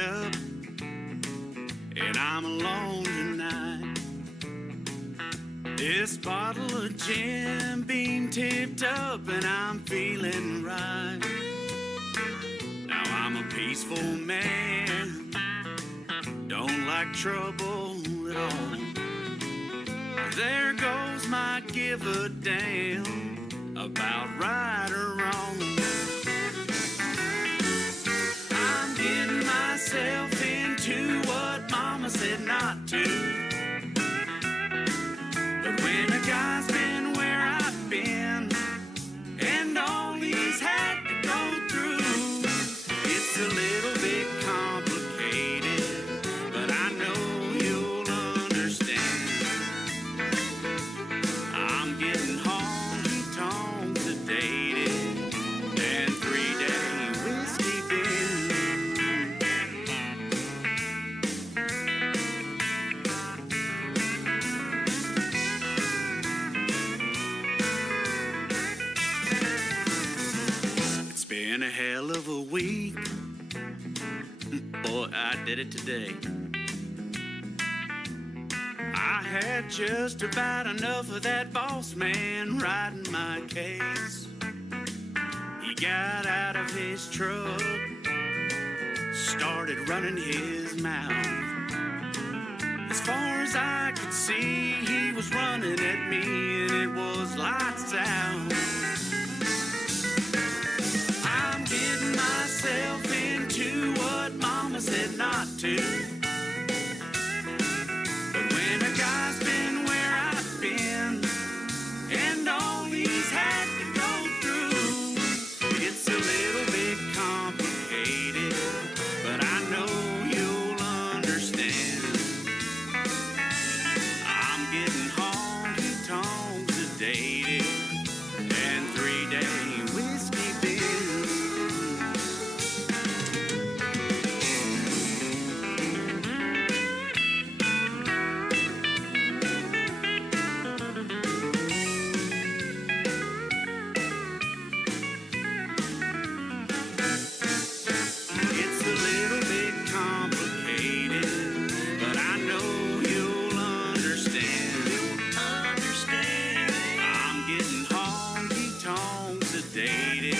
up, and I'm alone tonight. This bottle of gin being tipped up, and I'm feeling right. Now I'm a peaceful man, don't like trouble at all. There goes my give a damn about right or wrong. I'm getting myself into what mama said not to. But when a guy's been where I've been, and all he's had to go through, it's a little bit complicated, but I know you'll understand. I'm getting honky-tonk sedated, and 3-day whiskey bin. It's been a hell of a week. Boy, I did it today. I had just about enough of that boss man riding my case. He got out of his truck, started running his mouth. As far as I could see, he was running at me, and it was lights out. I'm getting myself into what mama said not to. But when a guy's been where I've been, and all he's had to go through, it's a little bit complicated, but I know you'll understand. I'm getting honky-tonk sedated, and 3-day whiskey bin. It's a little bit complicated, but I know you'll understand. I'm getting honky-tonk sedated,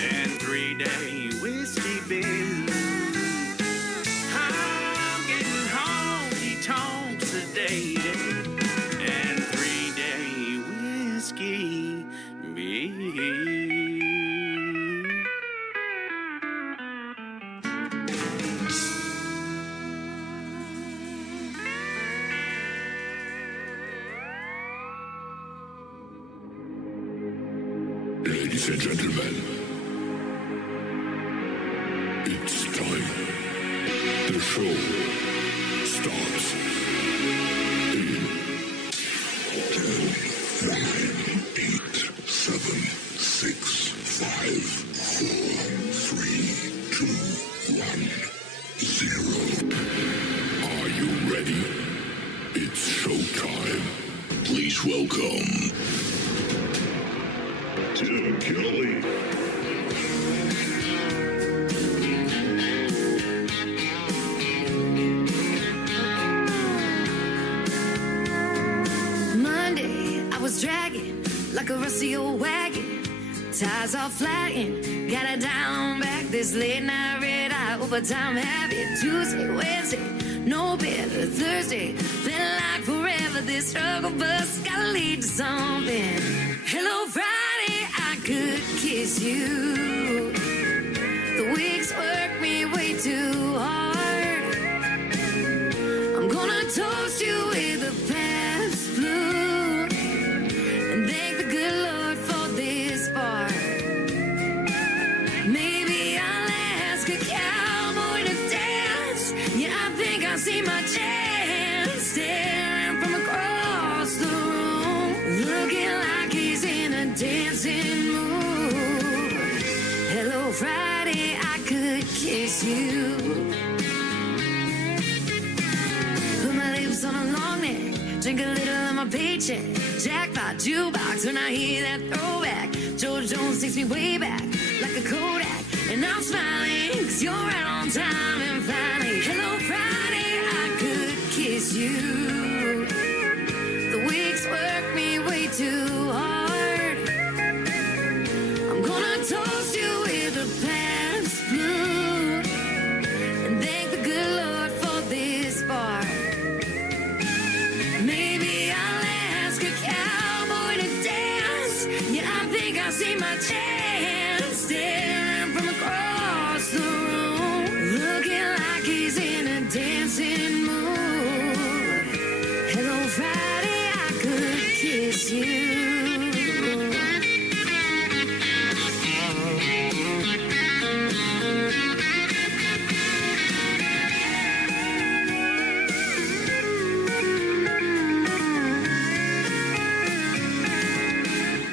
and 3-day whiskey bin. I'm getting honky-tonk sedated, and 3-day whiskey bin. Ladies and gentlemen, it's time. The show starts in 10, 9, 8, 7, 6, 5, 4, 3, 2, 1, 0. Are you ready? It's showtime. Please welcome Tim Kelly. Monday, I was dragging like a rusty old wagon. Tires all flattened, got it down back. This late night red eye overtime habit. Tuesday, Wednesday, no better. Thursday, felt like forever. This struggle bus gotta lead to something. Hello, Friday, I could kiss you. The weeks work me way too hard. I'm gonna toast you with a past blue and thank the good Lord for this bar. Maybe I'll ask a cowboy to dance. Yeah, I think I see my chance. Staring from across the room, looking like he's in a dancing mood. Hello, Friday, I could kiss you. Put my lips on a long neck, drink a little of my paycheck. Jackpot, jukebox, when I hear that throwback. George Jones takes me way back, like a Kodak. And I'm smiling 'cause you're right on time. And finally, hello Friday, I could kiss you. The weeks work me way too hard. I'm gonna toast you with a Pabst Blue and thank the good Lord for this bar. Maybe I'll ask a cowboy to dance. Yeah, I think I see my chance staring from across the room, looking like he's in a dancing mood. Hello Friday, I could kiss you.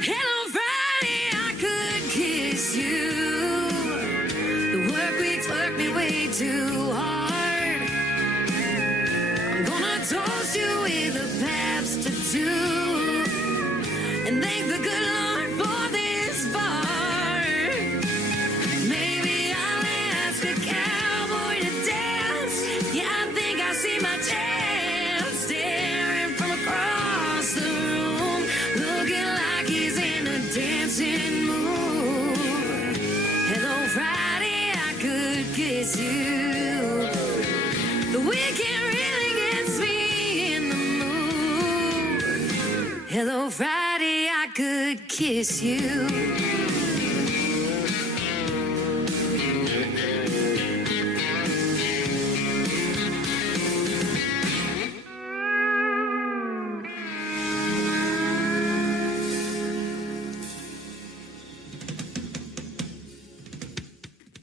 Hello Friday, I could kiss you. The work weeks work me way too hard. I'm gonna toast you with a Pabst or two and thank the good Lord for this bar. Maybe I'll ask a cowboy to dance. Yeah, I think I see my chance staring from across the room, looking like he's in a dancing mood. Hello Friday, I could kiss you. The weekend really gets me in the mood. Hello Friday, I could kiss you.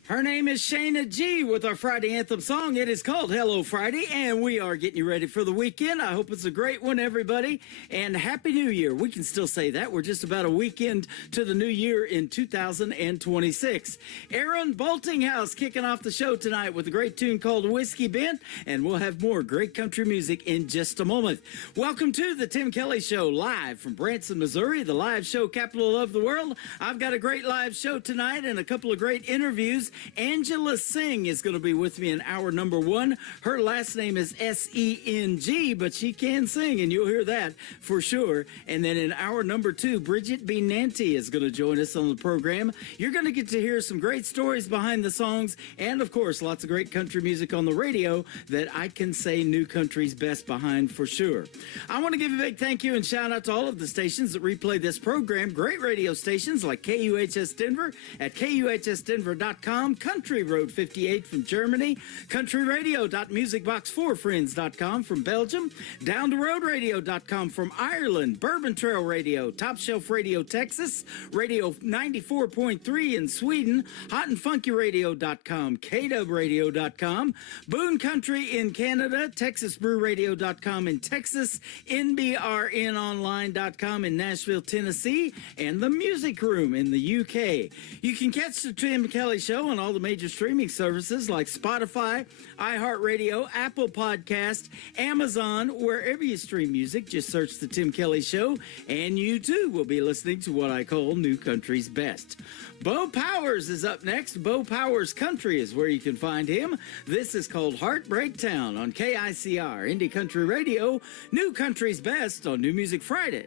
Her name is Shayna G with our Friday anthem song. It is called Hello Friday, and we are getting you ready for the weekend. I hope it's a great one, everybody, and Happy New Year. We can still say that. We're just about a weekend to the new year in 2026. Aaron Boltinghouse kicking off the show tonight with a great tune called Whiskey Bent, and we'll have more great country music in just a moment. Welcome to the Tim Kelly Show, live from Branson, Missouri, the live show capital of the world. I've got a great live show tonight and a couple of great interviews. Angela Singh is going to be with me in hour number one. Her last name is S-E-N-G, but she can sing, and you'll hear that for sure. And then in hour number two, Bridget B. Nanty is going to join us on the program. You're going to get to hear some great stories behind the songs, and of course, lots of great country music on the radio that I can say new country's best behind for sure. I want to give a big thank you and shout out to all of the stations that replay this program. Great radio stations like KUHS Denver at KUHSdenver.com, Country Road 58 from Germany, countryradio.musicbox4friends.com from Belgium, downtheroadradio.com from Ireland, Bourbon Trail Radio, Top Shelf Radio Texas, Radio 94.3 in Sweden, hotandfunkyradio.com, KDubRadio.com, Boone Country in Canada, TexasBrewRadio.com in Texas, NBRNonline.com in Nashville, Tennessee, and The Music Room in the UK. You can catch the Tim Kelly Show on all the major streaming services like Spotify, iHeartRadio, Apple Podcast, Amazon, wherever you stream music. Just search The Tim Kelly Show, and you too will be listening to what I call New Country's Best. Bo Powers is up next. Bo Powers Country is where you can find him. This is called Heartbreak Town on KICR, Indie Country Radio, New Country's Best on New Music Friday.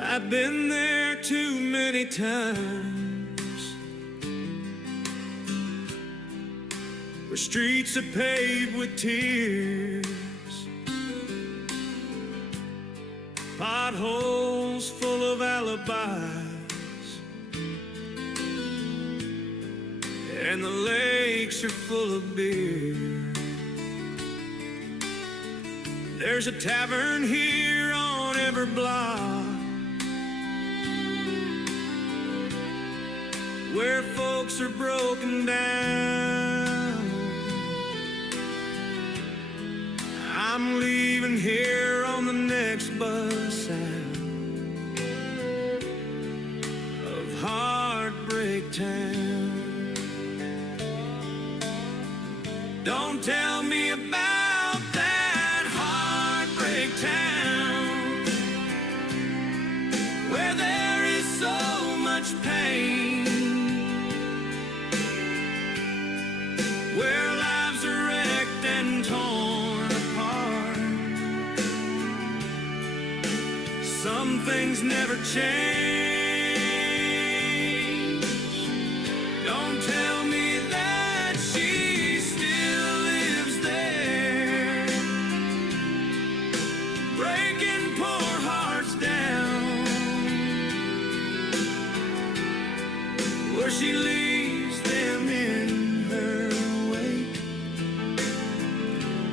I've been there too many times, where streets are paved with tears, potholes full of alibis, and the lakes are full of beer. There's a tavern here on every block where folks are broken down. I'm leaving here on the next bus out of Heartbreak Town. Don't tell me about that Heartbreak Town. things never change. Don't tell me that she still lives there, breaking poor hearts down, where she leaves them in her wake.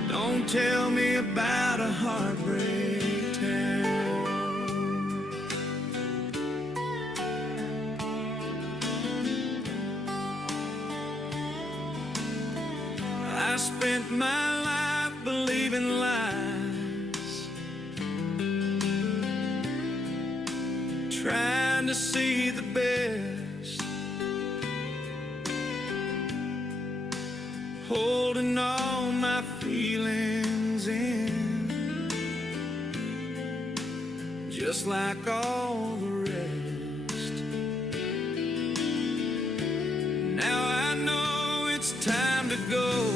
Don't tell me about a heartbreak town. I spent my life believing lies, trying to see the best, holding all my feelings in, just like all the rest. Now I know it's time to go.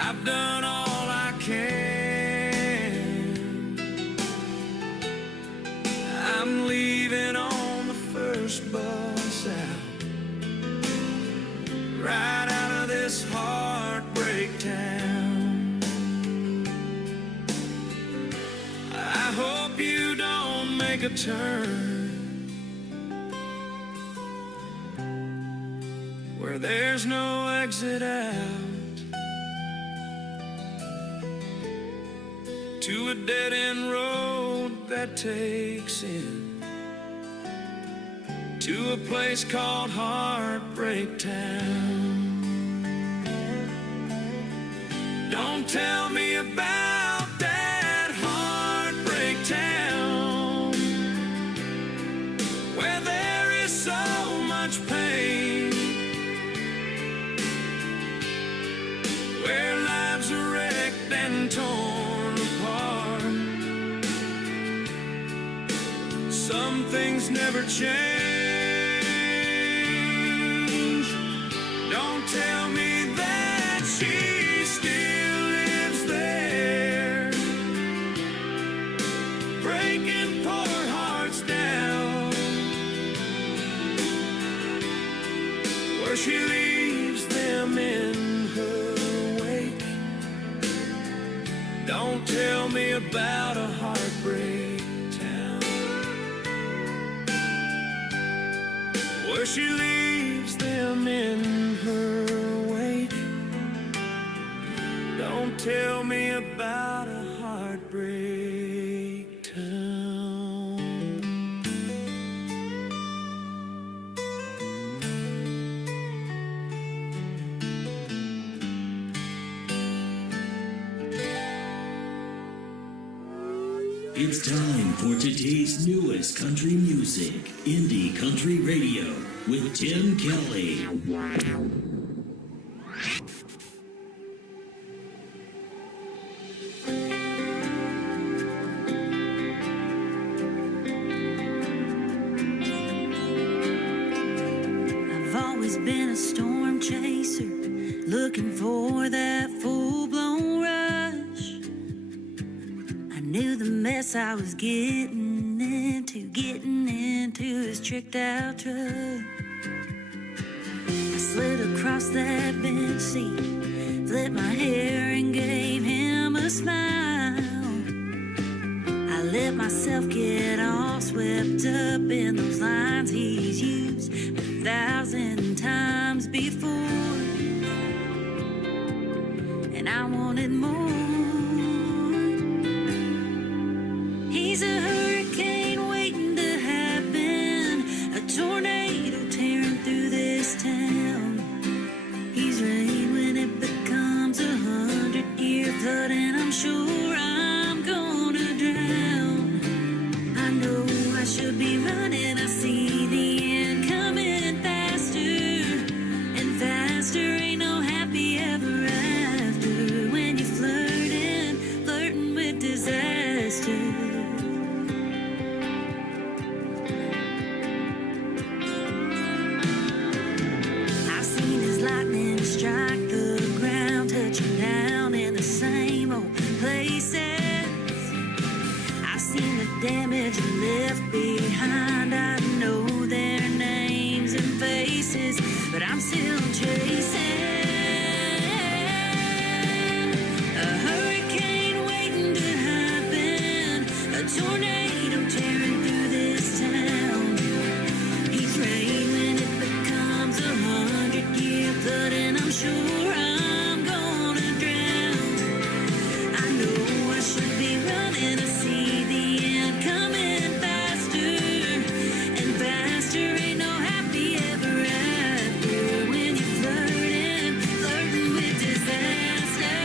I've done all I can. I'm leaving on the first bus out, right out of this heartbreak town. I hope you don't make a turn where there's no exit out, to a dead-end road that takes in to a place called Heartbreak Town. Don't tell me about that Heartbreak Town, where there is so much pain, where lives are wrecked and torn apart. Some things never change. Don't tell me that she still lives there, breaking poor hearts down, where she leaves them in her wake. Don't tell me about a heartbreak town, where she leaves them in her wake. Don't tell me about a heartbreak town. It's time for today's newest country music, Indie Country Radio, with Tim Kelly. I've always been a storm chaser, looking for that full-blown rush. I knew the mess I was getting into his tricked-out truck. I slid across that bench seat, flipped my hair and gave him a smile. I let myself get all swept up in those lines he's used 1,000 times before, and I wanted more. He's a hurricane waiting to happen, a tornado tearing through this town. He's rain when it becomes 100-year flood, and I'm sure I'm gonna drown. I know I should be running, I see the end coming faster and faster. Ain't no happy ever after when you flirt left behind. I know their names and faces, but I'm still chasing a hurricane waiting to happen, a tornado tearing through this town. He's rain when it becomes 100-year flood, and I'm sure I'm gonna drown. I know I should be running, I see the end coming faster and faster. Ain't no happy ever after when you're flirting with disaster.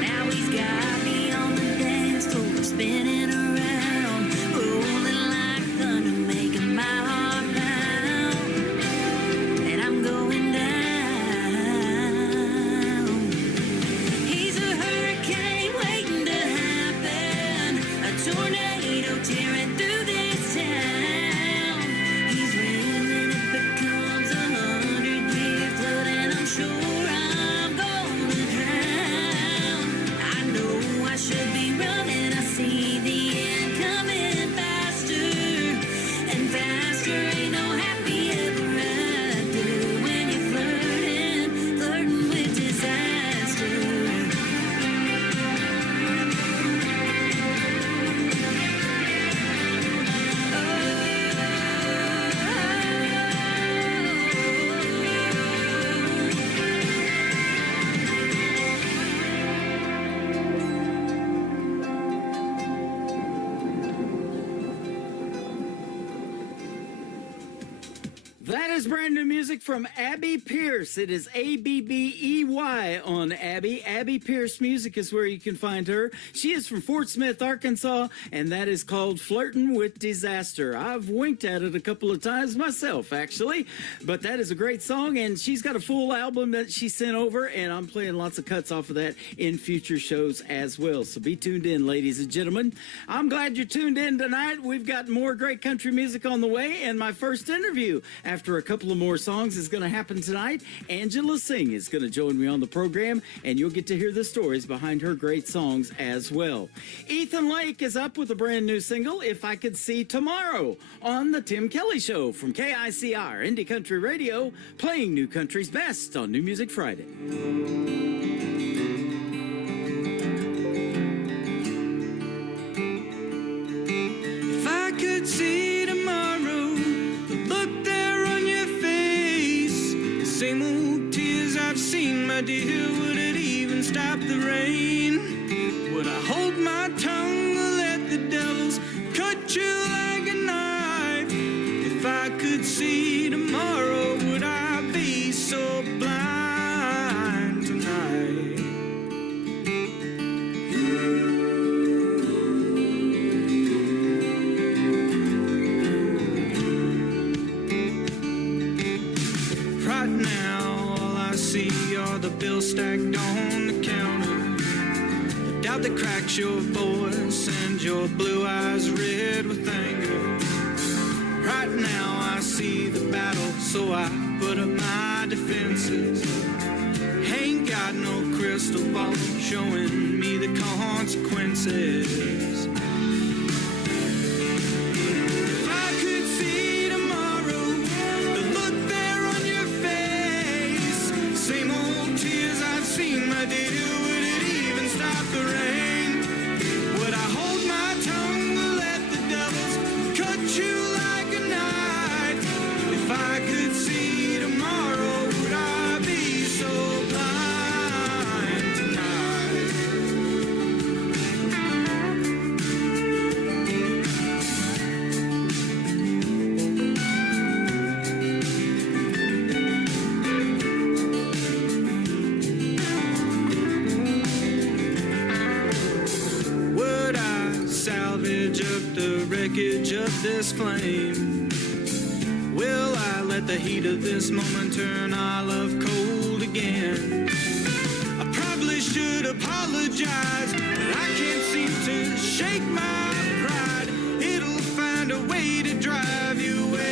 Now he's got me on the dance floor, spinning around, rolling like thunder, making my heart pound, and I'm going down. He's a hurricane waiting to happen, a tornado tearing through this town. He's rain when it becomes 100-year flood, and I'm sure I'm gonna drown. I know I should be running, I see the end coming faster and faster. Ain't no happy ever after when you're flirting with disaster. That is brand new music from Abby Pierce. It is Abbey on Abby. Abby Pierce Music is where you can find her. She is from Fort Smith, Arkansas, and that is called Flirtin' with Disaster. I've winked at it a couple of times myself, actually, but that is a great song, and she's got a full album that she sent over, and I'm playing lots of cuts off of that in future shows as well. So be tuned in, ladies and gentlemen. I'm glad you're tuned in tonight. We've got more great country music on the way, and my first interview after a couple of more songs is going to happen tonight. Angela Singh is going to join me on the program, and you'll get to hear the stories behind her great songs as well. Ethan Lake is up with a brand new single, If I Could See Tomorrow, on the Tim Kelly Show from KICR Indie Country Radio, playing new country's best on New Music Friday. If I could see tomorrow, the look there on your face, the same old tears I've seen, my dear, would it even stop the rain? Would I hold my tongue or let the devils cut you like a knife? If I could see tomorrow, would I be so blind tonight? Right now, all I see are the bills stacked on the counter. The doubt that cracks your voice and your blue eyes red with anger. Right now, I see the battle, so I put up my defenses. Ain't got no crystal ball showing me the consequences. If I could see tomorrow, the look there on your face, same old tears I've seen, my dear, would it even stop the rain? Would I hold my tongue or let the devils cut you like a knife? If I could see tomorrow, would I be so blind tonight? Would I salvage up the wreckage of this flame? Will I let the heat of this moment turn our love cold again? I probably should apologize, but I can't seem to shake my pride. It'll find a way to drive you away.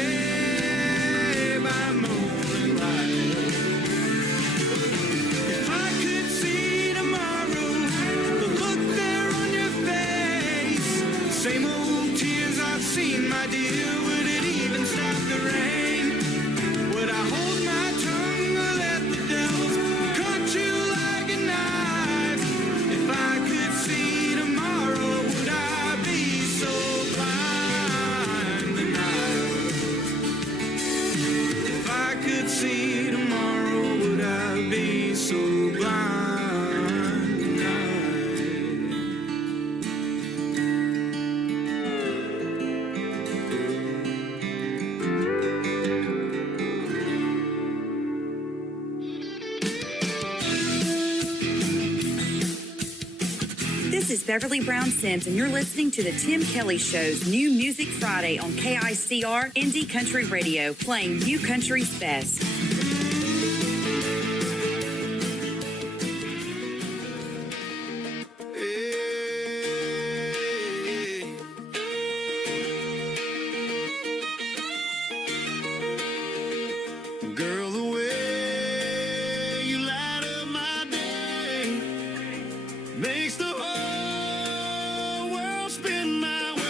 is Beverly Brown Sims, and you're listening to the Tim Kelly Show's New Music Friday on KICR Indie Country Radio, playing New Country's best. Girl, the way you light up my day makes the whole world spin my way.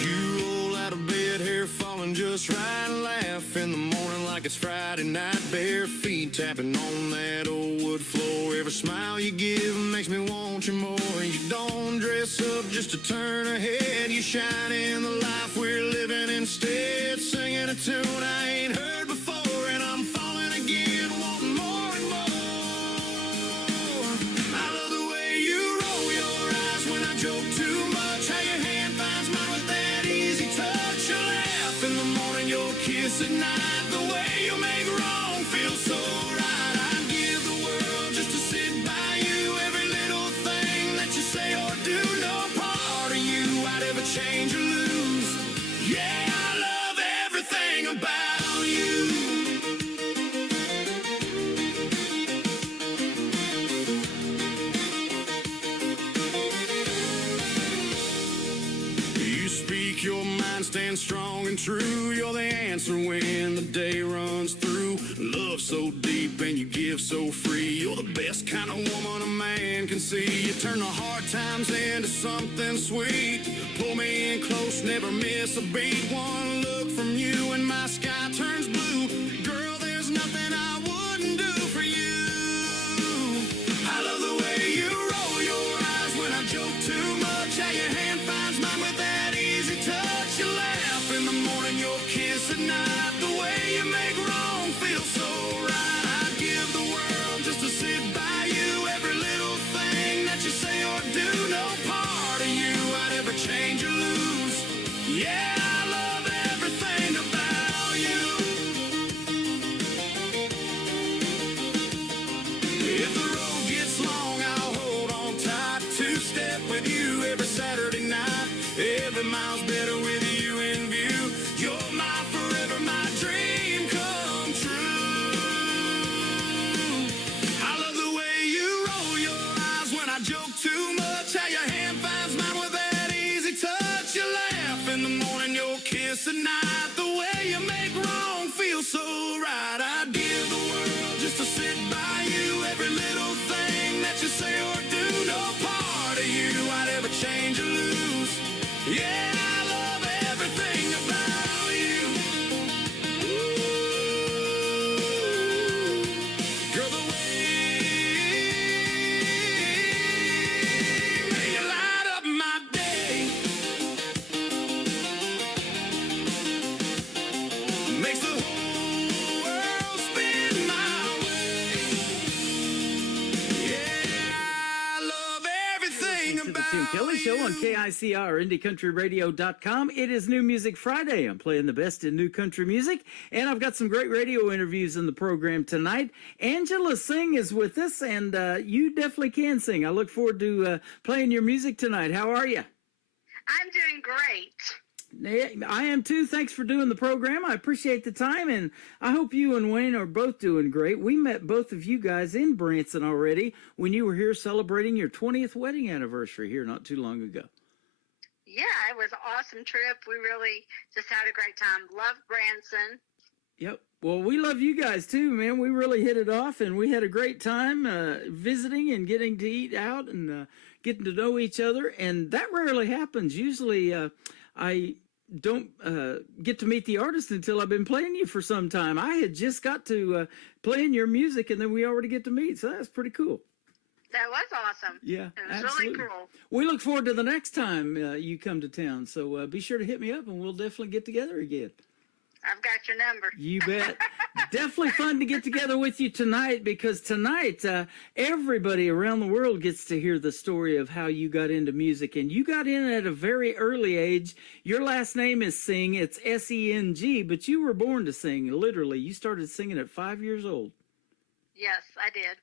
You roll out of bed, hair falling just right, laugh in the morning like it's Friday night, bare feet tapping on that old wood floor. Every smile you give makes me want you more. You don't dress up just to turn a head, you shine in the life we're living instead, singing a tune I ain't heard before, and I'm falling again, wanting more and more. I love the way you roll your eyes when I joke too much, how your hand finds mine with that easy touch. You laugh in the morning, your kiss at night, the way you make wrong feel so right. I'd give the world just to sit by you, every little thing that you say or do, no part of you I'd ever change or lose. Yeah, I love everything about you. You speak your mind, stand strong and true. You're the answer when the day runs through. Love so deep and you give so free. You're the best kind of woman a man can see. You turn the hard times into something sweet. Pull me in close, never miss a beat. One look from you and my sky turns blue. Girl, there's nothing I wouldn't do for you. I love the way you roll your eyes when I joke too much, how your hand finds mine with that easy touch. You laugh in the morning, your kiss at night, the way you make wrong feel so right. I'd give the world just to sit by you, every little thing that you say or do, no part of you I'd ever change or lose. Yeah, I love everything about you. If the road gets long, I'll hold on tight, two-step with you every Saturday night. Every mile's better with you in view. You're my forever, my dream come true. I love the way you roll your eyes when I joke too much, how your hand finds mine with that easy touch. You laugh in the morning, your kiss at night, the way you make wrong feel so right. I'd give the world just to sit by you, every little thing that you say or do, no part of you I'd ever change or lose. Yeah, I love everything about you. Ooh, girl, the way you light up my day makes the whole world spin my way. Yeah, I love everything To the about Tim Kelly Show on you. KICR, IndieCountryRadio.com. It is New Music Friday. I'm playing the best in new country music, and I've got some great radio interviews in the program tonight. Angela Singh is with us, and you definitely can sing. I look forward to playing your music tonight. How are you? I'm doing great. I am too. Thanks for doing the program. I appreciate the time, and I hope you and Wayne are both doing great. We met both of you guys in Branson already when you were here celebrating your 20th wedding anniversary here not too long ago. Yeah, it was an awesome trip. We really just had a great time. Love Branson. Yep. Well, we love you guys too, man. We really hit it off, and we had a great time visiting and getting to eat out and getting to know each other. And that rarely happens. Usually I don't get to meet the artist until I've been playing you for some time. I had just got to playing your music, and then we already get to meet. So that's pretty cool. That was awesome. Yeah, It was absolutely. really cool. We look forward to the next time you come to town. So be sure to hit me up, and we'll definitely get together again. I've got your number. You bet. Definitely fun to get together with you tonight, because tonight everybody around the world gets to hear the story of how you got into music. And you got in at a very early age. Your last name is Sing. It's S-E-N-G, but you were born to sing, literally. You started singing at 5 years old. Yes, I did.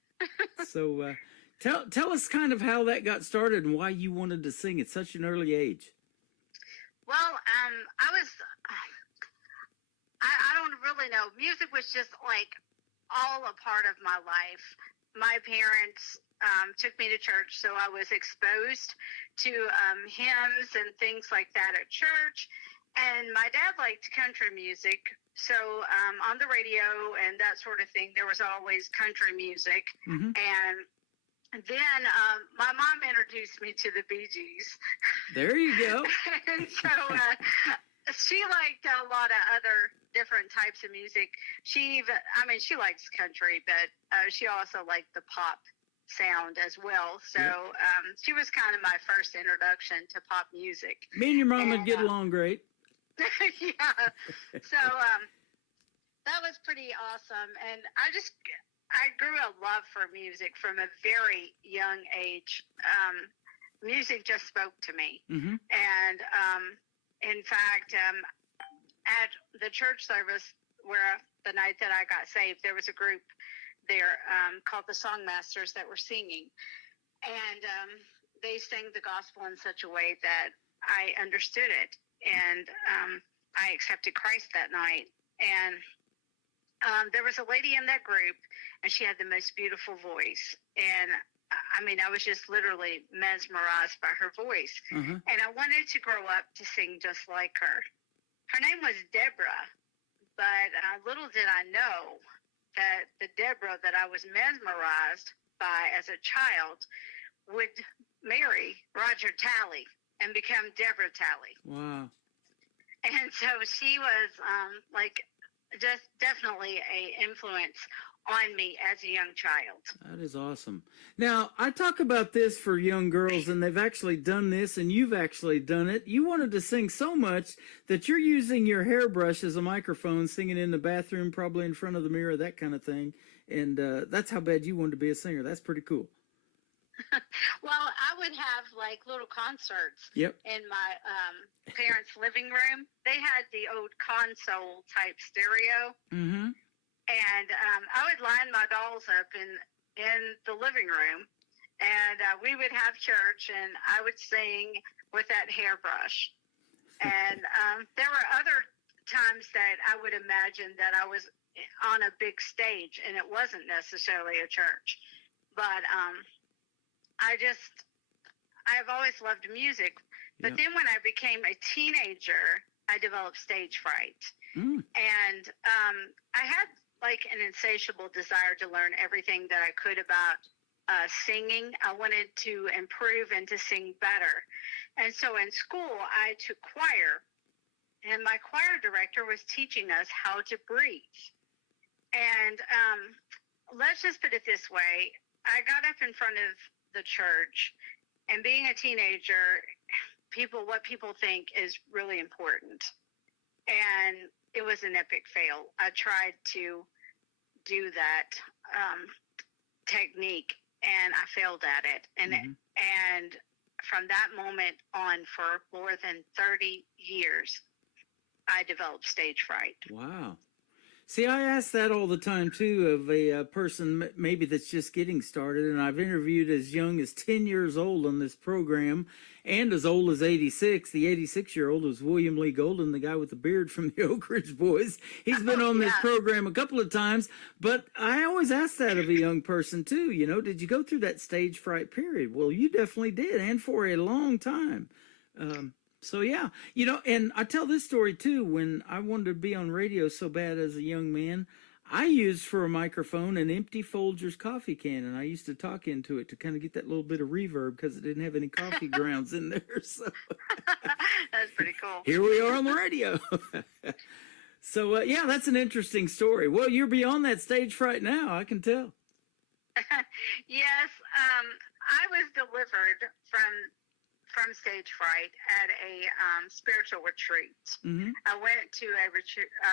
So tell us kind of how that got started and why you wanted to sing at such an early age. Well, I don't really know. Music was just like all a part of my life. My parents took me to church, so I was exposed to hymns and things like that at church. And my dad liked country music, so on the radio and that sort of thing, there was always country music. Mm-hmm. And then my mom introduced me to the Bee Gees. There you go. And so she liked a lot of other different types of music. She likes country, but she also liked the pop sound as well. So she was kind of my first introduction to pop music. Me and your mom would get along great. Yeah. So that was pretty awesome. And I grew a love for music from a very young age. Music just spoke to me. Mm-hmm. And in fact, at the church service where the night that I got saved, there was a group there called the Songmasters that were singing. And they sang the gospel in such a way that I understood it. And I accepted Christ that night. And there was a lady in that group, and she had the most beautiful voice. And I was just literally mesmerized by her voice. Uh-huh. And I wanted to grow up to sing just like her. Her name was Deborah, but little did I know that the Deborah that I was mesmerized by as a child would marry Roger Talley and become Deborah Talley. Wow. And so she was just definitely a influence on me as a young child. That is awesome. Now, I talk about this for young girls, and they've actually done this, and you've actually done it. You wanted to sing so much that you're using your hairbrush as a microphone, singing in the bathroom, probably in front of the mirror, that kind of thing. And that's how bad you wanted to be a singer. That's pretty cool. Well, I would have like little concerts Yep. in my parents' living room. They had the old console type stereo. Mm-hmm. And I would line my dolls up in the living room, and we would have church, and I would sing with that hairbrush. And there were other times that I would imagine that I was on a big stage, and it wasn't necessarily a church. But I've always loved music. But then when I became a teenager, I developed stage fright. Mm. And I had like an insatiable desire to learn everything that I could about singing. I wanted to improve and to sing better. And so in school, I took choir, and my choir director was teaching us how to breathe. And let's just put it this way. I got up in front of the church, and being a teenager, what people think is really important. And it was an epic fail. I tried to do that technique, and I failed at it. And from that moment on, for more than 30 years, I developed stage fright. Wow. See, I ask that all the time, too, of a person maybe that's just getting started. And I've interviewed as young as 10 years old on this program, and as old as 86. The 86-year-old was William Lee Golden, the guy with the beard from the Oak Ridge Boys. He's been on this program a couple of times. But I always ask that of a young person, too. You know, did you go through that stage fright period? Well, you definitely did, and for a long time. So, yeah, you know, and I tell this story, too. When I wanted to be on radio so bad as a young man, I used for a microphone an empty Folgers coffee can, and I used to talk into it to kind of get that little bit of reverb because it didn't have any coffee grounds in there. So That's pretty cool. Here we are on the radio. So, yeah, that's an interesting story. Well, you're beyond that stage fright now, I can tell. Yes, I was delivered from from stage fright at a spiritual retreat. Mm-hmm. I went to a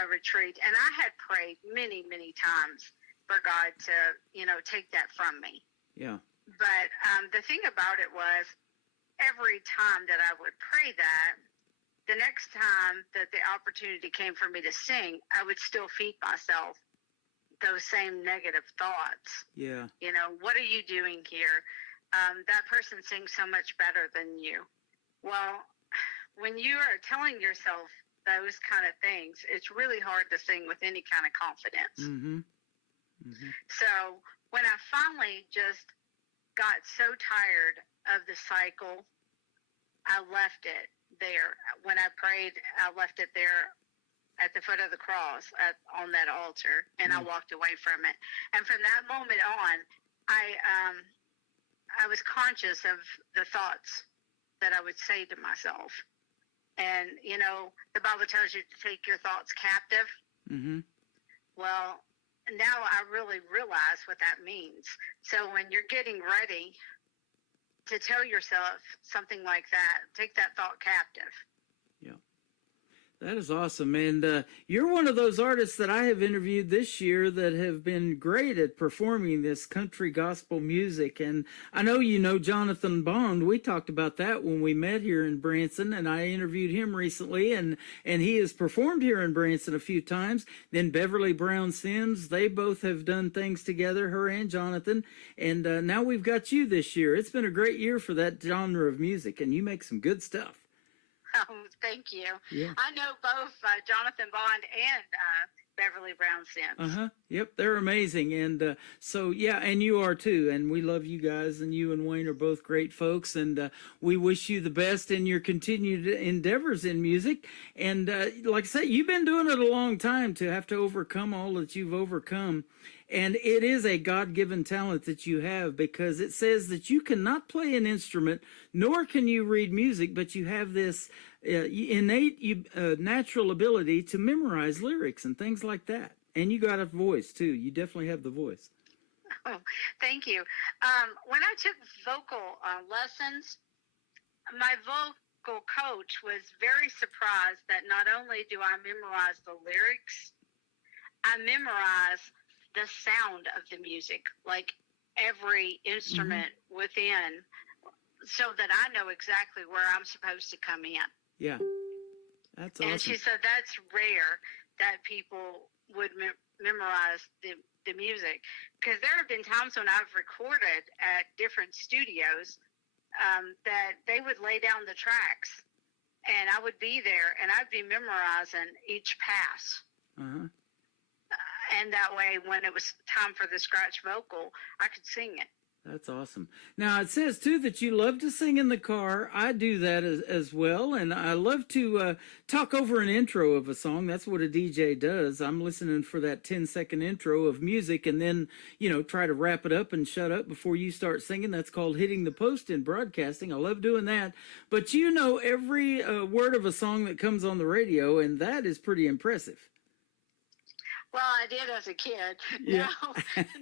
retreat, and I had prayed many, many times for God to, take that from me. Yeah. But the thing about it was, every time that I would pray that, the next time that the opportunity came for me to sing, I would still feed myself those same negative thoughts. Yeah. What are you doing here? That person sings so much better than you. Well, when you are telling yourself those kind of things, it's really hard to sing with any kind of confidence. Mm-hmm. Mm-hmm. So when I finally just got so tired of the cycle, I left it there. When I prayed, I left it there at the foot of the cross on that altar, and I walked away from it. And from that moment on, I was conscious of the thoughts that I would say to myself. And, the Bible tells you to take your thoughts captive. Mm-hmm. Well, now I really realize what that means. So when you're getting ready to tell yourself something like that, take that thought captive. Yeah. That is awesome. And you're one of those artists that I have interviewed this year that have been great at performing this country gospel music. And I know you know Jonathan Bond. We talked about that when we met here in Branson, and I interviewed him recently, and he has performed here in Branson a few times. Then Beverly Brown Sims, they both have done things together, her and Jonathan. And now we've got you this year. It's been a great year for that genre of music, and you make some good stuff. Oh, thank you. Yeah. I know both Jonathan Bond and Beverly Brown Sims. Uh-huh. Yep, they're amazing. And so, yeah, and you are too. And we love you guys, and you and Wayne are both great folks. And we wish you the best in your continued endeavors in music. And like I say, you've been doing it a long time to have to overcome all that you've overcome. And it is a God-given talent that you have, because it says that you cannot play an instrument, nor can you read music, but you have this innate natural ability to memorize lyrics and things like that. And you got a voice, too. You definitely have the voice. Oh, thank you. When I took vocal lessons, my vocal coach was very surprised that not only do I memorize the lyrics, I memorize the sound of the music, like every instrument within, so that I know exactly where I'm supposed to come in. Yeah, that's awesome. And she said that's rare that people would memorize the music, because there have been times when I've recorded at different studios that they would lay down the tracks, and I would be there, and I'd be memorizing each pass. Uh-huh. And that way, when it was time for the scratch vocal, I could sing it. That's awesome. Now, it says, too, that you love to sing in the car. I do that as well, and I love to talk over an intro of a song. That's what a DJ does. I'm listening for that 10-second intro of music, and then, try to wrap it up and shut up before you start singing. That's called hitting the post in broadcasting. I love doing that. But you know every word of a song that comes on the radio, and that is pretty impressive. Well, I did as a kid. Yeah.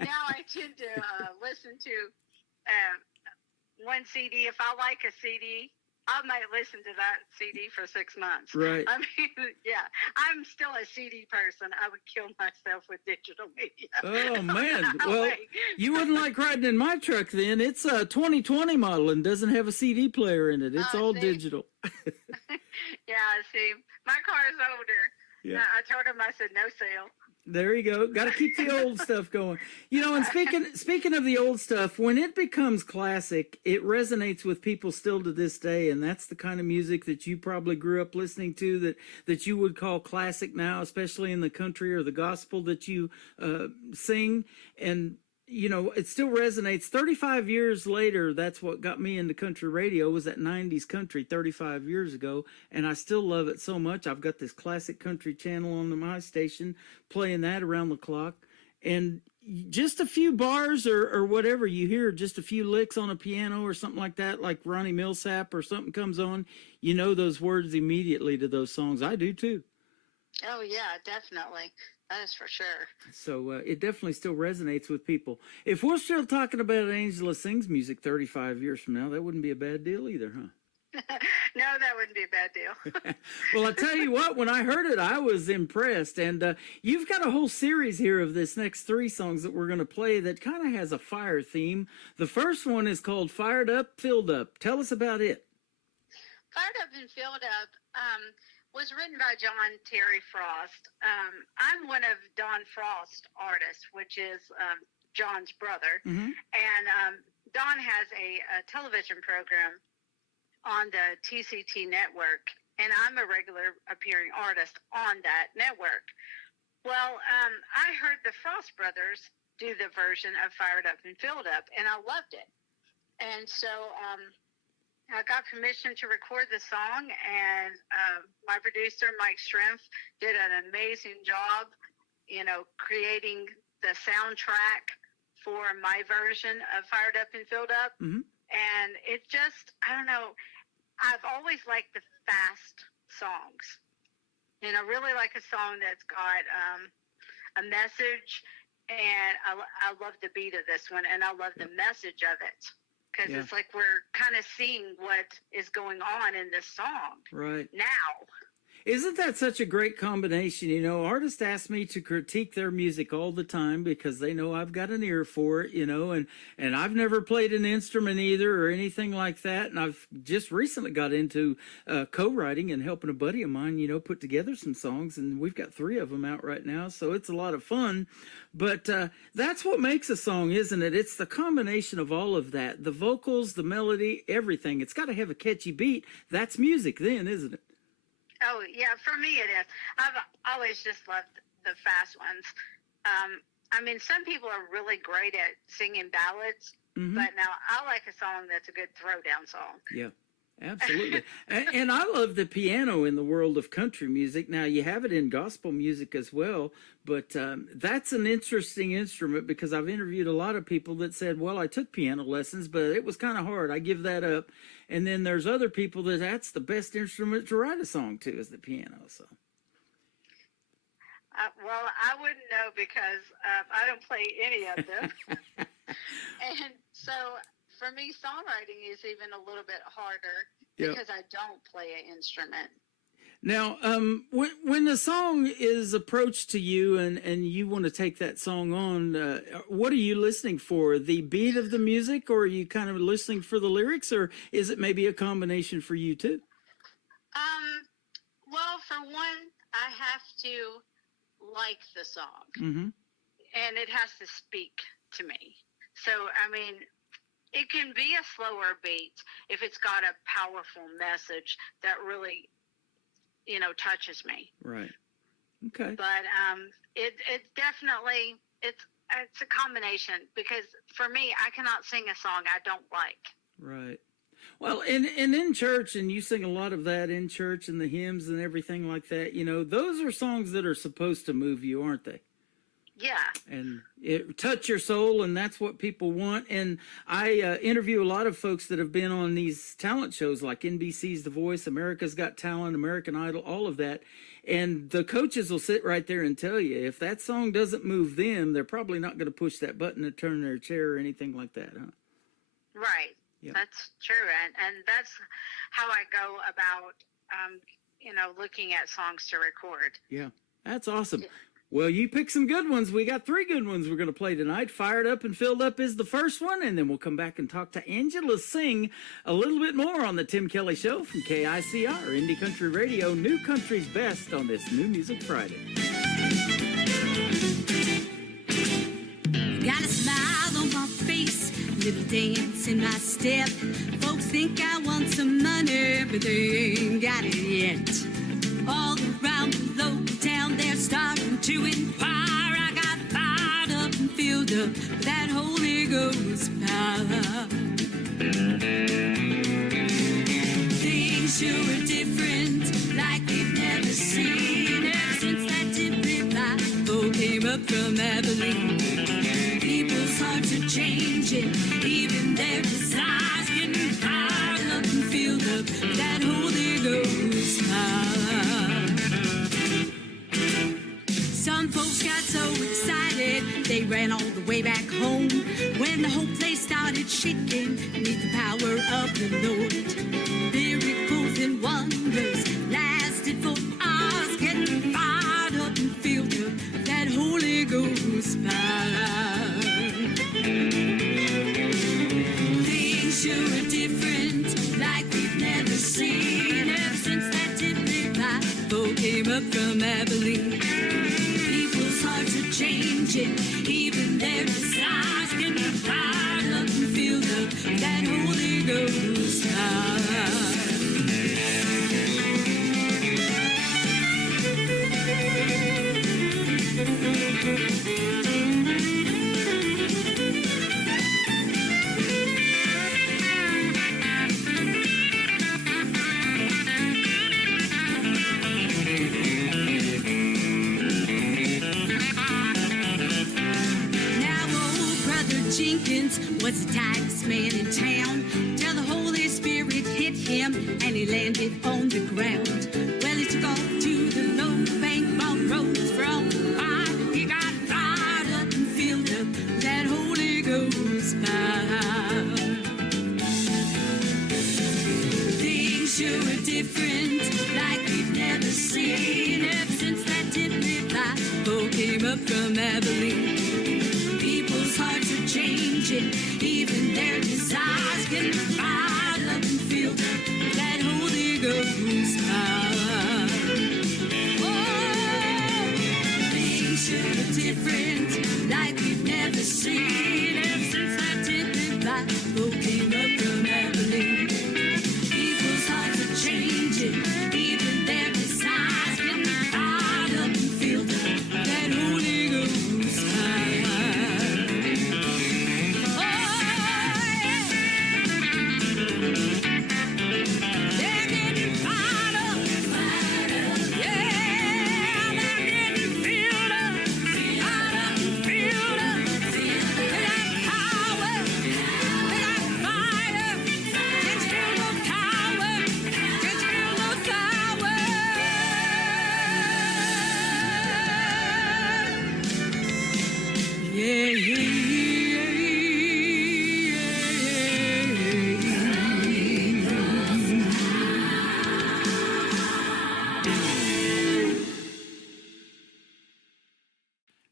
Now I tend to listen to one CD. If I like a CD, I might listen to that CD for 6 months. Right. I mean, yeah, I'm still a CD person. I would kill myself with digital media. Oh, man. Well, you wouldn't like riding in my truck then. It's a 2020 model and doesn't have a CD player in it. It's all digital. Yeah, see, my car is older. Yeah. I told him, I said, no sale. There you go. Got to keep the old stuff going. And speaking of the old stuff, when it becomes classic, it resonates with people still to this day, and that's the kind of music that you probably grew up listening to that you would call classic now, especially in the country or the gospel that you sing. And it still resonates. 35 years later, that's what got me into country radio, was that 90s country 35 years ago, and I still love it so much. I've got this classic country channel on my station, playing that around the clock, and just a few bars or whatever, you hear just a few licks on a piano or something like that, like Ronnie Millsap or something comes on, those words immediately to those songs. I do too. Oh, yeah, definitely. That is for sure. So it definitely still resonates with people. If we're still talking about Angela Sings music 35 years from now, that wouldn't be a bad deal either, huh? No, that wouldn't be a bad deal. Well, I tell you what, when I heard it, I was impressed. And you've got a whole series here of this next 3 songs that we're going to play that kind of has a fire theme. The first one is called Fired Up, Filled Up. Tell us about it. Fired Up and Filled Up was written by John Terry Frost. I'm one of Don Frost's artists, which is John's brother. Mm-hmm. And Don has a television program on the TCT network, and I'm a regular appearing artist on that network. Well, I heard the Frost brothers do the version of Fired Up and Filled Up, and I loved it. And so I got permission to record the song, and my producer, Mike Schrimpf, did an amazing job, creating the soundtrack for my version of Fired Up and Filled Up. Mm-hmm. And it just, I don't know, I've always liked the fast songs. And I really like a song that's got a message, and I love the beat of this one, and I love the message of it. Because it's like we're kind of seeing what is going on in this song now. Isn't that such a great combination? Artists ask me to critique their music all the time because they know I've got an ear for it, and I've never played an instrument either or anything like that. And I've just recently got into co-writing and helping a buddy of mine, put together some songs, and we've got 3 of them out right now. So it's a lot of fun. But that's what makes a song, isn't it? It's the combination of all of that, the vocals, the melody, everything. It's got to have a catchy beat. That's music then, isn't it? Oh, yeah, for me it is. I've always just loved the fast ones. Some people are really great at singing ballads, but now I like a song that's a good throwdown song. Yeah, absolutely. and I love the piano in the world of country music. Now, you have it in gospel music as well, but that's an interesting instrument because I've interviewed a lot of people that said, well, I took piano lessons, but it was kind of hard. I give that up. And then there's other people that's the best instrument to write a song to is the piano. So, well, I wouldn't know because I don't play any of them. And so for me, songwriting is even a little bit harder because I don't play an instrument. Now, when the song is approached to you and you want to take that song on, what are you listening for? The beat of the music, or are you kind of listening for the lyrics, or is it maybe a combination for you too? Well, for one, I have to like the song, and it has to speak to me. So, it can be a slower beat if it's got a powerful message that really touches me. Right. Okay. But it definitely it's a combination because for me, I cannot sing a song I don't like. Right. Well, and in church, and you sing a lot of that in church and the hymns and everything like that, those are songs that are supposed to move you, aren't they? Yeah. And it touch your soul, and that's what people want. And I interview a lot of folks that have been on these talent shows like NBC's The Voice, America's Got Talent, American Idol, all of that. And the coaches will sit right there and tell you, if that song doesn't move them, they're probably not going to push that button to turn their chair or anything like that, huh? Right. Yeah. That's true. And that's how I go about, looking at songs to record. Yeah. That's awesome. Well, you pick some good ones. We got 3 good ones we're going to play tonight. Fired Up and Filled Up is the first one, and then we'll come back and talk to Angela Singh a little bit more on the Tim Kelly Show from KICR, Indie Country Radio, New Country's Best on this New Music Friday. Got a smile on my face, little dance in my step. Folks think I want some money, but they ain't got it yet. All around the local town, they're starting to inquire. I got fired up and filled up with that Holy Ghost power. Things sure are different, like we've never seen. Ever since that tip revival came up from Abilene, people's hearts are changing, even their desires getting fired up and filled up with that Holy Ghost power. Some folks got so excited, they ran all the way back home when the whole place started shaking beneath the power of the Lord. Miracles and wonders lasted for hours, getting fired up and filled up with that Holy Ghost power. Things sure are different, like we've never seen ever since that Tiffany Bible came up from Abilene. People's hearts are changing, even their desires can be fired up and filled up with that Holy Ghost power. Jenkins was the tightest man in town till the Holy Spirit hit him and he landed on the ground. Well, he took off to the low bank, bought roads for all the fire. He got fired up and filled up with that Holy Ghost power. Things sure are different, like we've never seen ever since that Tiffany Bible came up from Abilene. People's hearts are changing, even their desires getting fired up and filled up with that Holy Ghost power. Oh, things sure are different, like we've never seen ever since that Tiffany Bible came up from Abilene. People's hearts are changing, even their desires getting fired up and filled up with that Holy Ghost power.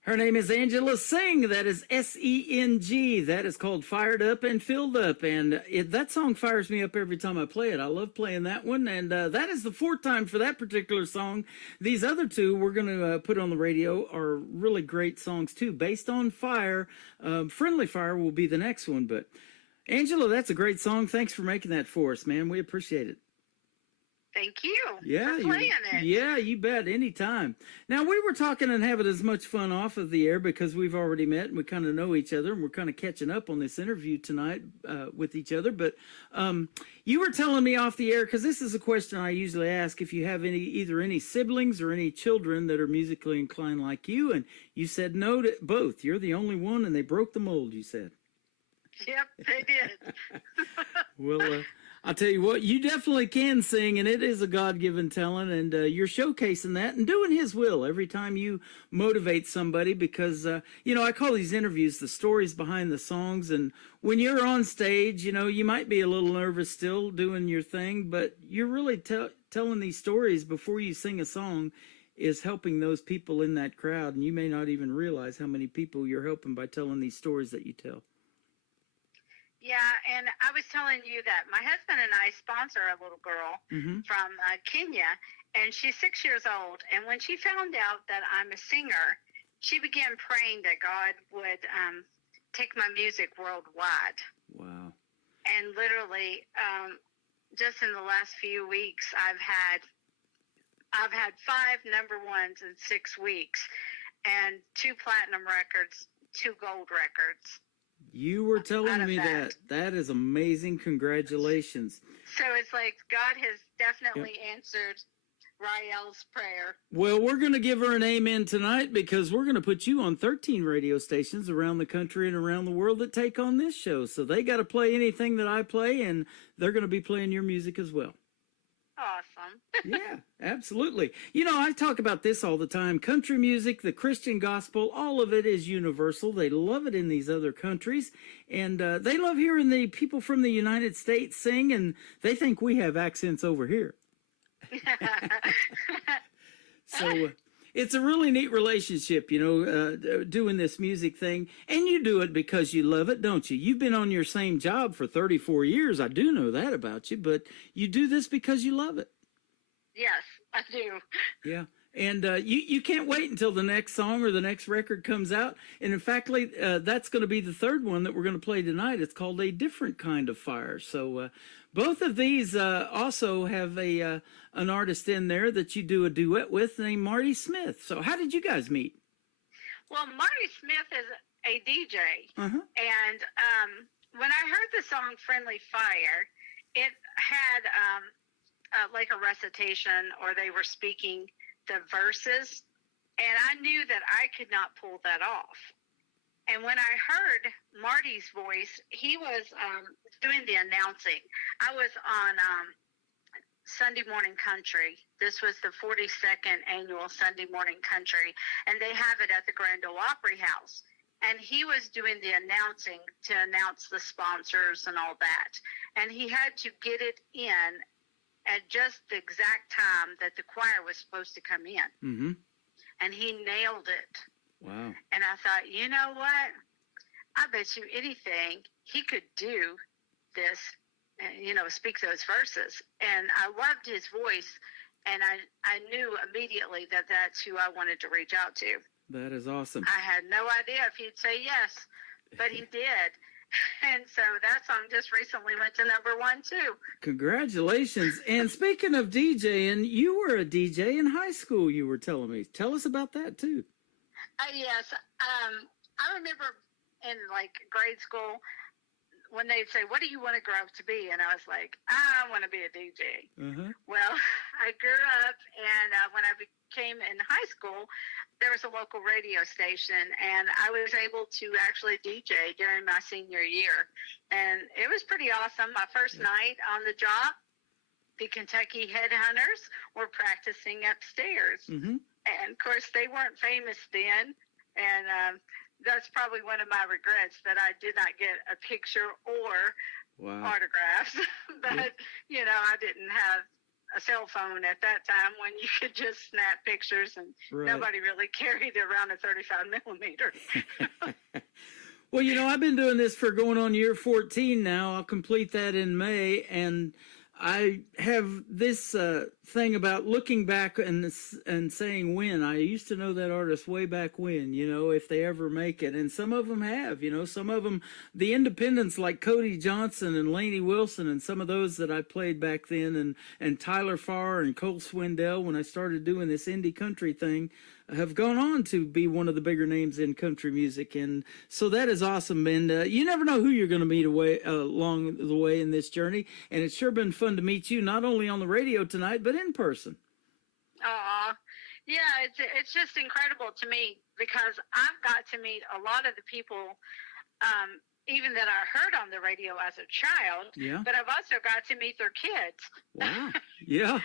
Her name is Angela Sing. That is S-E-N-G. That is called Fired Up and Filled Up. And that song fires me up every time I play it. I love playing that one. And that is the fourth time for that particular song. These other two we're going to put on the radio are really great songs too. Based on Fire. Friendly Fire will be the next one. But Angela, that's a great song. Thanks for making that for us, man. We appreciate it. Thank you Yeah, for playing it. Yeah, you bet. Anytime. Now, we were talking and having as much fun off of the air because we've already met and we kind of know each other and we're kind of catching up on this interview tonight with each other. But you were telling me off the air, because this is a question I usually ask, if you have either any siblings or any children that are musically inclined like you, and you said no to both. You're the only one, and they broke the mold, you said. Yep, they did. Well, I'll tell you what, you definitely can sing, and it is a God-given talent, and you're showcasing that and doing His will every time you motivate somebody because, I call these interviews the stories behind the songs, and when you're on stage, you might be a little nervous still doing your thing, but you're really telling these stories before you sing a song is helping those people in that crowd, and you may not even realize how many people you're helping by telling these stories that you tell. Yeah, and I was telling you that my husband and I sponsor a little girl from Kenya, and she's 6 years old. And when she found out that I'm a singer, she began praying that God would take my music worldwide. Wow. And literally, just in the last few weeks, I've had 5 number ones in 6 weeks, and 2 platinum records, 2 gold records. You were telling me that. That is amazing. Congratulations. So it's like God has definitely answered Rael's prayer. Well, we're going to give her an amen tonight because we're going to put you on 13 radio stations around the country and around the world that take on this show. So they got to play anything that I play, and they're going to be playing your music as well. awesome. Yeah, absolutely. You know, I talk about this all the time. Country music, the Christian gospel, all of it is universal. They love it in these other countries. And they love hearing the people from the United States sing, and they think we have accents over here. So it's a really neat relationship, you know, doing this music thing. And you do it because you love it, don't you? You've been on your same job for 34 years. I do know that about you, but you do this because you love it. Yes, I do. Yeah. And you can't wait until the next song or the next record comes out. And in fact, that's going to be the third one that we're going to play tonight. It's called A Different Kind of Fire. So both of these also have an artist in there that you do a duet with named Marty Smith. So how did you guys meet? Well, Marty Smith is a DJ. Uh-huh. And when I heard the song Friendly Fire, it had like a recitation, or they were speaking the verses, and I knew that I could not pull that off. And when I heard Marty's voice, he was doing the announcing. I was on Sunday Morning Country. This was the 42nd annual Sunday Morning Country, and they have it at the Grand Ole Opry House. And he was doing the announcing to announce the sponsors and all that. And he had to get it in at just the exact time that the choir was supposed to come in. Mm-hmm. And he nailed it. Wow. And I thought, you know what? I bet you anything he could do this, you know, speak those verses. And I loved his voice, and I knew immediately that that's who I wanted to reach out to. That is awesome. I had no idea if he'd say yes, but he did. And so that song just recently went to #1 too. Congratulations. And speaking of DJing, you were a DJ in high school, you were telling me. Tell us about that too. Yes. I remember in like grade school when they'd say, "What do you want to grow up to be?" And I was like, "I want to be a DJ." Uh-huh. Well, I grew up, and when I became in high school, there was a local radio station, and I was able to actually DJ during my senior year. And it was pretty awesome. My first night on the job, the Kentucky Headhunters were practicing upstairs. Mm-hmm. And, of course, they weren't famous then. And that's probably one of my regrets, that I did not get a picture or autographs. But, you know, I didn't have a cell phone at that time when you could just snap pictures, and nobody really carried around a 35 millimeter. Well, you know, I've been doing this for going on year 14 now. I'll complete that in May, and I have this thing about looking back and saying when. I used to know that artist way back when, you know, if they ever make it. And some of them have, you know, some of them, the independents like Cody Johnson and Lainey Wilson and some of those that I played back then, and Tyler Farr and Cole Swindell when I started doing this indie country thing, have gone on to be one of the bigger names in country music. And so that is awesome. And you never know who you're going to meet along the way in this journey. And it's sure been fun to meet you, not only on the radio tonight, but in person. Aw, yeah, it's just incredible to me, because I've got to meet a lot of the people, even that I heard on the radio as a child, but I've also got to meet their kids. Wow. Yeah.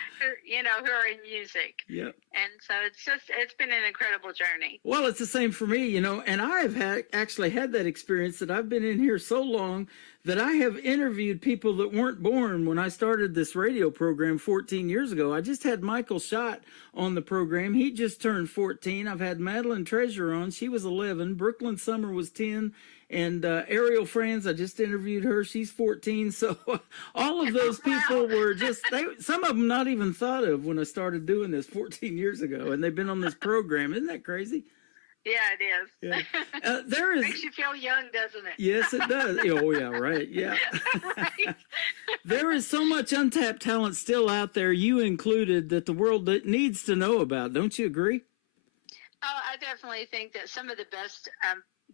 You know, who are in music. Yeah. And so it's been an incredible journey. Well, it's the same for me, you know, and I've actually had that experience that I've been in here so long that I have interviewed people that weren't born when I started this radio program 14 years ago. I just had Michael Schott on the program. He just turned 14. I've had Madeline Treasure on. She was 11. Brooklyn Summer was 10. And Ariel Franz, I just interviewed her. She's 14. So all of those people were just, some of them not even thought of when I started doing this 14 years ago. And they've been on this program. Isn't that crazy? Yeah, it is. Yeah. There is. Makes you feel young, doesn't it? Yes, it does. Oh, yeah, right. Yeah. Right. There is so much untapped talent still out there, you included, that the world needs to know about. Don't you agree? Oh, I definitely think that some of the best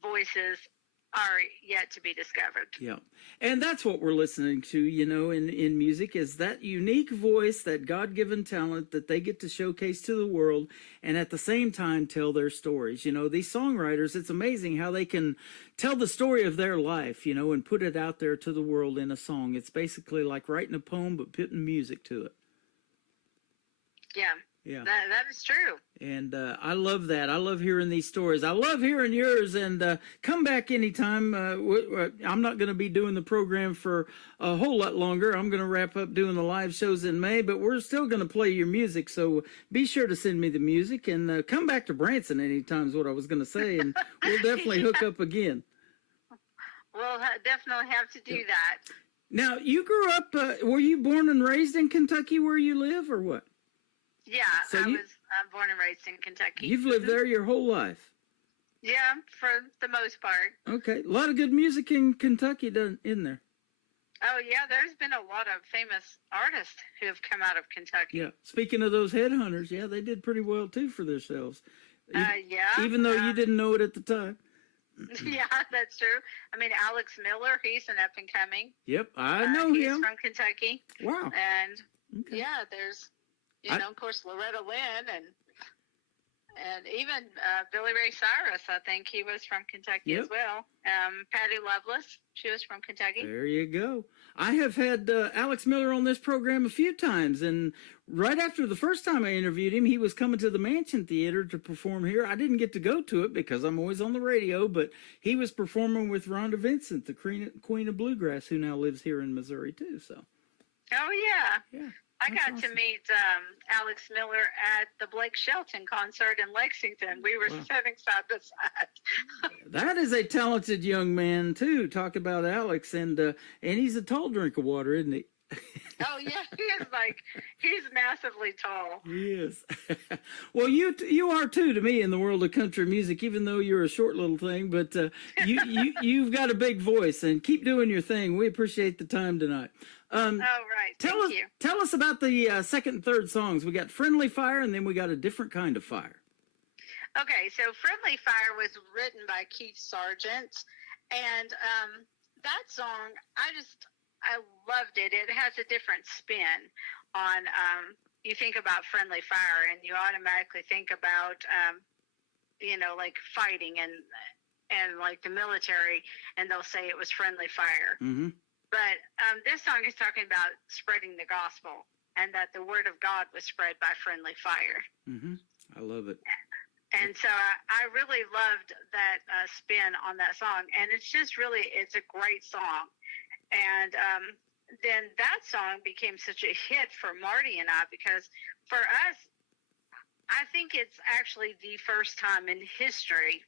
voices are yet to be discovered. Yeah. And that's what we're listening to, you know, in music, is that unique voice, that God-given talent that they get to showcase to the world, and at the same time tell their stories. You know, these songwriters, it's amazing how they can tell the story of their life, you know, and put it out there to the world in a song. It's basically like writing a poem but putting music to it. Yeah. Yeah. That is true. And I love that. I love hearing these stories. I love hearing yours. And come back anytime. I'm not going to be doing the program for a whole lot longer. I'm going to wrap up doing the live shows in May, but we're still going to play your music. So be sure to send me the music and come back to Branson anytime is what I was going to say. And we'll definitely hook up again. We'll definitely have to do that. Now, you grew up, were you born and raised in Kentucky where you live or what? Yeah, So I you- was born and raised in Kentucky. You've lived there your whole life. Yeah, for the most part. Okay. A lot of good music in Kentucky in there. Oh, yeah, there's been a lot of famous artists who have come out of Kentucky. Yeah. Speaking of those headhunters, yeah, they did pretty well too for themselves. Yeah. Even though you didn't know it at the time. Yeah, that's true. I mean, Alex Miller, he's an up and coming. Yep, I know he's him. from Kentucky. Wow. And Okay. yeah, there's, of course, Loretta Lynn and even Billy Ray Cyrus. I think he was from Kentucky Yep. as well. Patty Loveless, she was from Kentucky. There you go. I have had Alex Miller on this program a few times, and right after the first time I interviewed him, he was coming to the Mansion Theater to perform here. I didn't get to go to it because I'm always on the radio, but he was performing with Rhonda Vincent, the Queen of Bluegrass, who now lives here in Missouri too. So. Oh, yeah. Yeah. I That's got to awesome. meet Alex Miller at the Blake Shelton concert in Lexington. We were Wow. sitting side by side. That is a talented young man too. Talk about Alex, and he's a tall drink of water, isn't he? Oh, yeah, he's massively tall. He is. Well, you are too to me in the world of country music, even though you're a short little thing. But you've got a big voice, and keep doing your thing. We appreciate the time tonight. Oh, right. Thank you. Tell us about the second and third songs. We got Friendly Fire, and then we got A Different Kind of Fire. Okay, so Friendly Fire was written by Keith Sargent, and that song, I loved it. It has a different spin on, you think about Friendly Fire, and you automatically think about, like fighting and like the military, and they'll say it was friendly fire. Mm-hmm. But this song is talking about spreading the gospel, and that the word of God was spread by friendly fire. Mm-hmm. I love it. And so I really loved that spin on that song. And it's a great song. And then that song became such a hit for Marty and I, because for us, I think it's actually the first time in history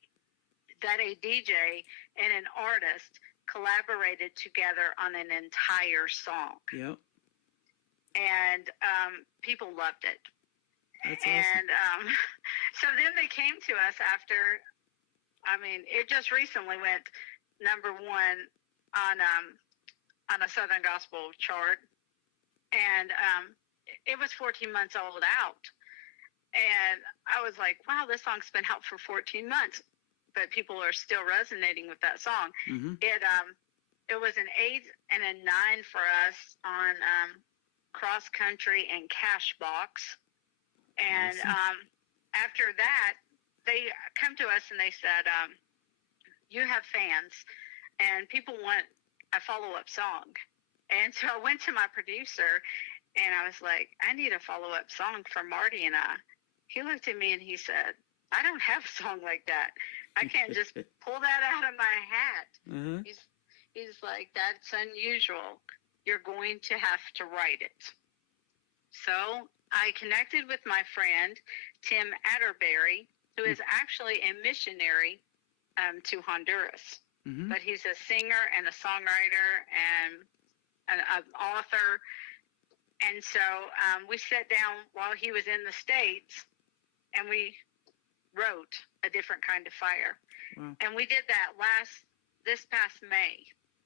that a DJ and an artist collaborated together on an entire song. Yep. And people loved it. That's awesome. And so then they came to us after, it just recently went number one on a Southern Gospel chart. And it was 14 months old out. And I was like, wow, this song's been out for 14 months. But people are still resonating with that song. Mm-hmm. It was an 8 and a 9 for us on Cross Country and Cashbox. And after that, they come to us and they said, you have fans and people want a follow-up song. And so I went to my producer and I was like, I need a follow-up song for Marty and I. He looked at me and he said, I don't have a song like that. I can't just pull that out of my hat. Uh-huh. He's like, that's unusual. You're going to have to write it. So I connected with my friend, Tim Atterbury, who is actually a missionary to Honduras. Mm-hmm. But he's a singer and a songwriter and an author. And so we sat down while he was in the States and we wrote A Different Kind of Fire. Wow. And we did that this past May.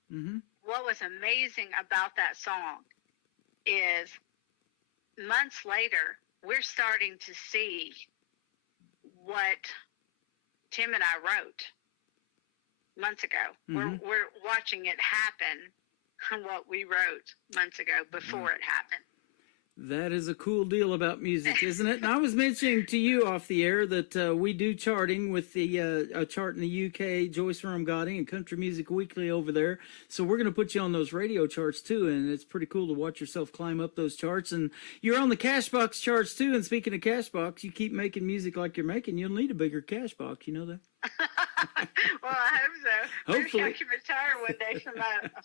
Mm-hmm. What was amazing about that song is months later, we're starting to see what Tim and I wrote months ago. Mm-hmm. We're watching it happen, what we wrote months ago before it happened. That is a cool deal about music, isn't it? And I was mentioning to you off the air that we do charting with the a chart in the UK, Joyce Ramgati and Country Music Weekly over there. So we're going to put you on those radio charts too, and it's pretty cool to watch yourself climb up those charts. And you're on the Cashbox charts too. And speaking of Cashbox, you keep making music like you're making, you'll need a bigger Cashbox. You know that? Well, I hope so. Hopefully. Maybe I can retire one day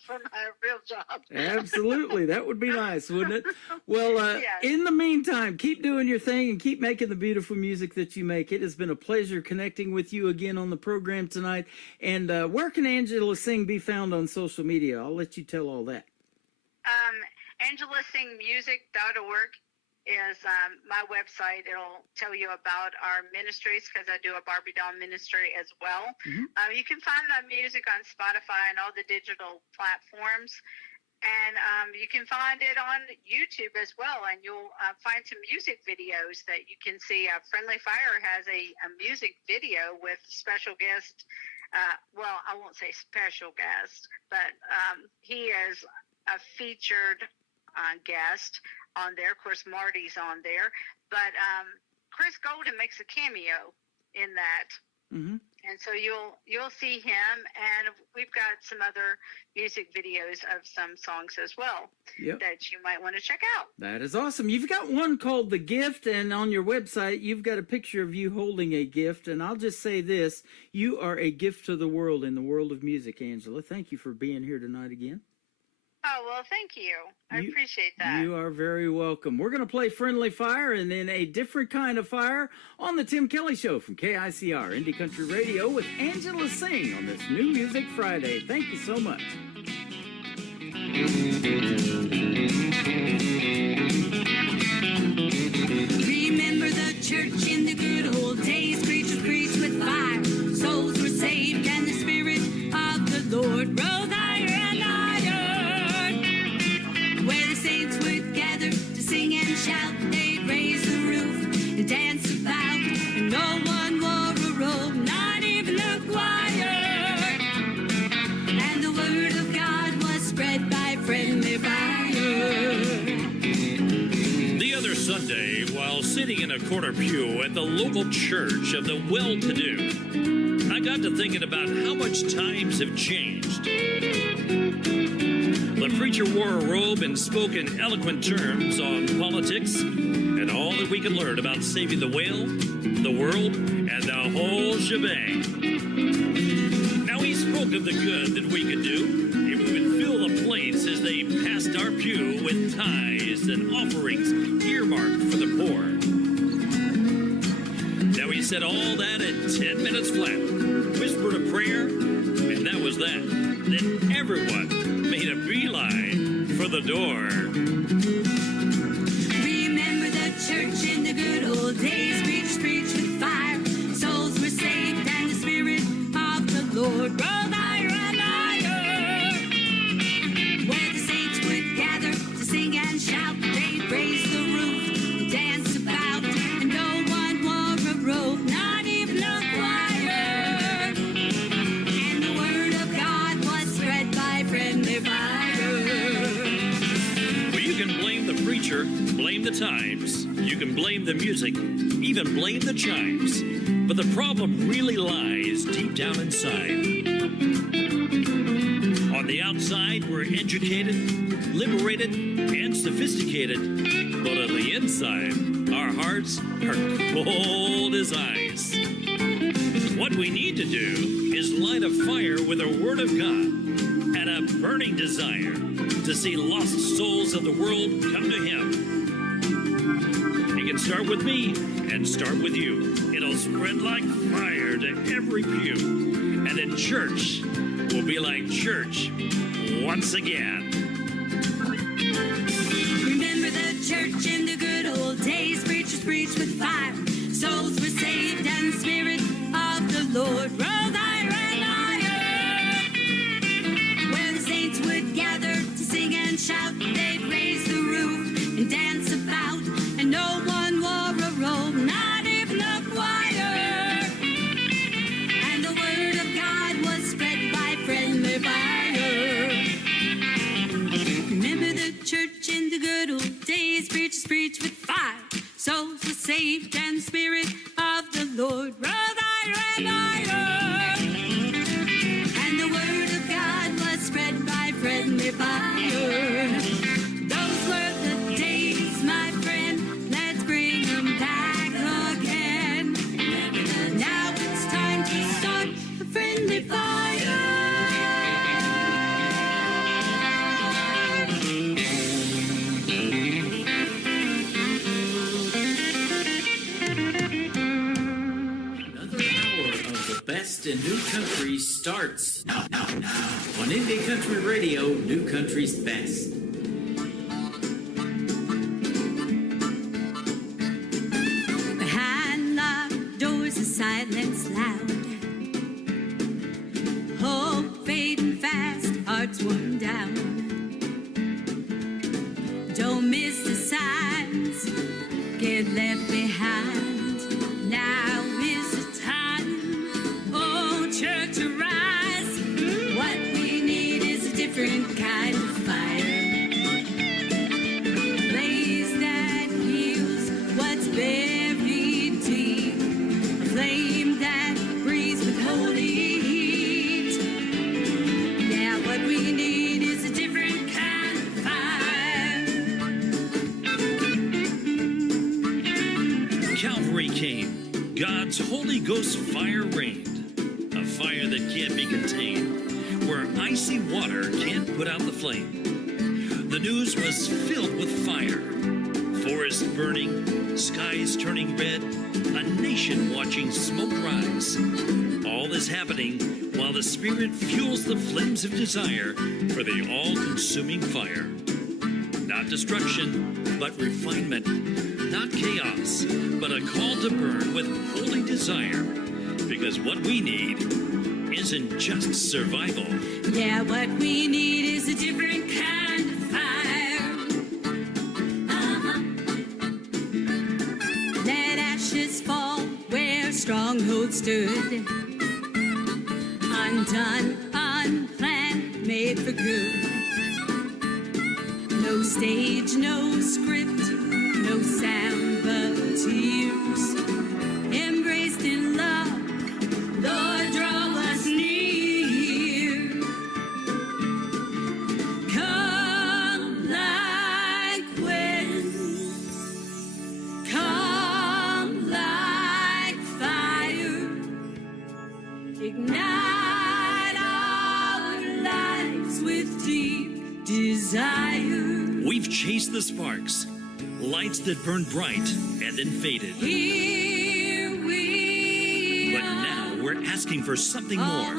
from my real job. Absolutely. That would be nice, wouldn't it? Well, Yes. in the meantime, keep doing your thing and keep making the beautiful music that you make. It has been a pleasure connecting with you again on the program tonight. And where can Angela Sing be found on social media? I'll let you tell all that. AngelaSingMusic.org is my website. It'll tell you about our ministries because I do a Barbie doll ministry as well. Mhm. You can find my music on Spotify and all the digital platforms. And you can find it on YouTube as well. And you'll find some music videos that you can see. Friendly Fire has a music video with special guest. Well, I won't say special guest, but he is a featured guest on there. Of course, Marty's on there, but Chris Golden makes a cameo in that, and so you'll see him. And we've got some other music videos of some songs as well that you might want to check out. That is awesome. You've got one called The Gift, and on your website, you've got a picture of you holding a gift. And I'll just say this: you are a gift to the world in the world of music, Angela. Thank you for being here tonight again. Oh, well, thank you. I appreciate that. You are very welcome. We're going to play Friendly Fire and then a different kind of fire on the Tim Kelly Show from KICR Indie Country Radio with Angela Sing on this New Music Friday. Thank you so much. Remember the church in the good old days. Preachers preached with fire. Souls were saved and the Spirit of the Lord rose higher and higher. Where the saints would gather to sing and shout. They'd raise the roof and dance about. And no one wore a robe, not even the choir. And the word of God was spread by friendly fire. The other Sunday, while sitting in a corner pew at the local church of the well-to-do, I got to thinking about how much times have changed. The preacher wore a robe and spoke in eloquent terms on politics and all that we can learn about saving the whale, the world, and the whole shebang. Now he spoke of the good that we could do if we would fill the plates as they passed our pew with tithes and offerings earmarked for the poor. Now he said all that in 10 minutes flat, whispered a prayer, and that was that. Then everyone made a beeline for the door. Remember the church in the good old days. Preach, preach with fire. Souls were saved and the Spirit of the Lord rose higher and higher. Where the saints would gather to sing and shout. They'd raise the roof, dance about. And no one wore a robe, not even the choir. And the word of God was spread by friendly fire. Well, you can blame the preacher, blame the times, you can blame the music, even blame the chimes. But the problem really lies deep down inside. On the outside, we're educated, liberated, and sophisticated. But on the inside, our hearts are cold as ice. What we need to do is light a fire with the Word of God and a burning desire to see lost souls of the world come to Him. It can start with me and start with you. It'll spread like fire to every pew. And in church, we'll be like church once again. Remember the church in the good old days. Preachers preached with fire. Souls were saved and the Spirit of the Lord rose higher and higher. Where the saints would gather to sing and shout. They'd raise the roof and dance about. And no one wore a robe, not even the choir. And the word of God was spread by friendly fire. Remember the church in the good old days. Preachers saved and the Spirit of the Lord rose higher and higher. And the word of God was spread by friendly fire. Those were the days, my friend, let's bring them back again. Now it's time to start a friendly fire. Best in New Country starts now on Indie Country Radio, New Country's best. Behind locked doors, the silence loud. Hope fading fast, hearts worn down. Don't miss the signs, get left behind. Now is the time. Oh, church, arise. What we need is a different kind of fire. Blaze that heals what's buried deep. A flame that breathes with holy heat. Yeah, what we need is a different kind of fire. Calvary came. God's Holy Ghost fire reigned. A fire that can't be contained, where icy water can't put out the flame. The news was filled with fire. Forests burning, skies turning red, a nation watching smoke rise. All this happening while the Spirit fuels the flames of desire for the all-consuming fire. Not destruction, but refinement. Not chaos, but a call to burn with holy desire. Because what we need isn't just survival. Yeah, what we need is a different kind of fire. Let ashes fall where strongholds stood. Undone, unplanned, made for good. No stage, no script, no sound but tears. Embraced in love, Lord, draw us near. Come like wind, come like fire. Ignite our lives with deep desire. We've chased the sparks, lights that burned bright and then faded. Here we But now we're asking for something more.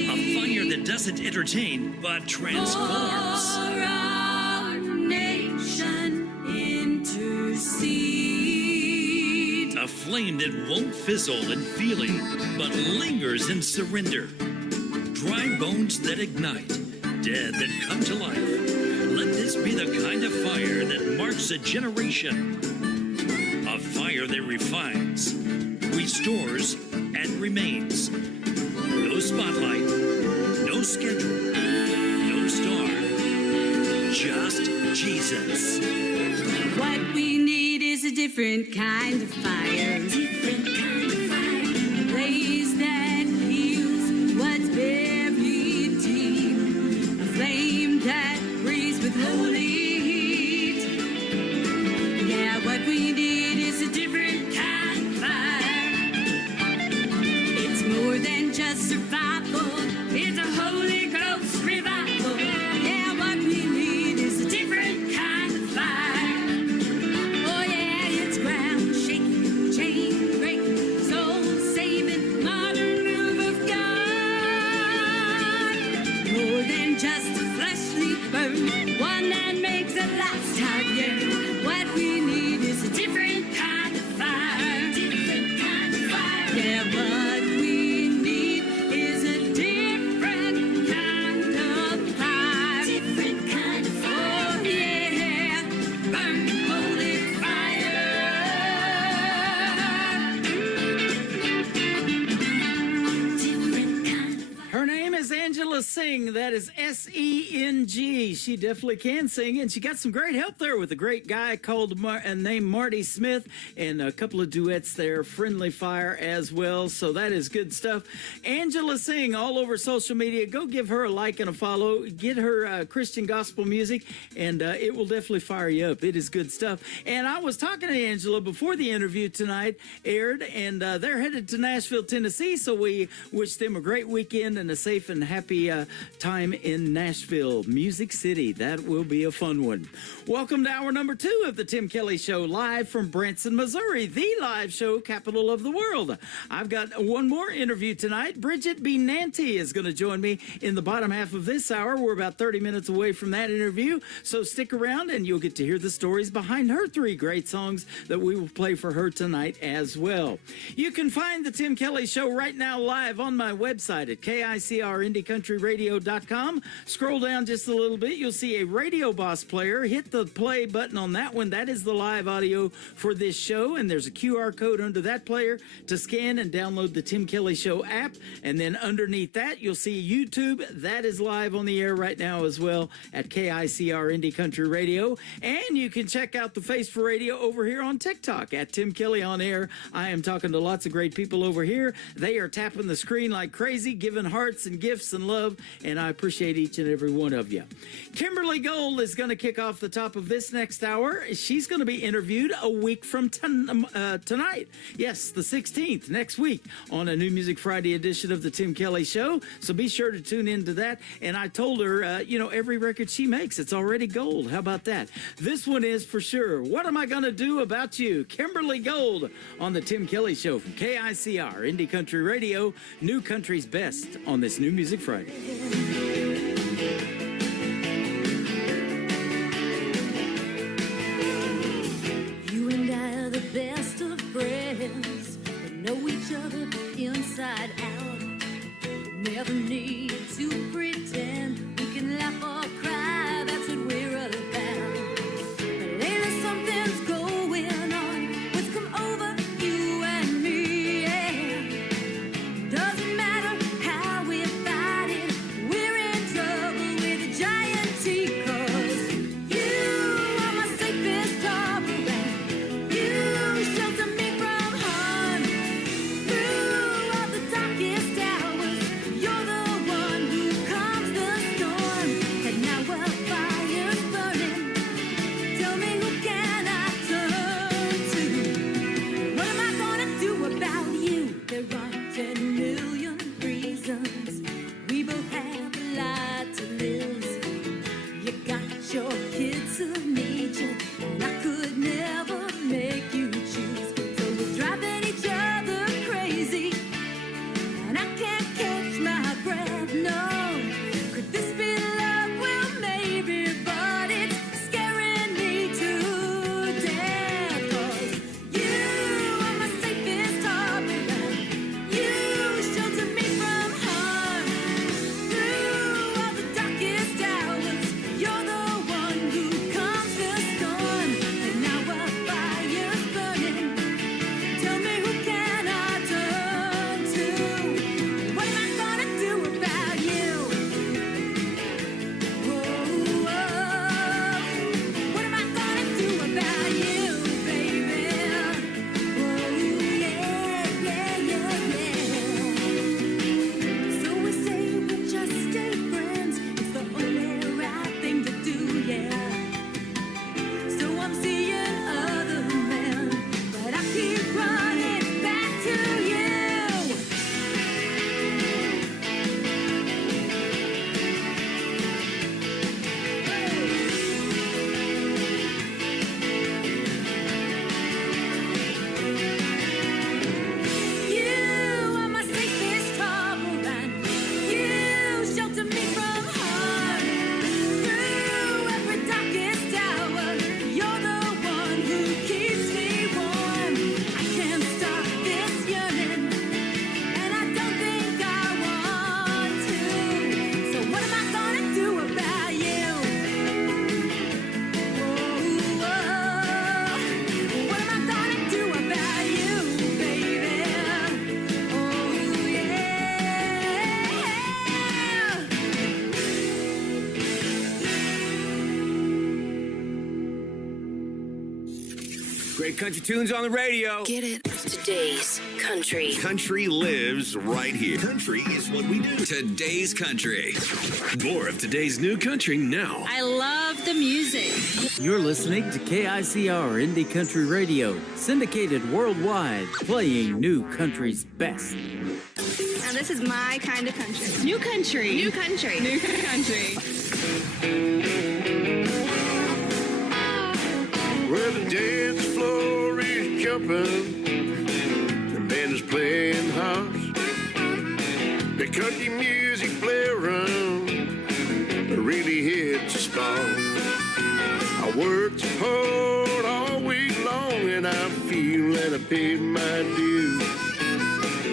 A fire that doesn't entertain, but transforms. For our nation intercede. A flame that won't fizzle in feeling, but lingers in surrender. Dry bones that ignite, dead that come to life. Let this be the kind of fire that marks a generation. A fire that refines, restores, and remains. No spotlight, no schedule, no star, just Jesus. What we need is a different kind of fire. Different kind of fire. A blaze that heals what's buried deep. A flame that breathes with holy heat. Yeah, what we need is a different kind of fire. It's more than just survival. It's a Holy Ghost revival. Yeah, what we need is a different kind of fire. Oh yeah, it's ground shaking, chain breaking, soul saving, modern move of God. More than just a fleshly burn, one that makes a lifetime yearn. What we need is a different kind of fire. Different kind of fire. Yeah, what we need is a different kind Angela Singh, that is Seng. She definitely can sing, and she got some great help there with a great guy called named Marty Smith, and a couple of duets there, Friendly Fire as well. So that is good stuff. Angela Singh, all over social media. Go give her a like and a follow. Get her Christian gospel music, and it will definitely fire you up. It is good stuff. And I was talking to Angela before the interview tonight aired, and they're headed to Nashville, Tennessee. So we wish them a great weekend and a safe and happy time in Nashville, Music City. That will be a fun one. Welcome to hour number 2 of the Tim Kelly Show, live from Branson, Missouri, the live show capital of the world. I've got one more interview tonight. Bridget B. Nanty is going to join me in the bottom half of this hour. We're about 30 minutes away from that interview, so stick around and you'll get to hear the stories behind her 3 great songs that we will play for her tonight as well. You can find the Tim Kelly Show right now live on my website at KICRIndieCountryRadio.com. Scroll down just a little bit. You'll see a Radio Boss player. Hit the play button on that one. That is the live audio for this show, and there's a QR code under that player to scan and download the Tim Kelly Show app. And then underneath that, you'll see YouTube. That is live on the air right now as well at KICR Indie Country Radio. And you can check out the Face for Radio over here on TikTok at Tim Kelly On Air. I am talking to lots of great people over here. They are tapping the screen like crazy, giving hearts and gifts and love, and I appreciate each and every one of you. Kimberly Gold is going to kick off the top of this next hour. She's going to be interviewed a week from tonight. Yes, the 16th, next week, on a New Music Friday edition of the Tim Kelly Show. So be sure to tune into that. And I told her, every record she makes, it's already gold. How about that? This one is for sure. What Am I Gonna Do About You? Kimberly Gold on the Tim Kelly Show from KICR Indie Country Radio, New Country's Best on this New Music Friday. You and I are the best of friends. We know each other inside out. Never need to pretend. We can laugh or cry. That's what we're all about. But lately something's going on. What's come over you and me? Yeah. Doesn't matter how we fight it. We're in trouble with a giant T. 'Cause you are my safest harbor, and you shelter me from harm. Through all the darkest hours, you're the one Great country tunes on the radio. Get it? Today's country. Country lives right here. Country is what we do. Today's country. More of today's new country now. I love the music. You're listening to KICR Indie Country Radio, syndicated worldwide, playing new country's best. Now this is my kind of country. New country. New country. New country. Where the dance floor is jumping, the band is playing house. The country music play around, it really hits the spot. I worked hard all week long and I feel that I paid my dues.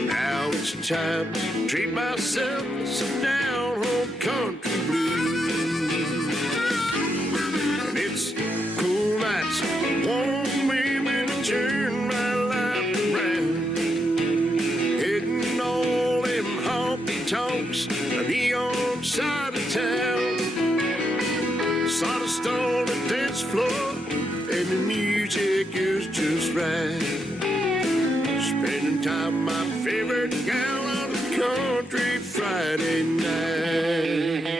Now it's time to treat myself to some down-home country blues. And it's cool nights, warm women to turn my life around. Hitting all them honky-tonks on the on side of town. Sawdust on the dance floor and the music is just right. Spending time with my favorite gal on a country Friday night.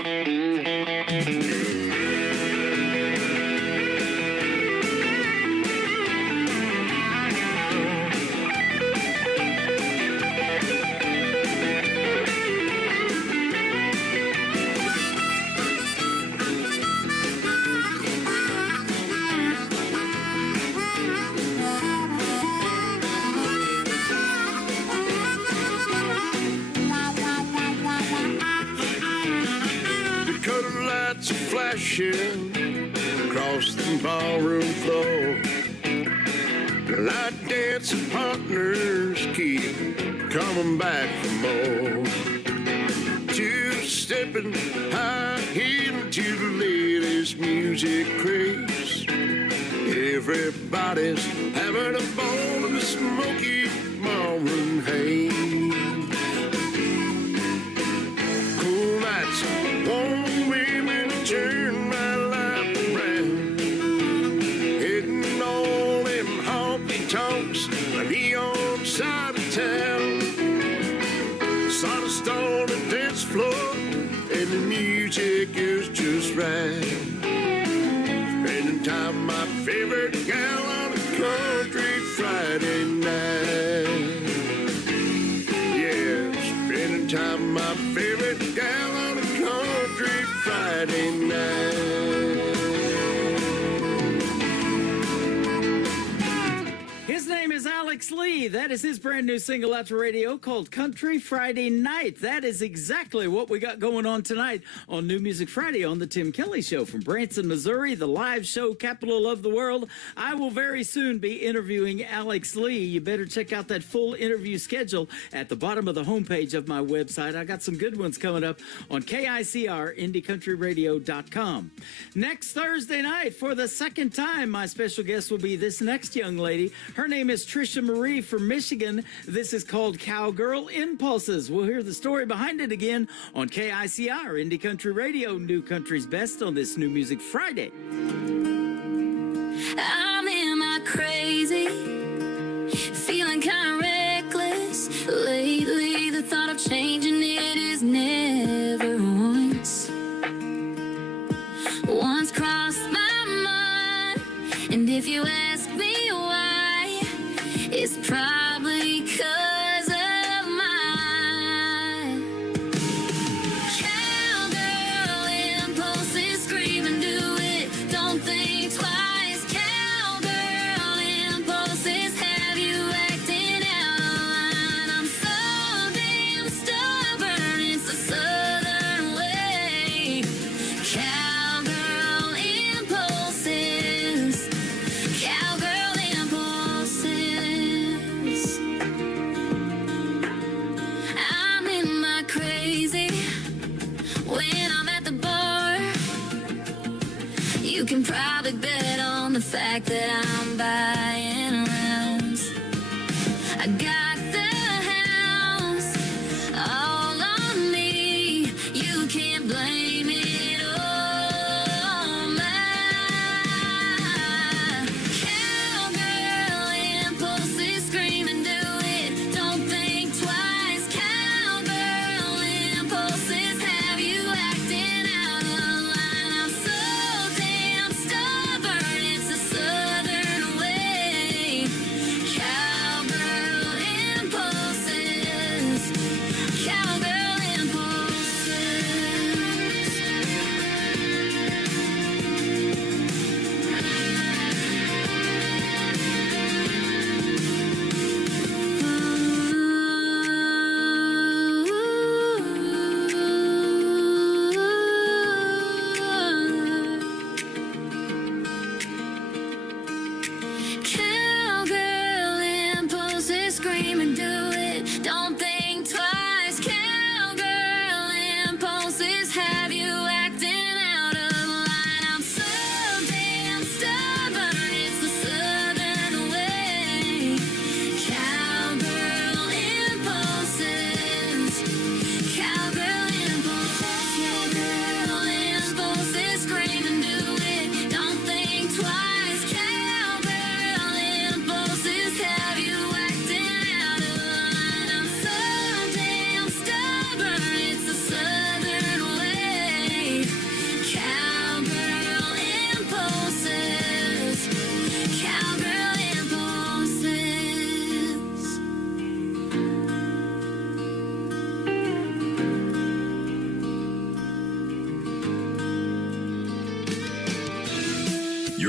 Flashing across the ballroom floor. The light dancing partners keep coming back for more. Two-stepping high into the latest music craze. Everybody's having a ball in the smoky ballroom haze. Cool nights, warm women turn my life around. Hitting all them honky-tonks on the on side of town. Sawdust on the dance floor and the music is just right. Spending time with my favorite gal on a country Friday night. Yeah, spending time with my favorite gal on a country Friday night. His name is Alex Lee. That is his brand new single out to radio called Country Friday Night. That is exactly what we got going on tonight on New Music Friday on the Tim Kelly Show from Branson, Missouri, the live show capital of the world. I will very soon be interviewing Alex Lee. You better check out that full interview schedule at the bottom of the homepage of my website. I got some good ones coming up on KICR, IndieCountryRadio.com. Next Thursday night, for the second time, my special guest will be this next young lady. Her name is Trisha Marie from Michigan. This is called Cowgirl Impulses. We'll hear the story behind it again on KICR, Indie Country Radio, New Country's Best on this New Music Friday. I'm in my crazy, feeling kind of reckless. Lately, the thought of changing it is never once crossed my mind. And if you ask me why, it's probably 'cause of my cowgirl impulses. Scream and do it, don't think twice. Cowgirl impulses have you acting out of line. I'm so damn stubborn, it's the southern way. Cowgirl impulses. Cowgirl impulses. I'm in my crazy when I'm at the bar. You can probably bet on the fact that I'm buying rounds. I got the house all on me. You can't blame it on my cowgirl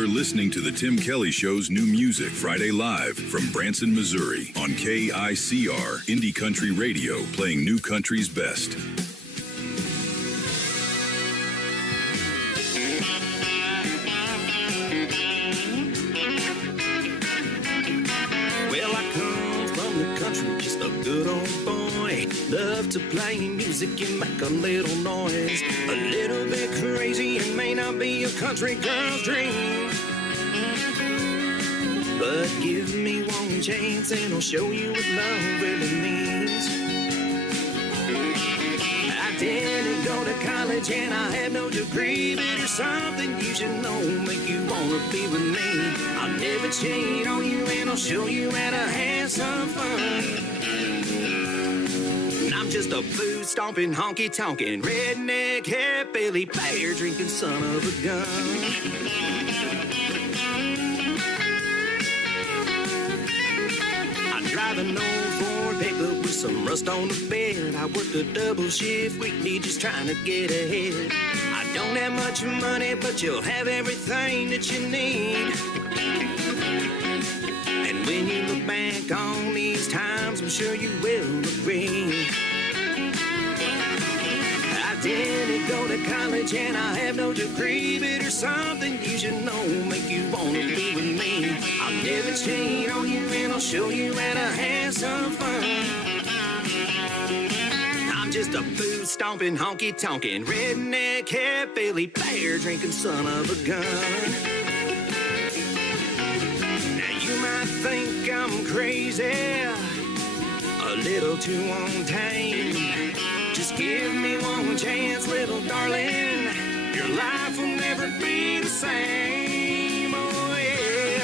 You're listening to the Tim Kelly Show's New Music Friday live from Branson, Missouri on KICR, Indie Country Radio, playing new country's best. Well, I come from the country, just a good old boy. Love to play music and make a little noise. A little bit crazy, it may not be a country girl's dream, but give me one chance and I'll show you what love really means. I didn't go to college and I have no degree, but there's something you should know, make you wanna be with me. I'll never cheat on you and I'll show you how to have some fun. I'm just a food stomping, honky tonkin', redneck, hillbilly, beer drinking son of a gun. I drive an old Ford pickup with some rust on the bed. I work a double shift weekly just trying to get ahead. I don't have much money, but you'll have everything that you need. And when you look back on these times, I'm sure you will agree. I didn't go to college and I have no degree, but there's something you should know, make you wanna be with me. I'll never cheat on you and I'll show you how to have some fun. I'm just a food stomping, honky tonkin', redneck, hillbilly, beer drinking son of a gun. Now you might think I'm crazy, a little too on tame. Just give me one chance, little darling. Your life will never be the same. Oh, yeah.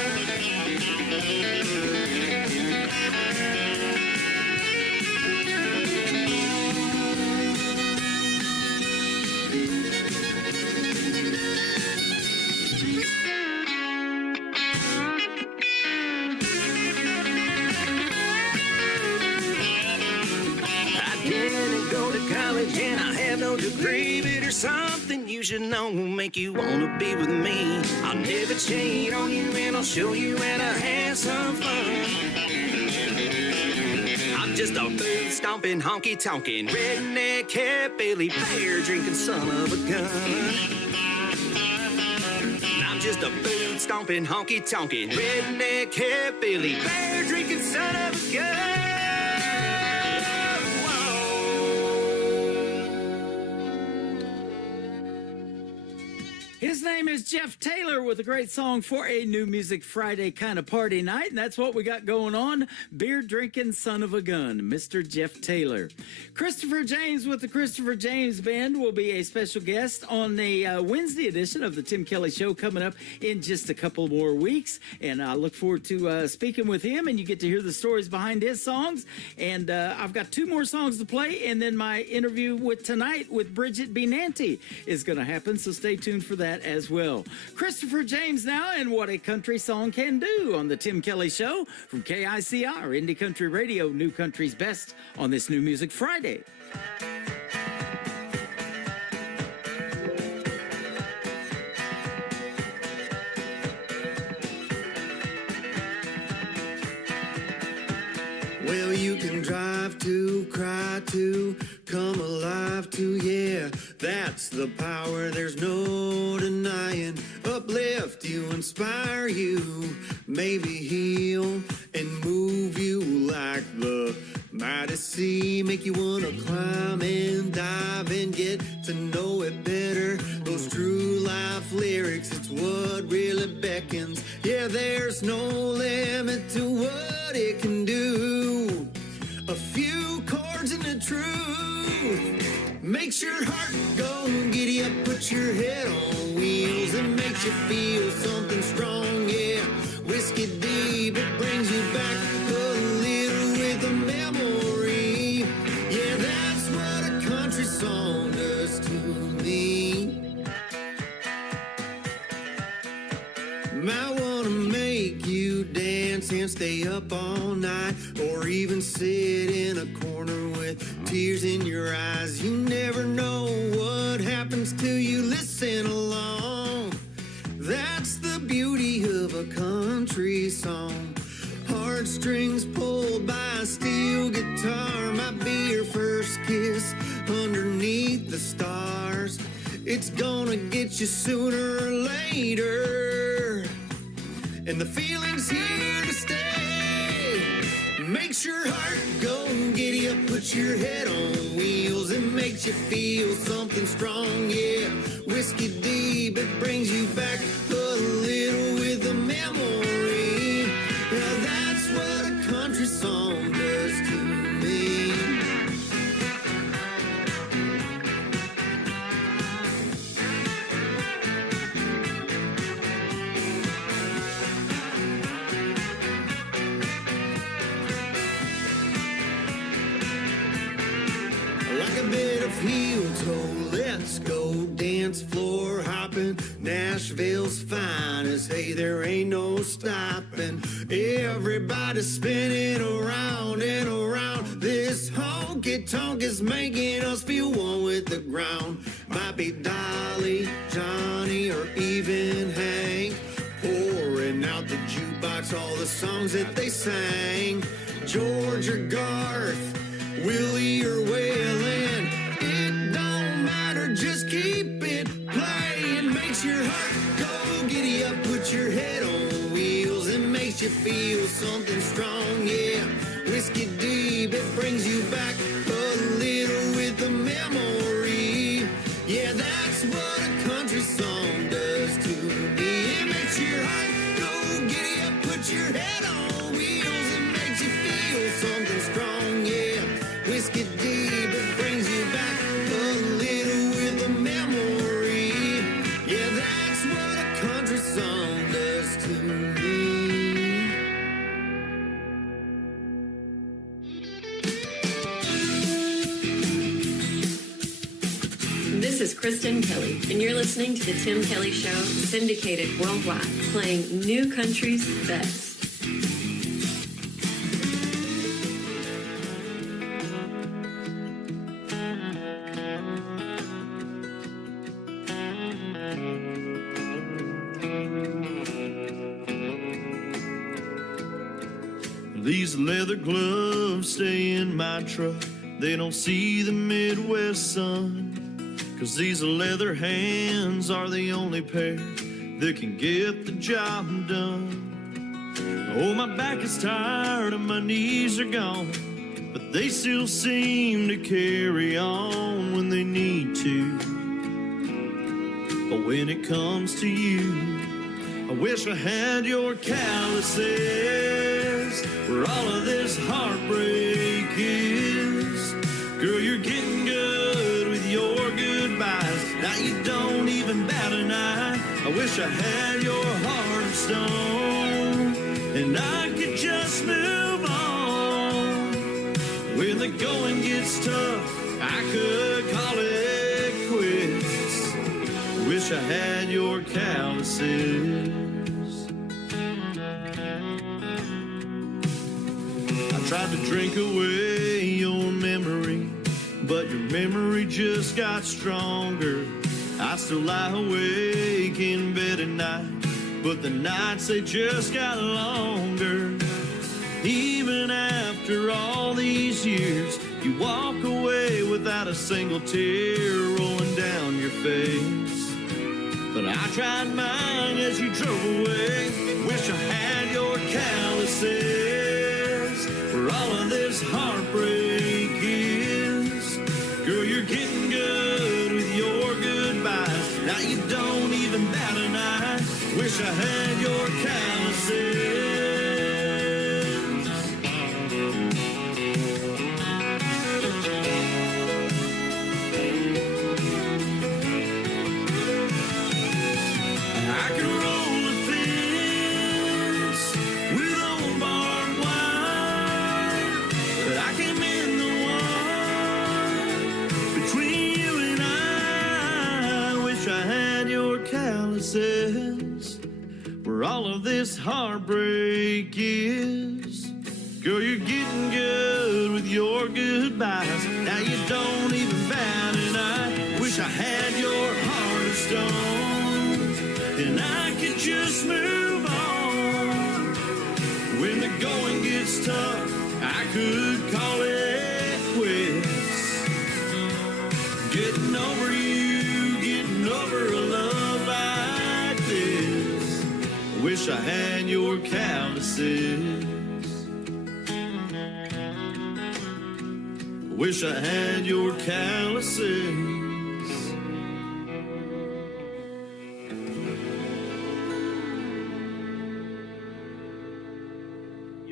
College and I have no degree, but there's something you should know, make you wanna be with me. I'll never cheat on you and I'll show you how to have some fun. I'm just a food stomping, honky tonkin', redneck, hillbilly, beer drinking son of a gun. I'm just a food stomping, honky tonkin', redneck, hillbilly, beer drinking son of a gun. His name is Jeff Taylor with a great song for a New Music Friday kind of party night, and that's what we got going on. Beer drinking son of a gun, Mr. Jeff Taylor. Christopher James with the Christopher James Band will be a special guest on the Wednesday edition of the Tim Kelly Show coming up in just a couple more weeks, and I look forward to speaking with him, and you get to hear the stories behind his songs. And I've got 2 more songs to play, and then my interview with tonight with Bridget B. Nanty is going to happen, so stay tuned for that as well. Christopher James now, and What a Country Song Can Do on the Tim Kelly Show from KICR, Indie Country Radio, New Country's Best on this New Music Friday. Well, you can drive to, cry to, come alive to, yeah, that's the power, there's no denying. Uplift you, inspire you, maybe heal and move you like the mighty sea. Make you wanna climb and dive and get to know it better. Those true life lyrics, it's what really beckons. Yeah, there's no limit to what it can do. A few chords and the truth makes your heart go giddy up, put your head on wheels. It makes you feel something strong, yeah. Whiskey deep, it brings you back a little with a memory. Yeah, that's what a country song does to me. Might wanna make you dance and stay up all night, or even sit in a corner with tears in your eyes. You never know what happens till you listen along. That's the beauty underneath the stars. It's gonna get you sooner or later, and the feeling's here to stay. Makes your heart go giddy up, puts your head on wheels. It makes you feel something strong, yeah. Whiskey deep, it brings you back a little with a memory. Now that's what a country song does to me. Like a bit of heel toe, let's go dance floor hopping. Nashville's finest, hey, there ain't no stopping. Everybody's spinning around and around. This honky tonk is making us feel one with the ground. Might be Dolly, Johnny, or even Hank, pouring out the jukebox, all the songs that they sang. George or Garth, Willie or Waylon, it don't matter, just keep it playing. Makes your heart go giddy up, put your head on wheels. It makes you feel something strong, yeah. Whiskey deep, it brings you back a little with a memory. Yeah, that's what a country song does to me. It makes your heart go giddy up, put your head on wheels. It makes you feel something strong, yeah. Whiskey deep, it brings you back a little with a memory. Yeah, that's what a country song does to me. This is Kristen Kelly, and you're listening to The Tim Kelly Show, syndicated worldwide, playing new country's best. These leather gloves stay in my truck. They don't see the Midwest sun. 'Cause these leather hands are the only pair that can get the job done. Oh, my back is tired and my knees are gone, but they still seem to carry on when they need to. But when it comes to you, I wish I had your calluses where all of this heartbreak is. Girl, you're getting good with your goodbyes. Now you don't even bat an eye. I wish I had your heart of stone and I could just move on. When the going gets tough, I could call it quits. Wish I had your calluses. I tried to drink away your memory, but your memory just got stronger. I still lie awake in bed at night, but the nights they just got longer. Even after all these years, you walk away without a single tear rolling down your face. But I tried mine as you drove away. Wish I had your calluses where all of this heartbreak is. Girl, you're getting good with your goodbyes. Now you don't even bat an eye. Wish I had your calluses. I could roll a fence with old barbed wire, but I can't mend the one between you and I. Wish I had your calluses where all of this heartbreak is. Girl, you're getting good with your goodbyes. Now you don't even bat an eye. Wish I had your heart of stone and I could just move on. When the going gets tough, I could call it quits. Getting over you, getting over a love like this. Wish I had your calluses. Wish I had your calluses.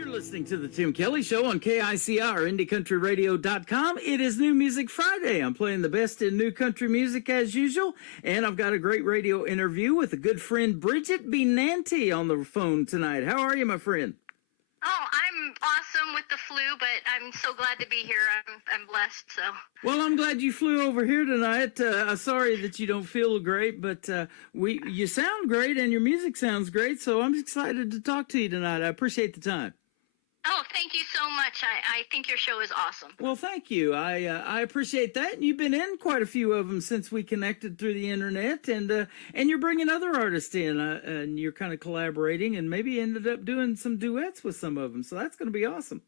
Listening to the Tim Kelly Show on KICR, IndieCountryRadio.com. It is New Music Friday. I'm playing the best in new country music as usual, and I've got a great radio interview with a good friend, Bridget Benanti, on the phone tonight. How are you, my friend? Oh, I'm awesome with the flu, but I'm so glad to be here. I'm blessed. So. Well, I'm glad you flew over here tonight. Sorry that you don't feel great, but you sound great and your music sounds great. So I'm excited to talk to you tonight. I appreciate the time. Oh, thank you so much. I think your show is awesome. Well, thank you. I appreciate that. And you've been in quite a few of them since we connected through the internet, and you're bringing other artists in, and you're kind of collaborating, and maybe ended up doing some duets with some of them. So that's going to be awesome.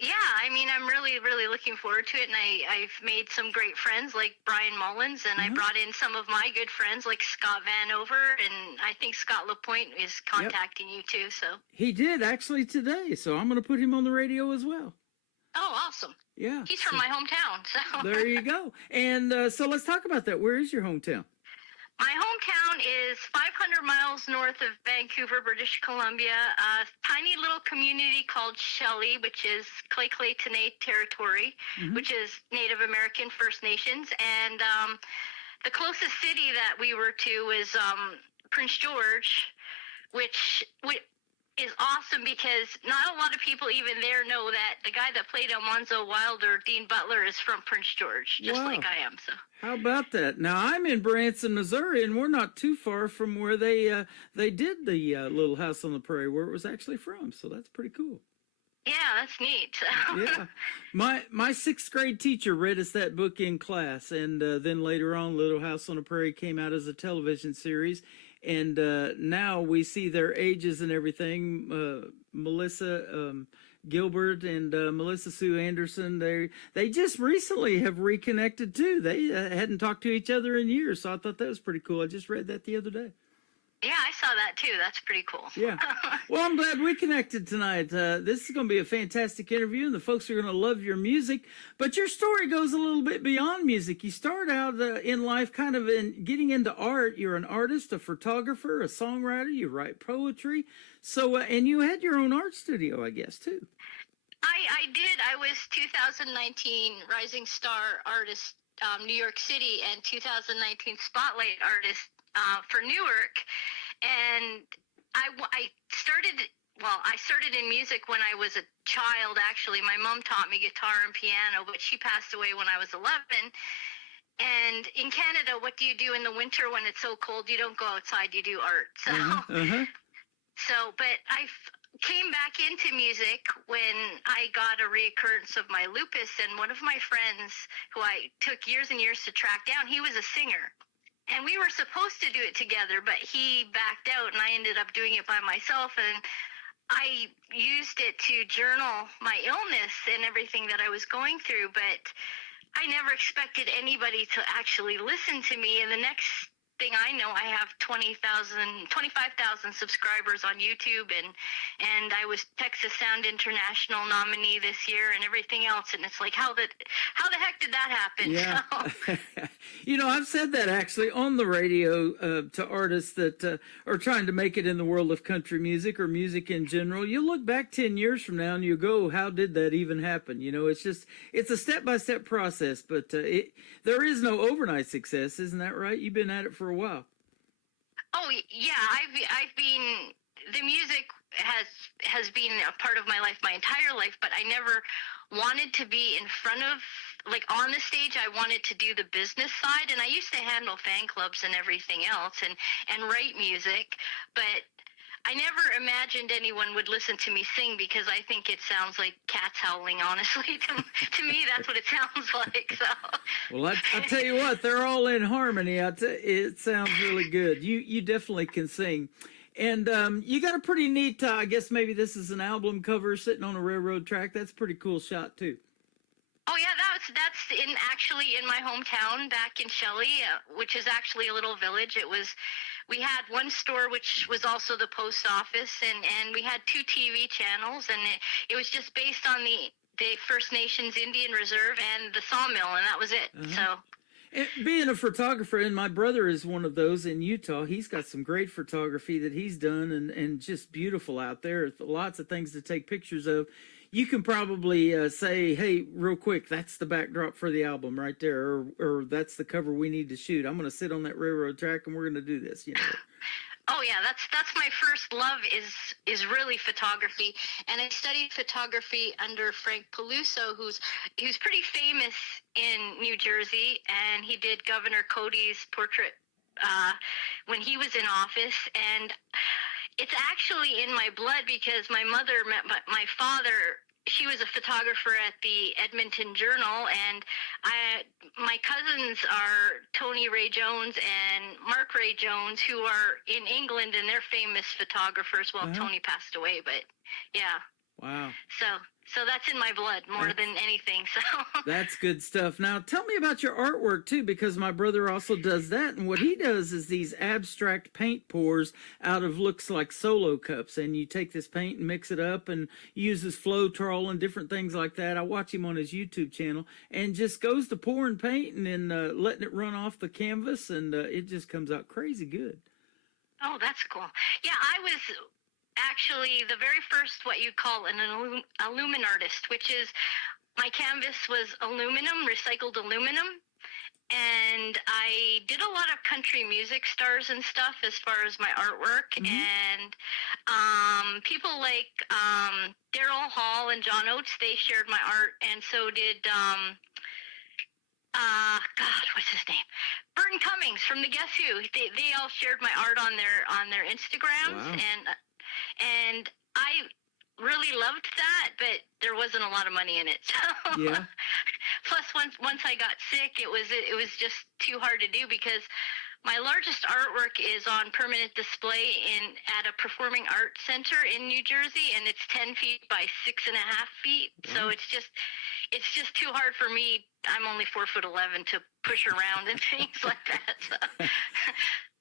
Yeah, I mean, I'm really, really looking forward to it, and I've made some great friends like Brian Mullins, and I brought in some of my good friends like Scott Vanover, and I think Scott LaPointe is contacting you too. So he did actually today, so I'm going to put him on the radio as well. Oh, awesome! Yeah, he's from my hometown. So there you go. And so let's talk about that. Where is your hometown? My hometown is 500 miles north of Vancouver, British Columbia, a tiny little community called Shelley, which is Clay Tenay territory, which is Native American First Nations. And the closest city that we were to is Prince George, which is awesome because not a lot of people even there know that the guy that played Almanzo Wilder, Dean Butler, is from Prince George, just like I am. So. How about that? Now, I'm in Branson, Missouri, and we're not too far from where they did the Little House on the Prairie, where it was actually from. So that's pretty cool. Yeah, that's neat. Yeah, my sixth grade teacher read us that book in class, and then later on, Little House on the Prairie came out as a television series, and now we see their ages and everything. Melissa Gilbert and Melissa Sue Anderson, they just recently have reconnected too. They hadn't talked to each other in years, so I thought that was pretty cool. I just read that the other day. Yeah, I saw that too. That's pretty cool. Yeah. Well, I'm glad we connected tonight. This is going to be a fantastic interview, and the folks are going to love your music. But your story goes a little bit beyond music. You start out in life kind of getting into art. You're an artist, a photographer, a songwriter. You write poetry. So, and you had your own art studio, I guess, too. I did. I was 2019 Rising Star Artist New York City and 2019 Spotlight Artist for Newark, and I started in music when I was a child. Actually, my mom taught me guitar and piano, but she passed away when I was 11. And in Canada, what do you do in the winter when it's so cold? You don't go outside, you do art. So but I came back into music when I got a reoccurrence of my lupus, and one of my friends who I took years and years to track down, he was a singer. And we were supposed to do it together, but he backed out, and I ended up doing it by myself. And I used it to journal my illness and everything that I was going through, but I never expected anybody to actually listen to me. And the next thing I know, I have 25,000 subscribers on YouTube, and I was Texas Sound International nominee this year and everything else. And it's like, how the heck did that happen? Yeah. So. You know, I've said that actually on the radio to artists that are trying to make it in the world of country music or music in general. You look back 10 years from now and you go, how did that even happen? You know, it's a step-by-step process, but there is no overnight success. Isn't that right? You've been at it for a while. Oh yeah, I've been, the music has been a part of my life my entire life, but I never wanted to be in front of, like, on the stage. I wanted to do the business side, and I used to handle fan clubs and everything else and write music, but I never imagined anyone would listen to me sing, because I think it sounds like cats howling, honestly. To me, that's what it sounds like. So. Well, I tell you what, they're all in harmony. It sounds really good. You definitely can sing. And you got a pretty neat, I guess maybe this is an album cover sitting on a railroad track. That's a pretty cool shot, too. Oh yeah, actually in my hometown back in Shelley, which is actually a little village. We had one store, which was also the post office, and we had 2 TV channels, and it was just based on the First Nations Indian Reserve and the sawmill, and that was it. So. And being a photographer, and my brother is one of those in Utah, he's got some great photography that he's done and just beautiful out there. Lots of things to take pictures of. You can probably say, hey, real quick, that's the backdrop for the album right there, or that's the cover we need to shoot. I'm going to sit on that railroad track and we're going to do this, you know. Oh yeah, that's my first love is really photography, and I studied photography under Frank Peluso, who's pretty famous in New Jersey, and he did Governor Cody's portrait when he was in office, and it's actually in my blood because my mother met my father. She was a photographer at the Edmonton Journal, and my cousins are Tony Ray Jones and Mark Ray Jones, who are in England, and they're famous photographers. Well, Tony passed away, but yeah. Wow. So that's in my blood more than anything. So that's good stuff. Now, tell me about your artwork, too, because my brother also does that. And what he does is these abstract paint pours out of looks like Solo cups. And you take this paint and mix it up and uses Floetrol and different things like that. I watch him on his YouTube channel and just goes to pouring paint and then letting it run off the canvas. And it just comes out crazy good. Oh, that's cool. Yeah, I was actually the very first what you call an alumin artist, which is my canvas was aluminum, recycled aluminum, and I did a lot of country music stars and stuff as far as my artwork, and people like Daryl Hall and John Oates, they shared my art, and so did God, what's his name? Burton Cummings from the Guess Who. They all shared my art on their Instagrams. Wow. And I really loved that, but there wasn't a lot of money in it. So yeah. Plus, once I got sick, it was just too hard to do because my largest artwork is on permanent display at a performing arts center in New Jersey, and it's 10 feet by 6.5 feet. Wow. So it's just too hard for me. I'm only 4'11" to push around and things like that. So.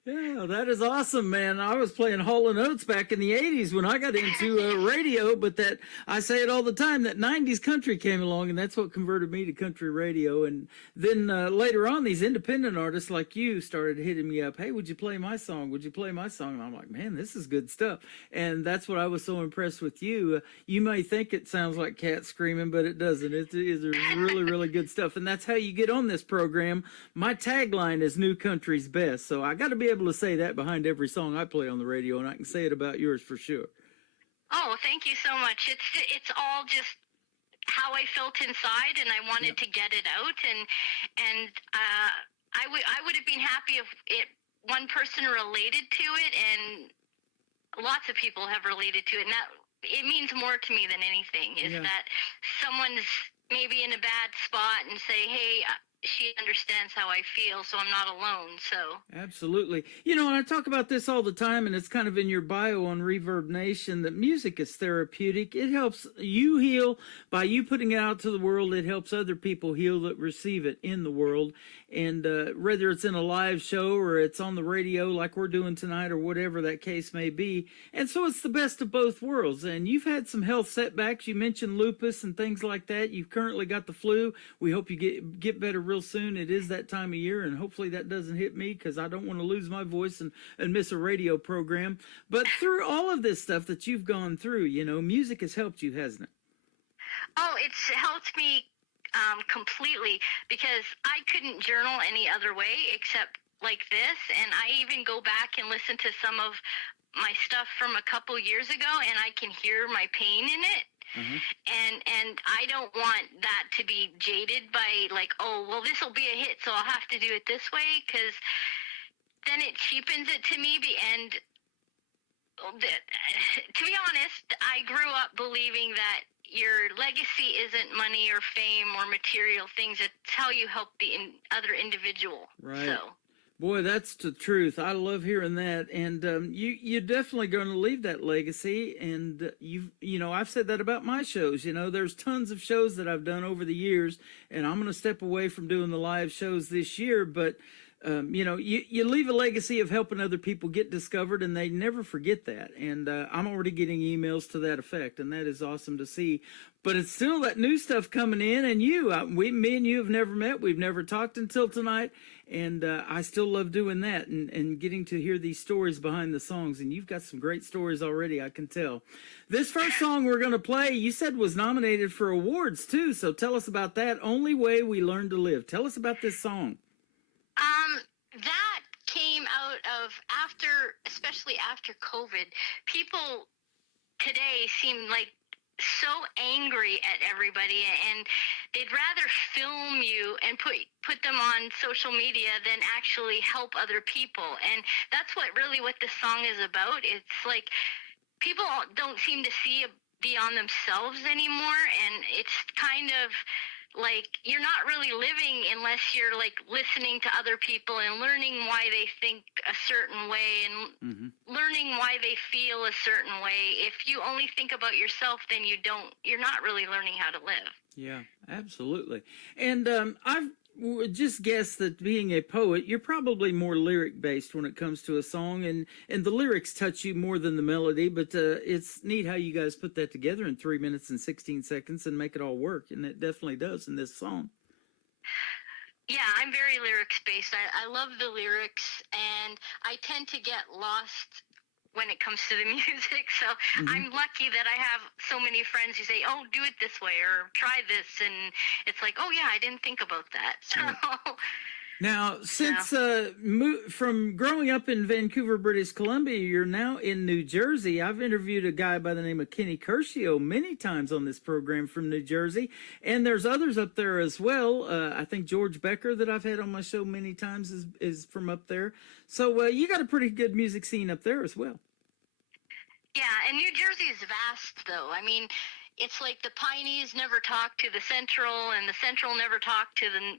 Yeah, that is awesome, man. I was playing Hall & Oates back in the 80s when I got into radio, but that I say it all the time, that 90s country came along, and that's what converted me to country radio. And then later on, these independent artists like you started hitting me up. Hey, would you play my song? Would you play my song? And I'm like, man, this is good stuff. And that's what I was so impressed with you. You may think it sounds like cats screaming, but it doesn't. It is really, really good stuff. And that's how you get on this program. My tagline is New Country's Best. So I got to be able to say that behind every song I play on the radio, and I can say it about yours for sure. Oh, thank you so much. It's all just how I felt inside, and I wanted to get it out, and I would have been happy if one person related to it, and lots of people have related to it, and that it means more to me than anything is that someone's maybe in a bad spot and say, hey, she understands how I feel, so I'm not alone. So absolutely. You know, and I talk about this all the time, and it's kind of in your bio on Reverb Nation, that music is therapeutic. It helps you heal by you putting it out to the world. It helps other people heal that receive it in the world. And whether it's in a live show or it's on the radio like we're doing tonight or whatever that case may be. And so it's the best of both worlds. And you've had some health setbacks. You mentioned lupus and things like that. You've currently got the flu. We hope you get better real soon. It is that time of year, and hopefully that doesn't hit me because I don't want to lose my voice and miss a radio program. But through all of this stuff that you've gone through, you know, music has helped you, hasn't it? Oh, it's helped me completely, because I couldn't journal any other way except like this, and I even go back and listen to some of my stuff from a couple years ago, and I can hear my pain in it. And I don't want that to be jaded by like, oh, well, this will be a hit, so I'll have to do it this way, because then it cheapens it to me. And to be honest, I grew up believing that your legacy isn't money or fame or material things. It's how you help the other individual. Right. So. Boy, that's the truth. I love hearing that, and you're definitely going to leave that legacy. And I've said that about my shows. There's tons of shows that I've done over the years, and I'm going to step away from doing the live shows this year. But you leave a legacy of helping other people get discovered, and they never forget that. And I'm already getting emails to that effect, and that is awesome to see. But it's still that new stuff coming in, and me and you have never met. We've never talked until tonight. And I still love doing that and getting to hear these stories behind the songs. And you've got some great stories already, I can tell. This first song we're going to play, you said was nominated for awards, too. So tell us about that. Only Way We Learn to Live. Tell us about this song. That came out of especially after COVID. People today seem like so angry at everybody, and they'd rather film you and put them on social media than actually help other people. And that's what this song is about. It's like people don't seem to see beyond themselves anymore, and it's kind of like you're not really living unless you're like listening to other people and learning why they think a certain way and learning why they feel a certain way. If you only think about yourself, then you're not really learning how to live. Yeah, absolutely. And I've just guessed that being a poet, you're probably more lyric based when it comes to a song, and the lyrics touch you more than the melody, but it's neat how you guys put that together in 3 minutes and 16 seconds and make it all work, and it definitely does in this song. Yeah, I'm very lyrics based. I love the lyrics, and I tend to get lost when it comes to the music, so I'm lucky that I have so many friends who say, oh, do it this way or try this, and it's like, oh yeah, I didn't think about that. So now, since from growing up in Vancouver, British Columbia, you're now in New Jersey. I've interviewed a guy by the name of Kenny Curcio many times on this program from New Jersey, and there's others up there as well. I think George Becker that I've had on my show many times is from up there. So you got a pretty good music scene up there as well. Yeah, and New Jersey is vast, though. I mean, it's like the Pineys never talk to the Central, and the Central never talk to the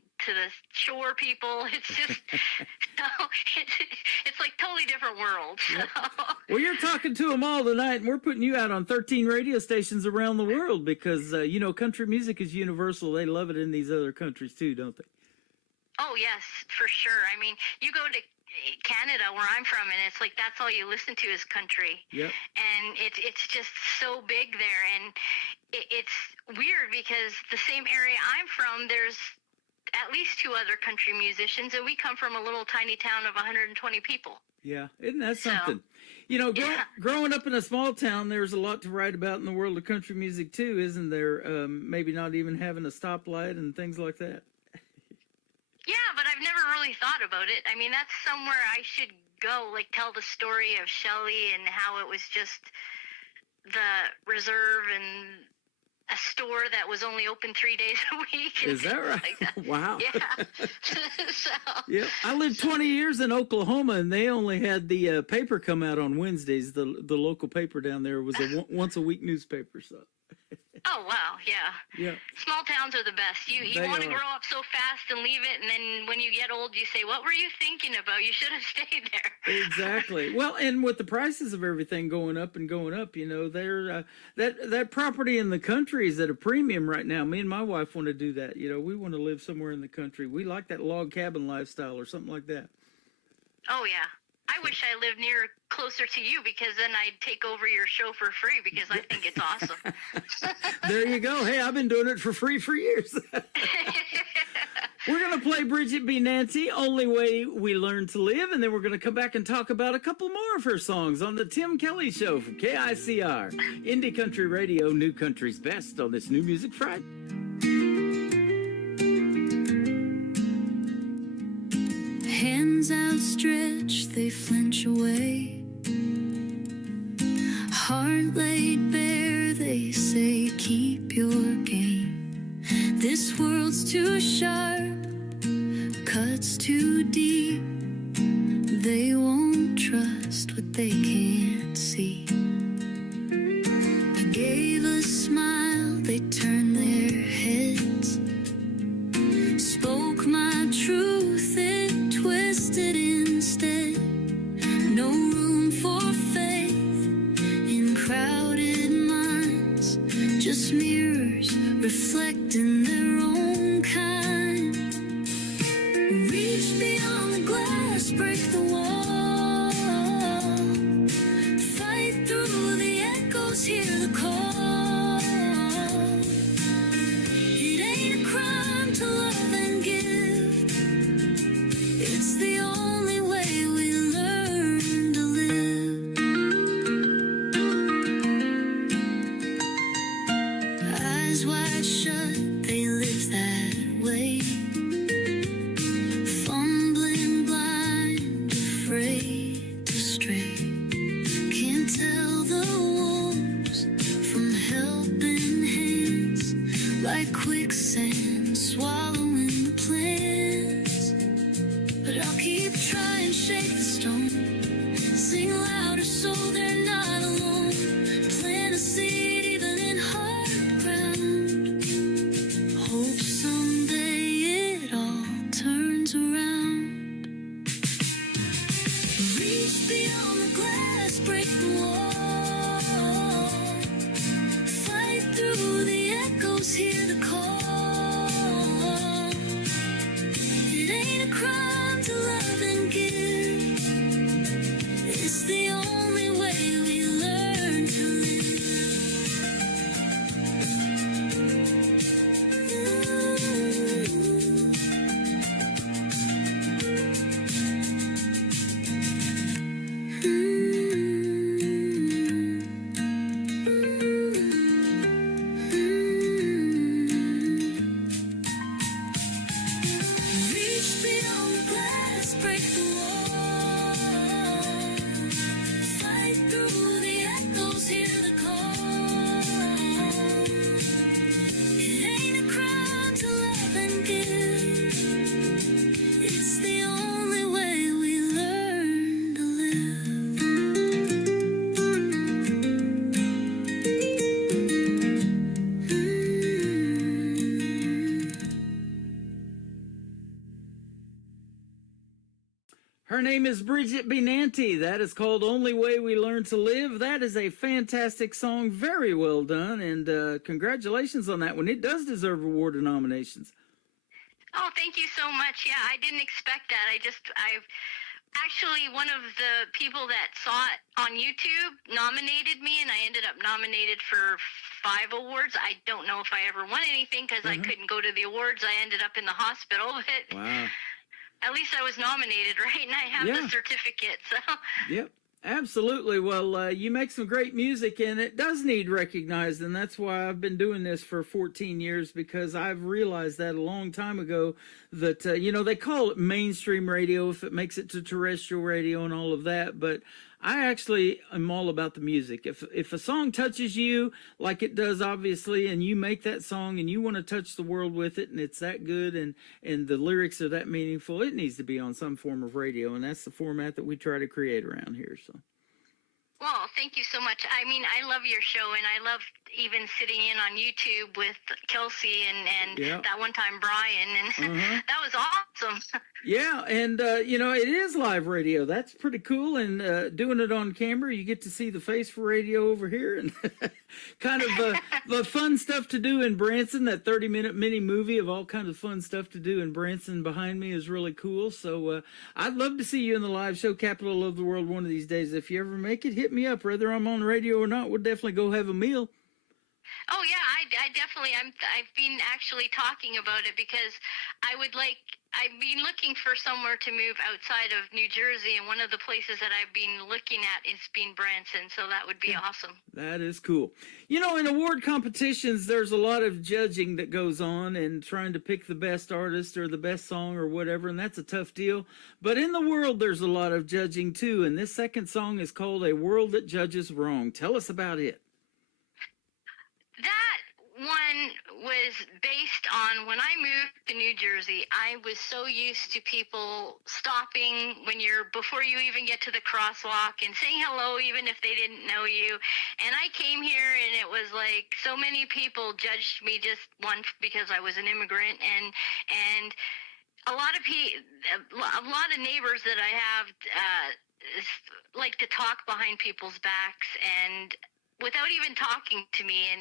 Shore people. It's just, it's like totally different worlds. Yep. Well, you're talking to them all tonight, and we're putting you out on 13 radio stations around the world because, country music is universal. They love it in these other countries, too, don't they? Oh, yes, for sure. I mean, you go to Canada, where I'm from, and it's like that's all you listen to is country. Yep. And it's just so big there, and it's weird because the same area I'm from, there's at least 2 other country musicians, and we come from a little tiny town of 120 people. Yeah, isn't that something? Growing up in a small town, there's a lot to write about in the world of country music too, isn't there? Maybe not even having a stoplight and things like that. Yeah, but I've never really thought about it. I mean, that's somewhere I should go, like tell the story of Shelley and how it was just the reserve and a store that was only open 3 days a week. Is that right? Like that. Wow. Yeah. Yeah. I lived 20 years in Oklahoma, and they only had the paper come out on Wednesdays. The local paper down there was a once a week newspaper. So. Oh, wow, yeah. Yeah. Small towns are the best. You want to grow up so fast and leave it, and then when you get old, you say, what were you thinking about? You should have stayed there. Exactly. Well, and with the prices of everything going up, they're that property in the country is at a premium right now. Me and my wife want to do that. We want to live somewhere in the country. We like that log cabin lifestyle or something like that. Oh, yeah. I wish I lived closer to you, because then I'd take over your show for free, because I think it's awesome. There you go. Hey, I've been doing it for free for years. We're going to play Bridget B. Nancy, Only Way We Learn to Live, and then we're going to come back and talk about a couple more of her songs on the Tim Kelly Show from KICR. Indie Country Radio, New Country's Best on this New Music Friday. Hands outstretched, they flinch away. Heart laid bare, they say, keep your game. This world's too sharp, cuts too deep. They won't trust what they can't see. I gave a smile, they turned their heads. Spoke my truth and twisted in glass, break the wall, fight through the echoes, hear the call. It ain't a crime to love and give. It's the only way we learn to live. Eyes wide shut, they live that way. Fumbling blind, afraid to stray. Can't tell the wolves from helping hands. Like quicksand, swallowing the plans. But I'll keep trying, shake the stone. Sing louder so they're not alone. Plant a seed even in hard ground. Hope someday it all turns around. Reach beyond the glass, break the wall. Fight through the echoes, hear the call. It ain't a crime to love and give. It's the only way we learn to live. Reach beyond the glass, break the wall. Fight through the echoes, hear the call. It ain't a crime to love and give. It's the only way we learn to Her name is Bridget Benanti. That is called Only Way We Learn to Live. That is a fantastic song. Very well done. And congratulations on that one. It does deserve award and nominations. Oh, thank you so much. Yeah, I didn't expect that. I've actually, one of the people that saw it on YouTube nominated me, and I ended up nominated for 5 awards. I don't know if I ever won anything because I couldn't go to the awards. I ended up in the hospital, but Wow. at least I was nominated, right? And I have Yeah. the certificate, so. Yep, absolutely. Well, you make some great music, and it does need recognized, and that's why I've been doing this for 14 years, because I've realized that a long time ago that, they call it mainstream radio if it makes it to terrestrial radio and all of that, but I actually am all about the music. If a song touches you like it does, obviously, and you make that song and you want to touch the world with it, and it's that good, and the lyrics are that meaningful, it needs to be on some form of radio, and that's the format that we try to create around here. So. Well, thank you so much. I mean, I love your show, and I love even sitting in on YouTube with Kelsey and Yeah. that one time Brian, and that was awesome. Yeah, and it is live radio. That's pretty cool. And doing it on camera, you get to see the face for radio over here, and kind of the fun stuff to do in Branson. That 30-minute mini movie of all kinds of fun stuff to do in Branson behind me is really cool. So I'd love to see you in the live show, Capital of the World, one of these days. If you ever make it, hit me up. Whether I'm on radio or not, we'll definitely go have a meal. Oh yeah, I definitely. I've been actually talking about it because I've been looking for somewhere to move outside of New Jersey, and one of the places that I've been looking at is being Branson, so that would be awesome. That is cool. In award competitions, there's a lot of judging that goes on and trying to pick the best artist or the best song or whatever, and that's a tough deal. But in the world, there's a lot of judging too, and this second song is called A World That Judges Wrong. Tell us about it. That one was based on when I moved to New Jersey. I was so used to people stopping before you even get to the crosswalk and saying hello even if they didn't know you. And I came here and it was like so many people judged me just once because I was an immigrant, and a lot of neighbors that I have like to talk behind people's backs and without even talking to me, and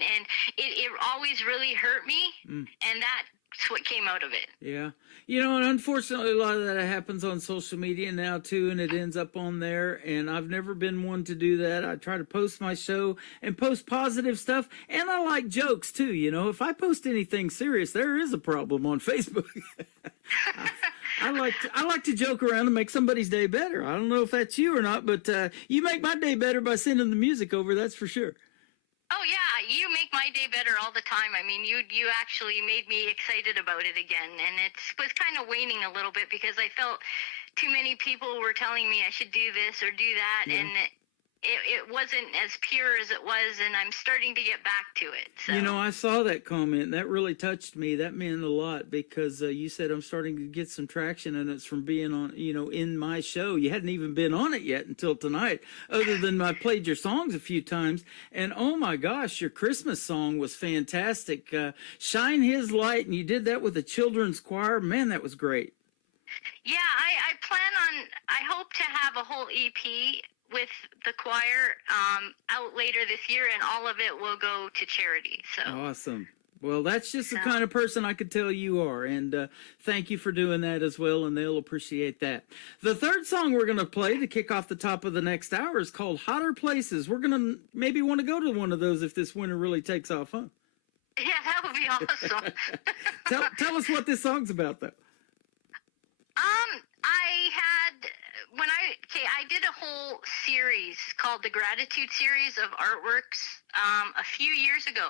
it always really hurt me, and that's what came out of it. Yeah. You know, and unfortunately, a lot of that happens on social media now too, and it ends up on there. And I've never been one to do that. I try to post my show and post positive stuff, and I like jokes too. You know, if I post anything serious, there is a problem on Facebook. I like to joke around and make somebody's day better. I don't know if that's you or not, but you make my day better by sending the music over. That's for sure. Oh yeah, you make my day better all the time. I mean, you actually made me excited about it again, and it was kind of waning a little bit because I felt too many people were telling me I should do this or do that, and it wasn't as pure as it was, and I'm starting to get back to it. So. You know, I saw that comment, and that really touched me. That meant a lot because you said I'm starting to get some traction, and it's from being on, you know, in my show. You hadn't even been on it yet until tonight, other than I played your songs a few times. And oh my gosh, your Christmas song was fantastic. Shine His Light, and you did that with a children's choir. Man, that was great. Yeah, I hope to have a whole EP with the choir out later this year, and all of it will go to charity. So Awesome. Well, that's just the kind of person I could tell you are, and thank you for doing that as well, and they'll appreciate that. The third song we're going to play to kick off the top of the next hour is called Hotter Places. We're going to maybe want to go to one of those if this winter really takes off, huh? yeah, that would be awesome. Tell us what this song's about, though. I did a whole series called the Gratitude Series of artworks a few years ago,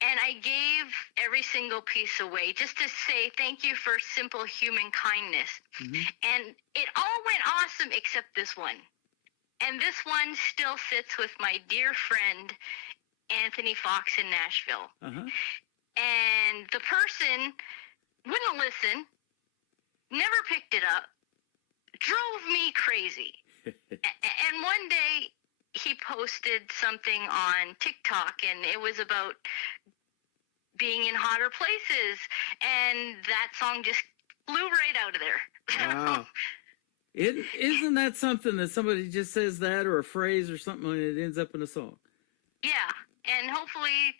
and I gave every single piece away just to say thank you for simple human kindness. And it all went awesome except this one. And this one still sits with my dear friend Anthony Fox in Nashville. And the person wouldn't listen, never picked it up, drove me crazy. And one day he posted something on TikTok, and it was about being in hotter places, and that song just flew right out of there. Wow. Isn't that something that somebody just says that or a phrase or something and it ends up in a song? Yeah, and hopefully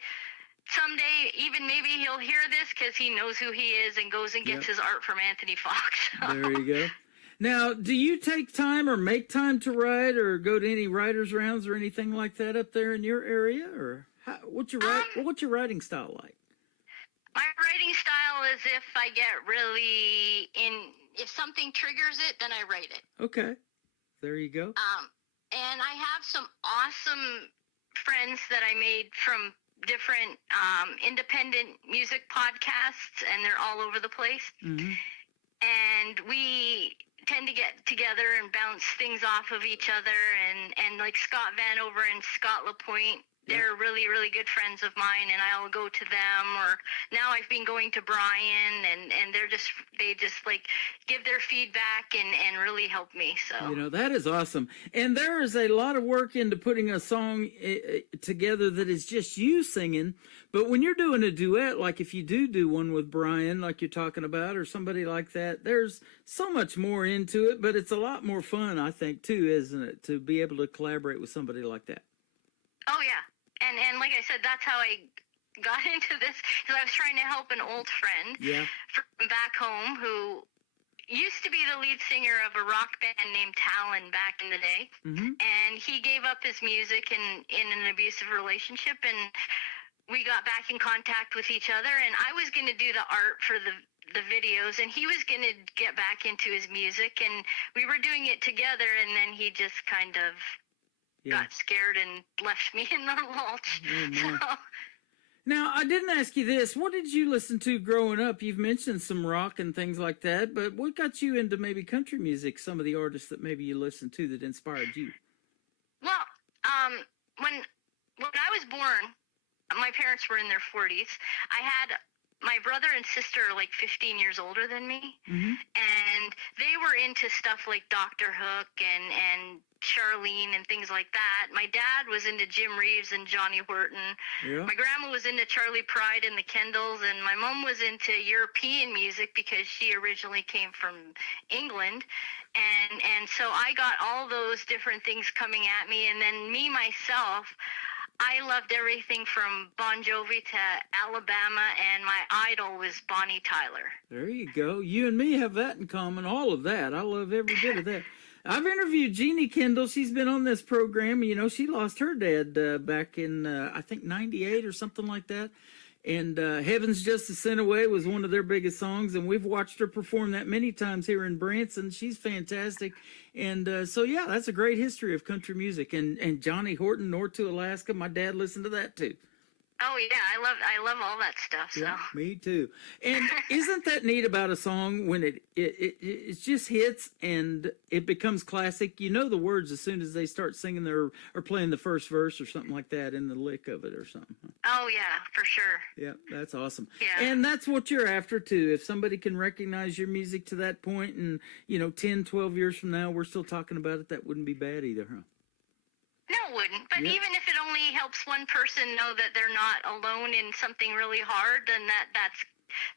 someday even maybe he'll hear this because he knows who he is and goes and gets his art from Anthony Fox. There you go. Now, do you take time or make time to write or go to any writers' rounds or anything like that up there in your area? Or what's your writing style like? My writing style is if I get really if something triggers it, then I write it. Okay. There you go. And I have some awesome friends that I made from different independent music podcasts, and they're all over the place. And we tend to get together and bounce things off of each other, and like Scott Vanover and Scott LaPointe, they're really, really good friends of mine, and I'll go to them. Or now I've been going to Brian, and they just like give their feedback and really help me. So, you know, that is awesome. And there is a lot of work into putting a song together that is just you singing. But when you're doing a duet, like if you do one with Brian, like you're talking about, or somebody like that, there's so much more into it, but it's a lot more fun, I think, too, isn't it, to be able to collaborate with somebody like that? Oh, yeah. And like I said, that's how I got into this, because I was trying to help an old friend from back home who used to be the lead singer of a rock band named Talon back in the day. And he gave up his music in an abusive relationship, and we got back in contact with each other, and I was going to do the art for the videos, and he was going to get back into his music, and we were doing it together, and then he just kind of got scared and left me in the mulch. Now, I didn't ask you this. What did you listen to growing up? You've mentioned some rock and things like that, but what got you into maybe country music, some of the artists that maybe you listened to that inspired you? Well, when I was born, my parents were in their 40s. I had my brother and sister are like 15 years older than me, and they were into stuff like Dr. Hook and Charlene and things like that. My dad was into Jim Reeves and Johnny Horton. My grandma was into Charlie Pride and the Kendalls, and my mom was into European music because she originally came from England. And so I got all those different things coming at me, and then me myself, I loved everything from Bon Jovi to Alabama, and my idol was Bonnie Tyler. There you go. You and me have that in common, all of that. I love every bit of that. I've interviewed Jeannie Kendall. She's been on this program. You know, she lost her dad back in, I think, 98 or something like that. And Heaven's Just a Sin Away was one of their biggest songs. And we've watched her perform that many times here in Branson. She's fantastic. And so, yeah, that's a great history of country music. And Johnny Horton, North to Alaska, my dad listened to that too. Oh yeah, I love all that stuff. So. Yeah, me too. And isn't that neat about a song when it just hits and it becomes classic? You know the words as soon as they start singing or playing the first verse or something like that in the lick of it or something. Oh yeah, for sure. Yeah, that's awesome. Yeah. And that's what you're after too. If somebody can recognize your music to that point and, 10, 12 years from now we're still talking about it, that wouldn't be bad either, huh? No, it wouldn't. But Yep. even if it only helps one person know that they're not alone in something really hard, then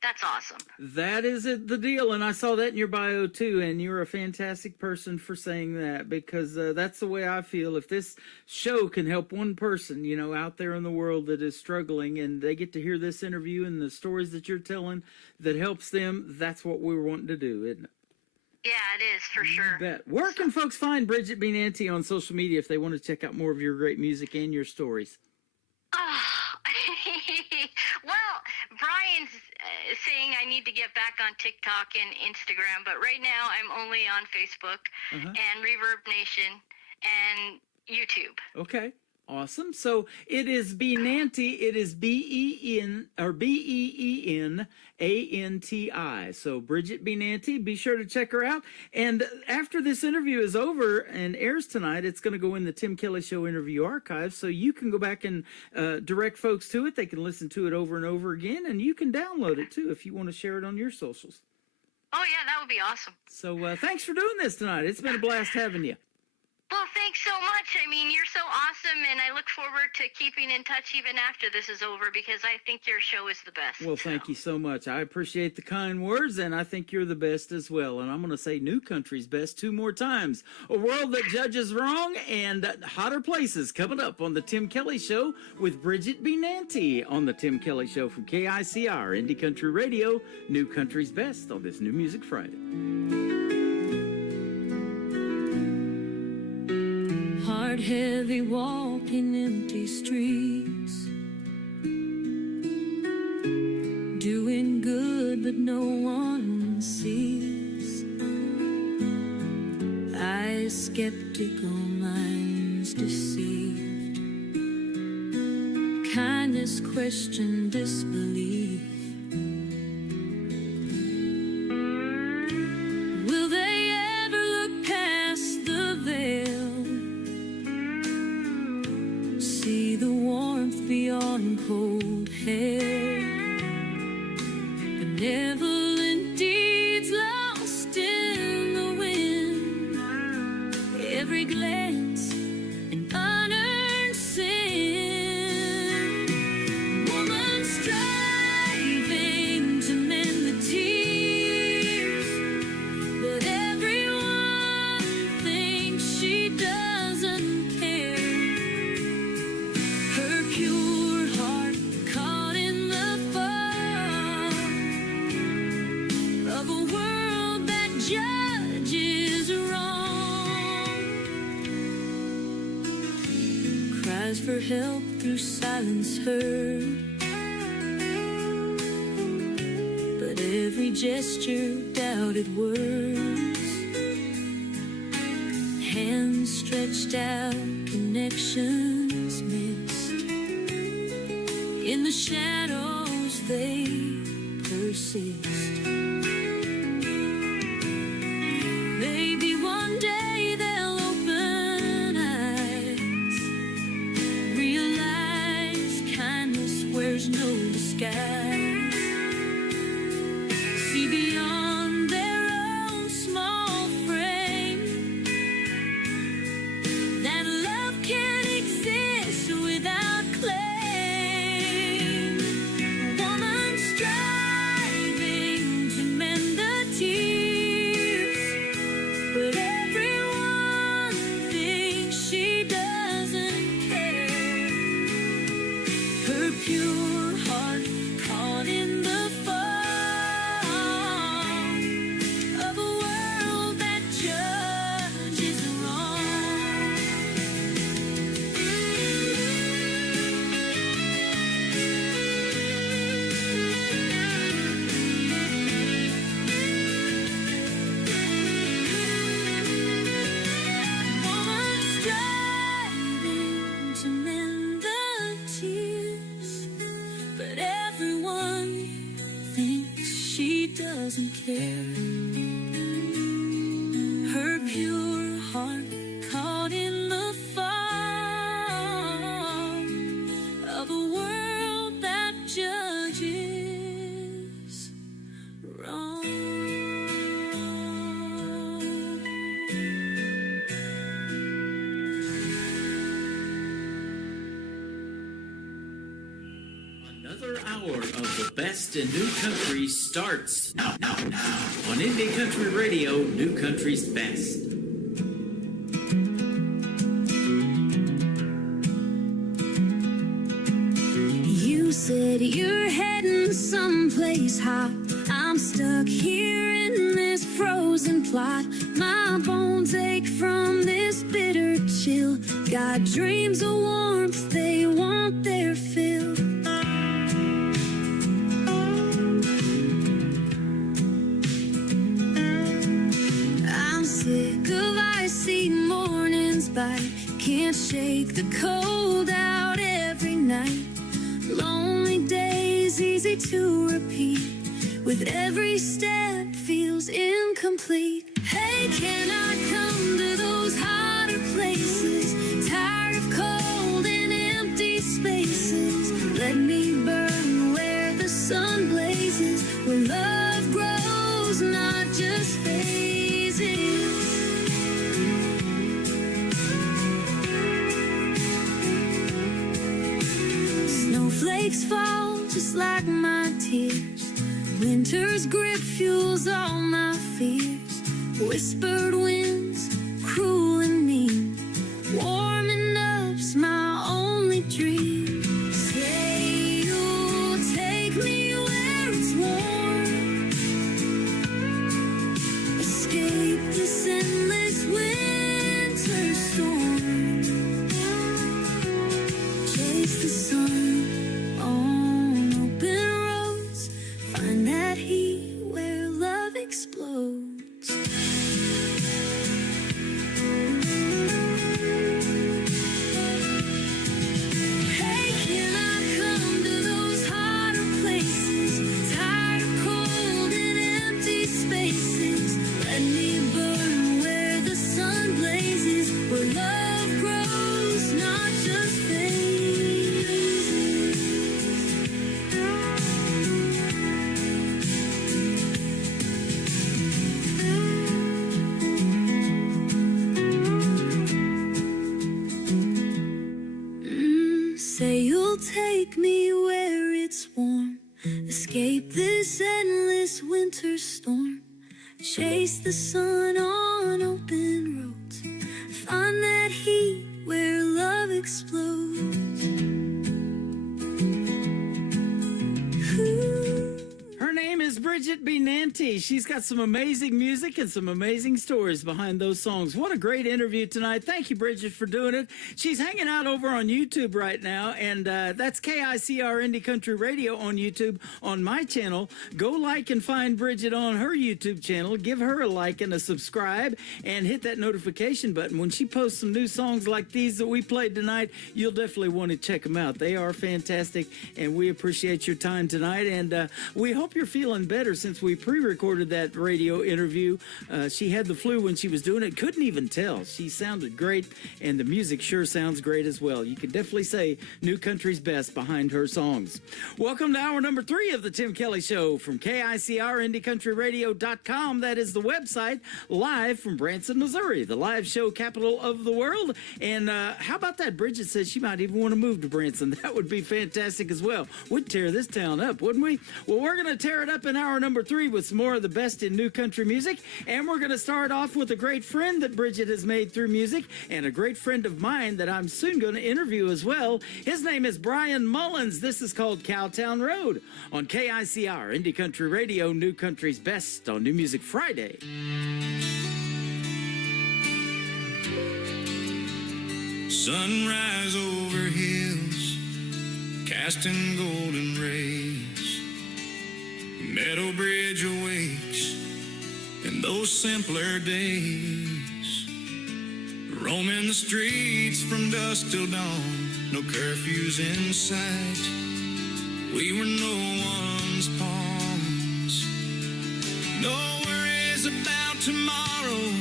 that's awesome. That is the deal, and I saw that in your bio too, and you're a fantastic person for saying that, because that's the way I feel. If this show can help one person, out there in the world that is struggling, and they get to hear this interview and the stories that you're telling that helps them, that's what we're wanting to do, isn't it? Yeah, it is, for sure. Bet. Where can folks find Bridget B. Nanty on social media if they want to check out more of your great music and your stories? Oh, well, Brian's saying I need to get back on TikTok and Instagram, but right now I'm only on Facebook and Reverb Nation and YouTube. Okay. Awesome. So it is B Nanty. It is Beenanti. So Bridget B. Nanty. Be sure to check her out. And after this interview is over and airs tonight, it's going to go in the Tim Kelly Show interview archive. So you can go back and direct folks to it. They can listen to it over and over again, and you can download it too if you want to share it on your socials. Oh yeah, that would be awesome. So thanks for doing this tonight. It's been a blast having you. Well, thanks so much. I mean, you're so awesome, and I look forward to keeping in touch even after this is over, because I think your show is the best. Well, thank you so much. I appreciate the kind words, and I think you're the best as well. And I'm going to say New Country's best 2 more times. A World That Judges Wrong and Hotter Places coming up on The Tim Kelly Show with Bridget B. Nanty on The Tim Kelly Show from KICR, Indie Country Radio, New Country's best on this New Music Friday. Heart heavy walking empty streets, doing good but no one sees. Eyes skeptical, minds deceived, kindness question disbelief. Will they ever look past the veil, see the warmth beyond cold hair, benevolent deeds lost in the wind, every glance an unearned sin, woman striving to mend the tears, but everyone thinks she doesn't care. Her pure heart caught in the fog of a world that judges wrong, cries for help through silence heard, but every gesture doubted words, hands stretched out, connections missed, in the shadows they persist. Maybe one day they'll open eyes, realize kindness wears no disguise, see beyond their own small frame, that love can't exist without claim. Woman striving to best in new country starts now on Indie Country Radio, New Country's Best. You said you're heading someplace hot. I'm stuck here in this frozen plot. My bones ache from this bitter chill. Got dreams of warmth, they want their fill. I'm sick of icy mornings bite. Can't shake the cold out every night. Lonely days easy to repeat. With every step feels incomplete. Hey, can I come to those hotter places? Tired of cold and empty spaces. Let me burn where the sun blazes. Where love grows, not just phases. Snowflakes fall just like my tears. Winter's grip fuels all my fears. Whispered winds, cruel and mean. Warming up's my only dream. Say you'll take me where it's warm. Escape this endless winter storm. Chase the sun on open roads. Find that heat where love explodes. Hey, can I come to those hotter places? Tired of cold and empty spaces. Let me burn where the sun blazes. Where love grows, not just phases. Say you'll take me where it's warm. Escape this endless winter storm. Chase the sun on open roads. Find that heat where love explodes. Her name is Bridget B. Nanty. She's got some amazing music and some amazing stories behind those songs. What a great interview tonight. Thank you, Bridget, for doing it. She's hanging out over on YouTube right now, and that's KICR Indie Country Radio on YouTube on my channel. Go like and find Bridget on her YouTube channel. Give her a like and a subscribe, and hit that notification button. When she posts some new songs like these that we played tonight, you'll definitely want to check them out. They are fantastic, and we appreciate your time tonight, and we hope you're feeling better since we pre-recorded that radio interview. She had the flu when she was doing it. Couldn't even tell. She sounded great, and the music sure sounds great as well. You could definitely say New Country's best behind her songs. Welcome to hour number 3 of the Tim Kelly Show from KICR IndieCountryRadio.com. That is the website, live from Branson, Missouri, the live show capital of the world. And how about that? Bridget says she might even want to move to Branson. That would be fantastic as well. We'd tear this town up, wouldn't we? Well, we're going to tear it up in hour number 3 with some more of the best in new country music. And we're going to start off with a great friend that Bridget has made through music, and a great friend of mine that I'm soon going to interview as well. His name is Brian Mullins. This is called Cowtown Road on KICR Indie Country Radio, New Country's best on New Music Friday. Sunrise over hills, casting golden rays. Meadow Bridge awakes in those simpler days. Roaming the streets from dusk till dawn, no curfews in sight. We were no one's pawns. No worries about tomorrow,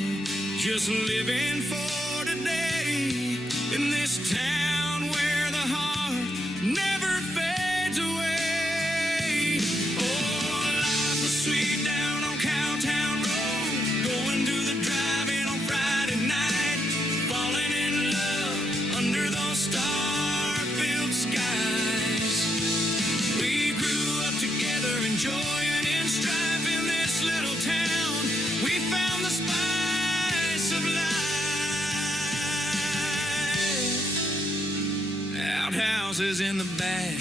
just living for today. In this town where the heart never fades away. Oh, life was sweet down on Cowtown Road. Going to the drive-in on Friday night. Falling in love under those star-filled skies. We grew up together. houses in the back,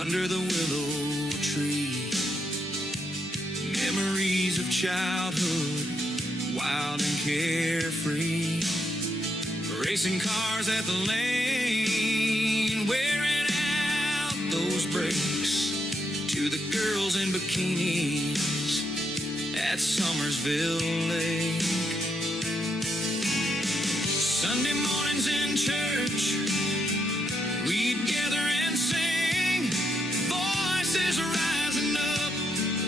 under the willow tree. Memories of childhood, wild and carefree. Racing cars at the lane, wearing out those brakes. To the girls in bikinis at Somersville Lake. Sunday mornings in church, we'd gather and sing. Voices rising up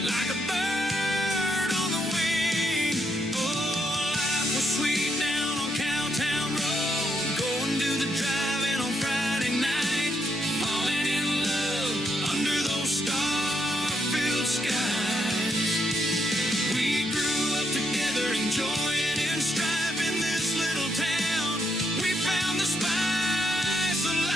like a bird on the wing. Oh, life was sweet down on Cowtown Road. Going to the drive-in on Friday night. Falling in love under those star-filled skies. We grew up together, enjoying and strife in this little town. We found the spice of life.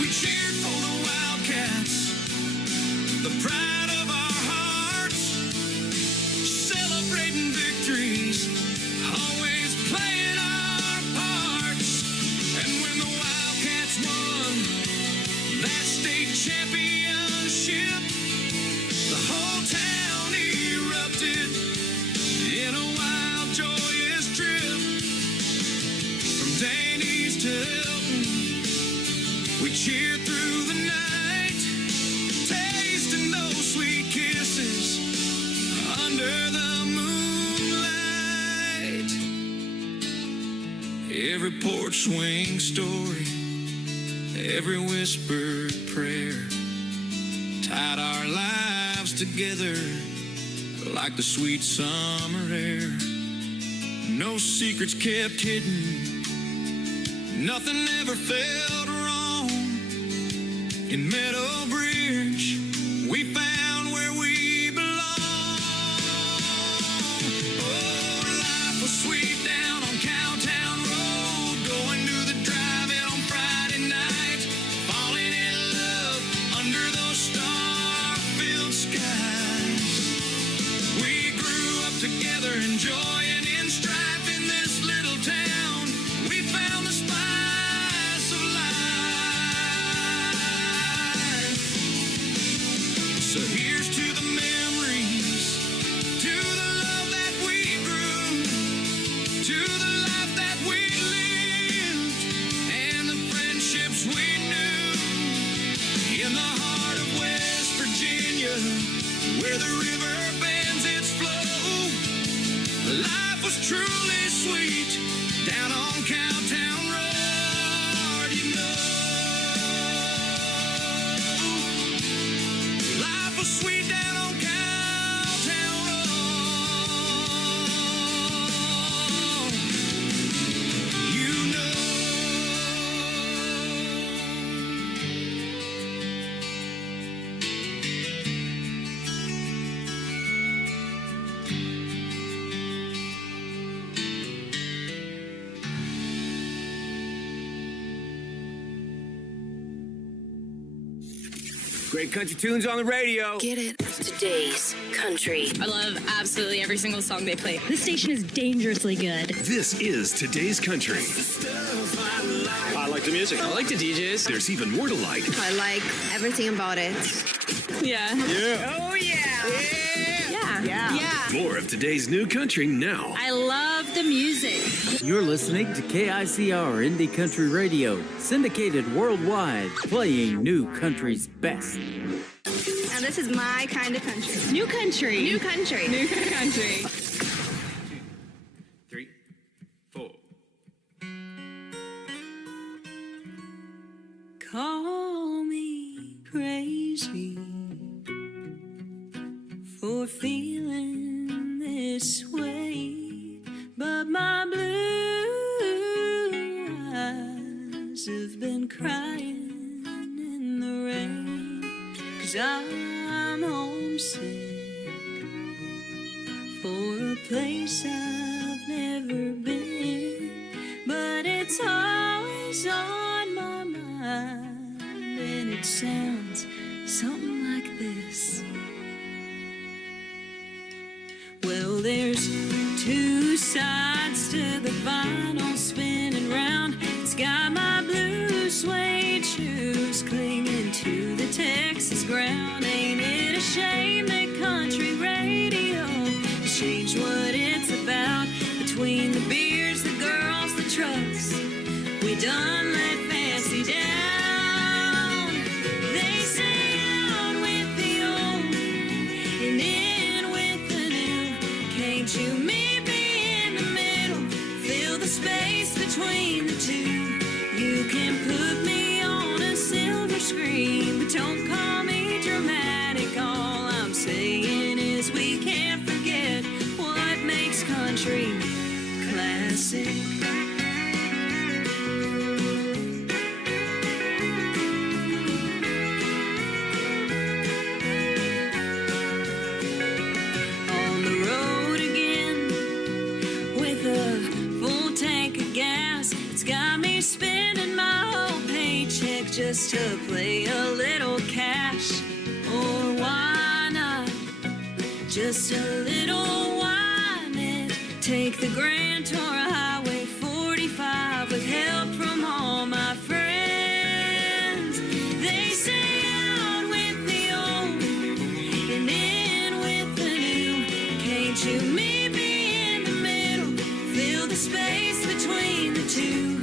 We cheered for the Wildcats, the pride of our hearts, celebrating victories, always playing our parts. And when the Wildcats won that state championship, the whole town erupted in a wild, joyous trip. From Danny's to Hilton, we cheered through the night, tasting those sweet kisses under the moonlight. Every porch swing story, every whispered prayer tied our lives together like the sweet summer air. No secrets kept hidden, nothing ever felt wrong. In Meadow Bridge, we found where we belong. Oh, life was sweet down on Cowtown Road, going to the drive-in on Friday night, falling in love under those star-filled skies. We grew up together, enjoying in strife in this little town. We found the spice of life. So here's to the memories, to the love that we grew, to the life that we lived, and the friendships we knew. In the heart of West Virginia, where the river bends its flow, life was truly sweet down on Cowtown Road, you know. Life was sweet down on Cowtown Road, you know. Great country tunes on the radio. Get it? Today's country. I love absolutely every single song they play. This station is dangerously good. This is Today's Country. I like the music. I like the DJs. There's even more to like. I like everything about it. Yeah. Yeah. Oh, yeah. Yeah. More of today's new country now. I love the music. You're listening to KICR Indie Country Radio, syndicated worldwide, playing new country's best. And this is my kind of country. New country. New country. New country. 3, 4. Call me crazy for feeling this way, but my blue eyes have been crying in the rain, 'cause I'm homesick for a place I've never been, but it's always on my mind, and it sounds something like this. Well, there's two sides next to the vinyl spinning round. It's got my blue suede shoes clinging to the Texas ground. Ain't it a shame that country radio has changed what it's about? Between the beers, the girls, the trucks, we done let fancy down. They say out with the old and in with the new. Can't you meet me in the middle? Fill the space between the two. You can put me on a silver screen, but don't call me dramatic. All I'm saying is we can't forget what makes country classic. On the road again with a full tank of gas. It's got me spending my whole paycheck just to play a little cash. Or why not just a little whine it? Take the Grand Tour Highway 45 with help from all my friends. They say out with the old and in with the new. Can't you meet me in the middle? Fill the space between the two.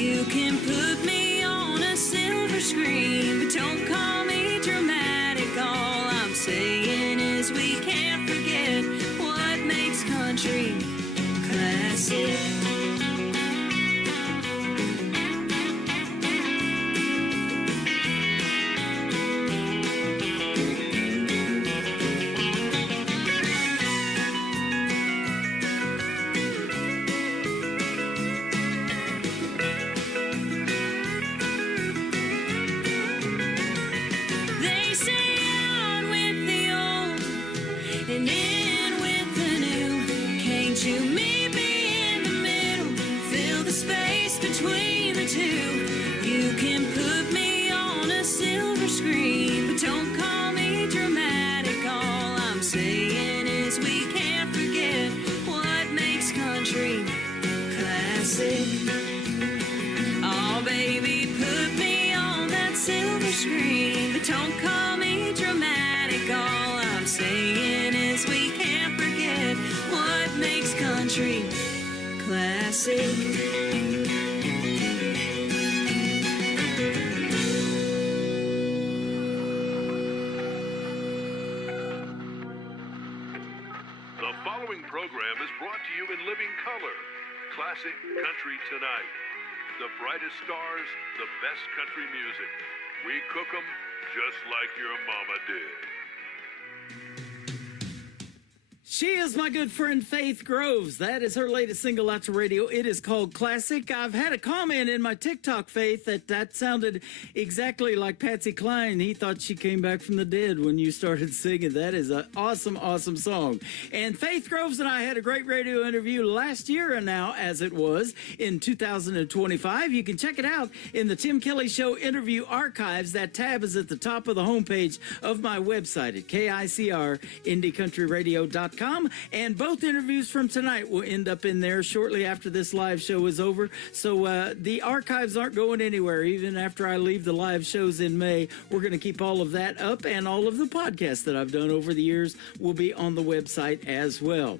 You can put me on a silver screen, but don't call me dramatic. All I'm saying is we can't forget what makes country classic. They say out with the old and in with the new. Can't you meet me in the middle? Fill the space between the two. You can put me on a silver screen, but don't call me dramatic. All I'm saying is we can't forget what makes country classic. Oh, baby, put me on that silver screen, but don't call me dramatic. All I'm saying is we can't forget what makes country classic. The following program is brought to you in living color. Classic Country Tonight. The brightest stars, the best country music. We cook 'em just like your mama did. She is my good friend Faith Groves. That is her latest single out to radio. It is called Classic. I've had a comment in my TikTok, Faith, that sounded exactly like Patsy Cline. He thought she came back from the dead when you started singing. That is an awesome, awesome song. And Faith Groves and I had a great radio interview last year, and now, as it was, in 2025. You can check it out in the Tim Kelly Show interview archives. That tab is at the top of the homepage of my website at KICR, IndieCountryRadio.com. And both interviews from tonight will end up in there shortly after this live show is over. So the archives aren't going anywhere. Even after I leave the live shows in May, we're going to keep all of that up, and all of the podcasts that I've done over the years will be on the website as well.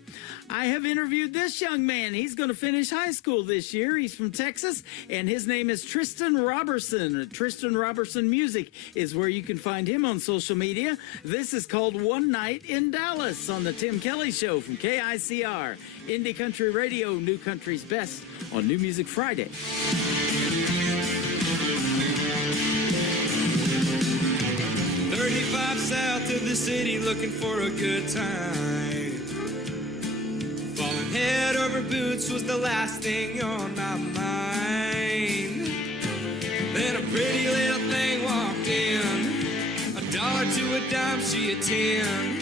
I have interviewed this young man. He's going to finish high school this year. He's from Texas, and his name is Tristan Robertson. Tristan Robertson Music is where you can find him on social media. This is called One Night in Dallas on the Tim Kelly Show from KICR, Indie Country Radio, New Country's Best on New Music Friday. 35 south of the city looking for a good time. Falling head over boots was the last thing on my mind. Then a pretty little thing walked in. $1 to a dime, she a 10.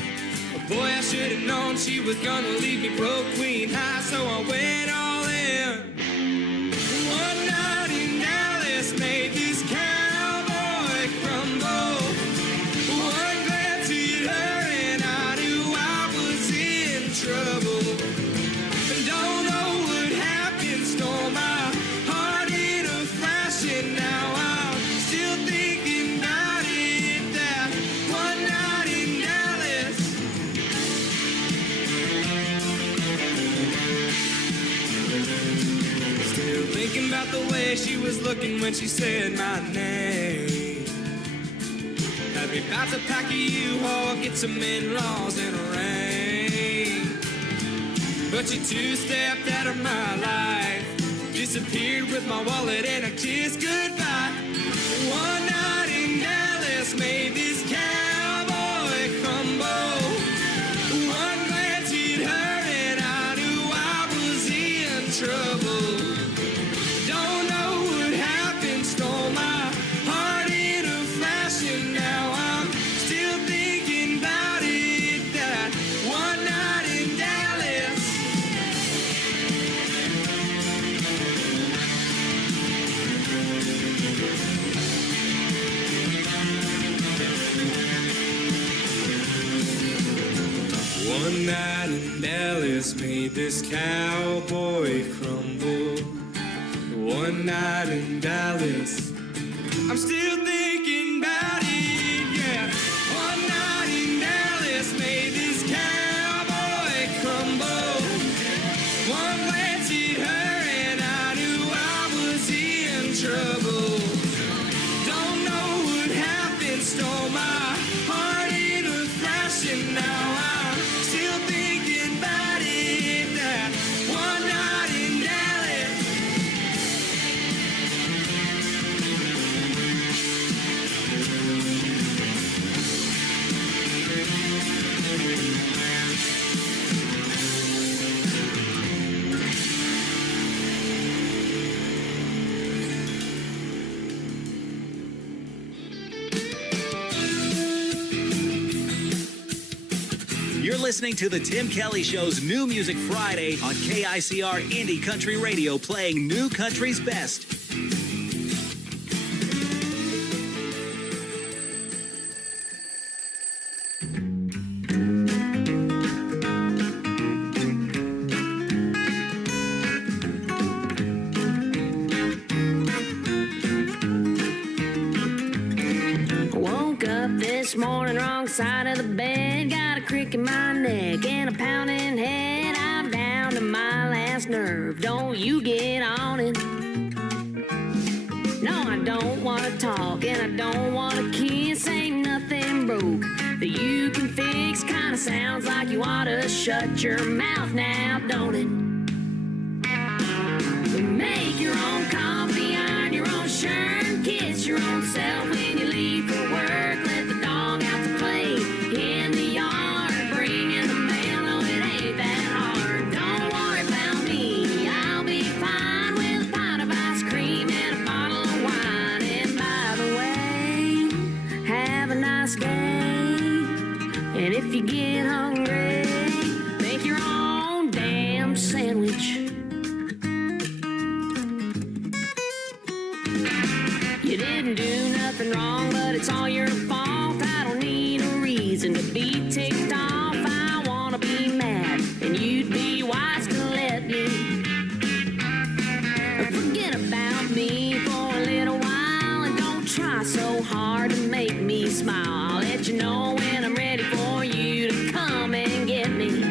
Boy, I should have known she was gonna leave me broke, queen high, so I went all in. One night in Dallas made this cowboy crumble. One glance hit her and I knew I was in trouble. Don't know what happened. about the way she was looking when she said my name. Had me about to pack a U-Haul, get some in-laws and a rain. But you two-stepped out of my life, disappeared with my wallet and a kiss goodbye. One night in Dallas made this cowboy crumble. One glance hit her and I knew I was in trouble. Don't know what happened, stole my heart in a flash, and now I'm still thinking about it. That one night in Dallas. One night in Dallas made this cowboy crumble. One night in Dallas, I'm still thinking about it, yeah. One night in Dallas made this cowboy crumble. One glance hit her and I knew I was in trouble. Don't know what happened, stole my heart in a flash, and now I'm still thinking about it. That one night in Dallas. You're listening to the Tim Kelly Show's New Music Friday on KICR Indie Country Radio, playing new country's best. Woke up this morning, wrong side of the bed. Got a crick in my neck and a pounding head. I'm down to my last nerve. Don't you get on it. No, I don't want to talk and I don't want to kiss. Ain't nothing broke that you can fix. Kinda sounds like you ought to shut your mouth now, don't it? Make your own coffee, iron your own shirt, kiss your own self when you leave for work. Let the dog out to play in the yard, bring in the mail. No, it ain't that hard. Don't worry about me, I'll be fine with a pint of ice cream and a bottle of wine. And by the way, have a nice day. And if you get hungry, make your own damn sandwich. You didn't do nothing wrong, but it's all your fault. I don't need a reason to be ticked off. I wanna be mad, and you'd be wise to let me. Forget about me for a little while, and don't try so hard to make me smile. I'll let you know when I'm ready for you to come and get me.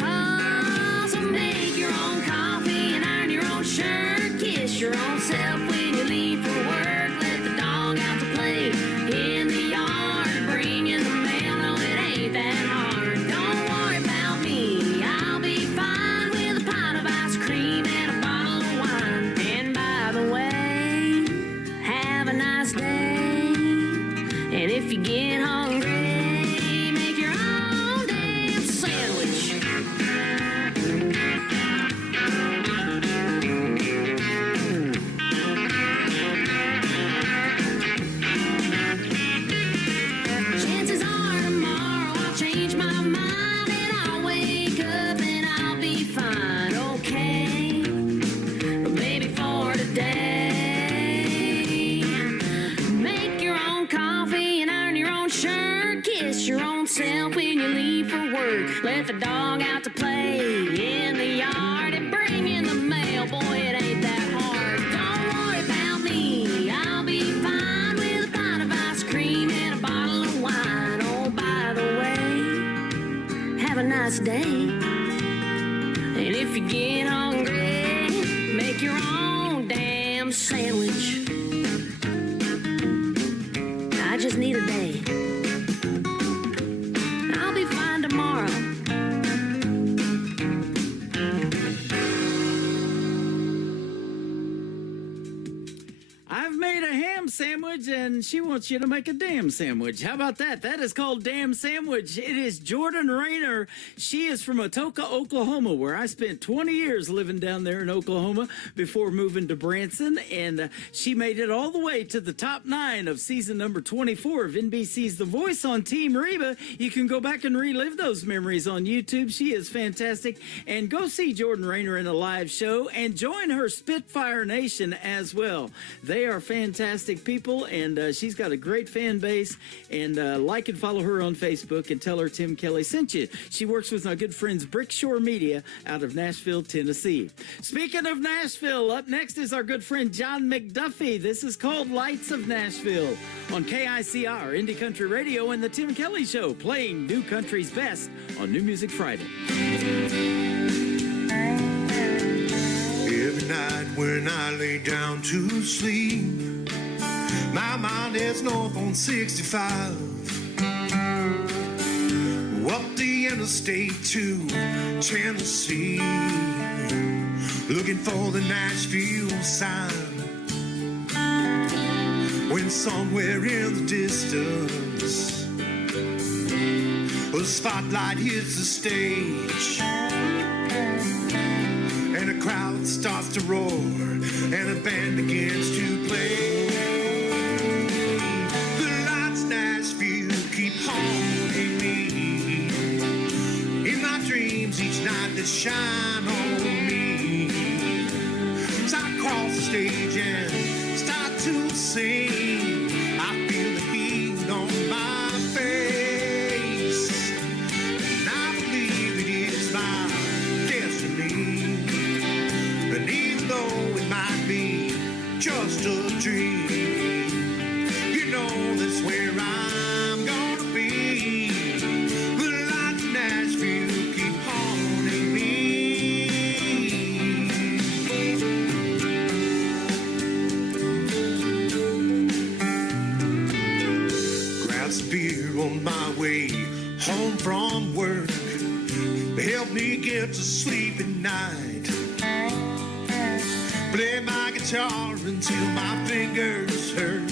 Oh, so make your own coffee and iron your own shirt, kiss your own self when you leave for work. Let the dog out to play in the yard, bring in the mail. No, it ain't that hard. Don't worry about me, I'll be fine with a pint of ice cream and a bottle of wine. And by the way, have a nice day. And if you get hungry, make your own damn sandwich. Chances are tomorrow I'll change my mind and I'll wake up and I'll be fine, okay? But baby, for today, make your own coffee and iron your own shirt, kiss your own self when you leave for work. Let the dog out to play in the yard and bring in the mail. Boy, it ain't that hard. Don't worry about me, I'll be fine with a pint of ice cream and a bottle of wine. Oh, by the way, have a nice day. And if you get hungry, make your own a sandwich. I just need a day. I'll be fine tomorrow. I've made a ham sandwich and she wants you to make a damn sandwich. How about that? That is called Damn Sandwich. It is Jordan Rayner. She is from Atoka, Oklahoma, where I spent 20 years living down there in Oklahoma before moving to Branson. And she made it all the way to the top 9 of season number 24 of NBC's The Voice on Team Reba. You can go back and relive those memories on YouTube. She is fantastic. And go see Jordan Rayner in a live show and join her Spitfire Nation as well. They are fantastic people, and she's got a great fan base. And like and follow her on Facebook and tell her Tim Kelly sent you. She works with my good friends Brickshore Media out of Nashville, Tennessee. Speaking of Nashville, up next is our good friend John McDuffie. This is called Lights of Nashville on KICR, Indie Country Radio, and the Tim Kelly Show, playing new country's best on New Music Friday. Every night when I lay down to sleep, my mind is north on 65, up the interstate to Tennessee, looking for the Nashville sign. When somewhere in the distance a spotlight hits the stage, and a crowd starts to roar, and a band begins to play. The lights Nashville keep haunting me. In my dreams each night they shine on me. So I cross the stage and start to sing. I feel the heat on my face, and I believe it is my destiny. And even though it might be just a dream, you know that's where I'm gonna be. The lights of Nashville keep haunting me. Grab some beer on my way home from work. Help me get to sleep at night. Play my guitar until my fingers hurt.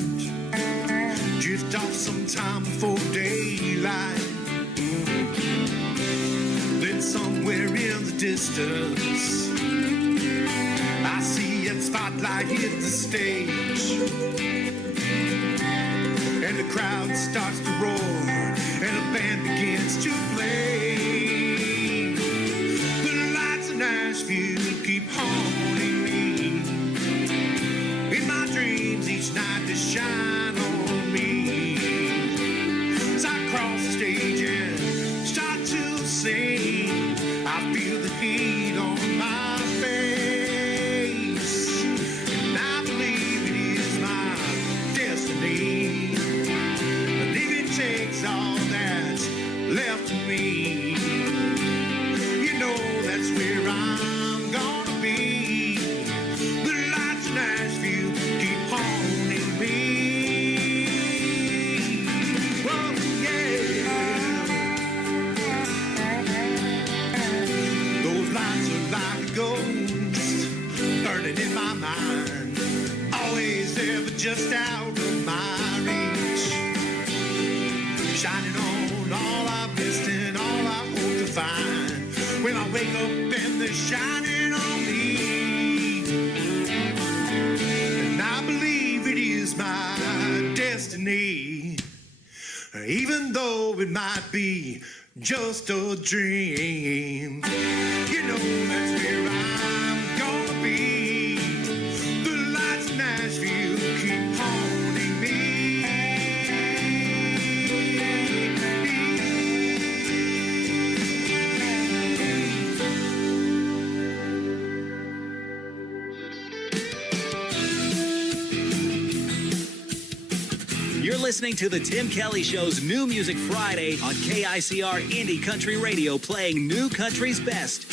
Drift off sometime before daylight. Then somewhere in the distance I see a spotlight hit the stage, and the crowd starts to roar, and a band begins to play. The lights of Nashville keep haunting me. In my dreams each night they shine on me. As I cross the stage and start to sing, I feel the heat on my face, and I believe it is my destiny. And if it takes all that's left of me, you know that's where I'm gonna be. The lights of Nashville keep haunting me. Whoa, yeah. Those lights are like a ghost burning in my mind, always there but just out of my reach, shining on all I've missed and all I hope to find. When I wake up and they're shining on me, and I believe it is my destiny, even though it might be just a dream. You know that's where I'm gonna be. The lights of Nashville keep haunting me. You're listening to the Tim Kelly Show's New Music Friday on KICR Indie Country Radio, playing new country's best.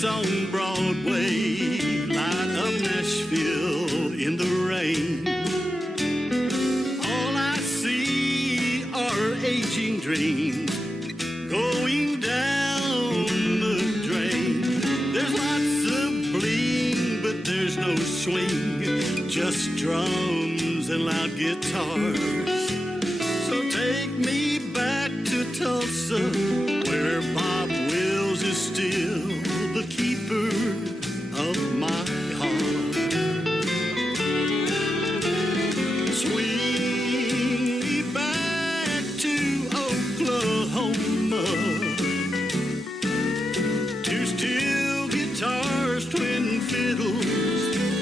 lights on Broadway light up Nashville in the rain. All I see are aging dreams going down the drain. There's lots of bling, but there's no swing, just drums and loud guitars. So take me back to Tulsa, where Bob Wills is still the keeper of my heart. Swing me back to Oklahoma, two steel guitars, twin fiddles,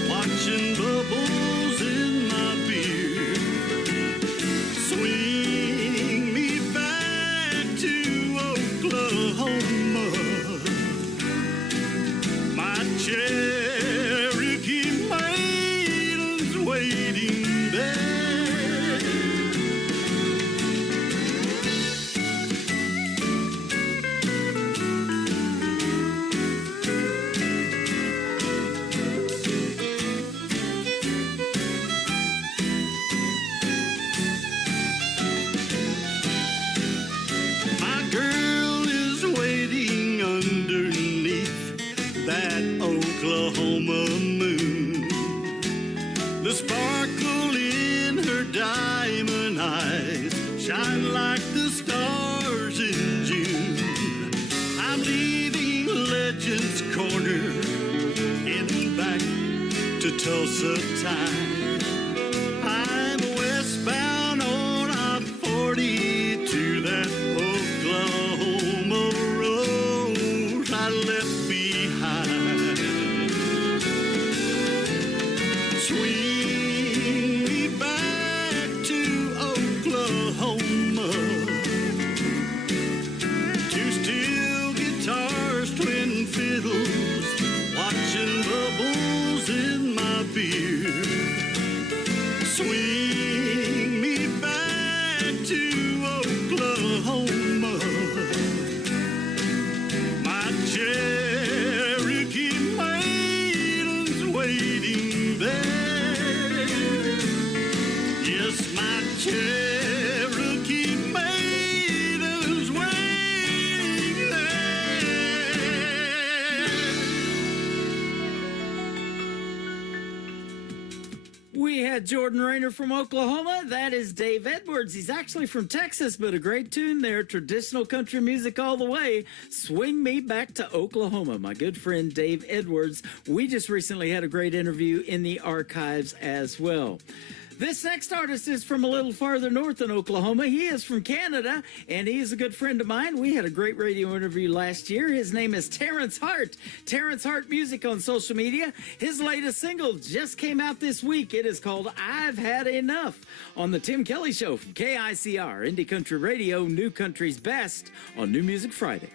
watching bubbles in my beer. Swing me back to Oklahoma, my Cherokee maiden's waiting there. My girl is waiting underneath that Oklahoma moon. The sparkle in her diamond eyes shine like the stars in June. I'm leaving Legends Corner, heading back to Tulsa time. I'm westbound on I-40 to that Oklahoma road I left behind. Swing me back to Oklahoma, two steel guitars, twin fiddles, watching bubbles in my beer. Swing me back to Oklahoma, my Cherokee maiden's waiting there. Yes, my Cherokee maiden's waiting there. We had Jordan Rayner from Oklahoma. That is Dave Edwards. He's actually from Texas, but a great tune there. Traditional country music all the way. Swing me back to Oklahoma. My good friend Dave Edwards. We just recently had a great interview in the archives as well. This next artist is from a little farther north than Oklahoma. He is from Canada, and he is a good friend of mine. We had a great radio interview last year. His name is Terrence Hart. Terrence Hart Music on social media. His latest single just came out this week. It is called I've Had Enough on The Tim Kelly Show from KICR, Indie Country Radio, New Country's Best on New Music Friday.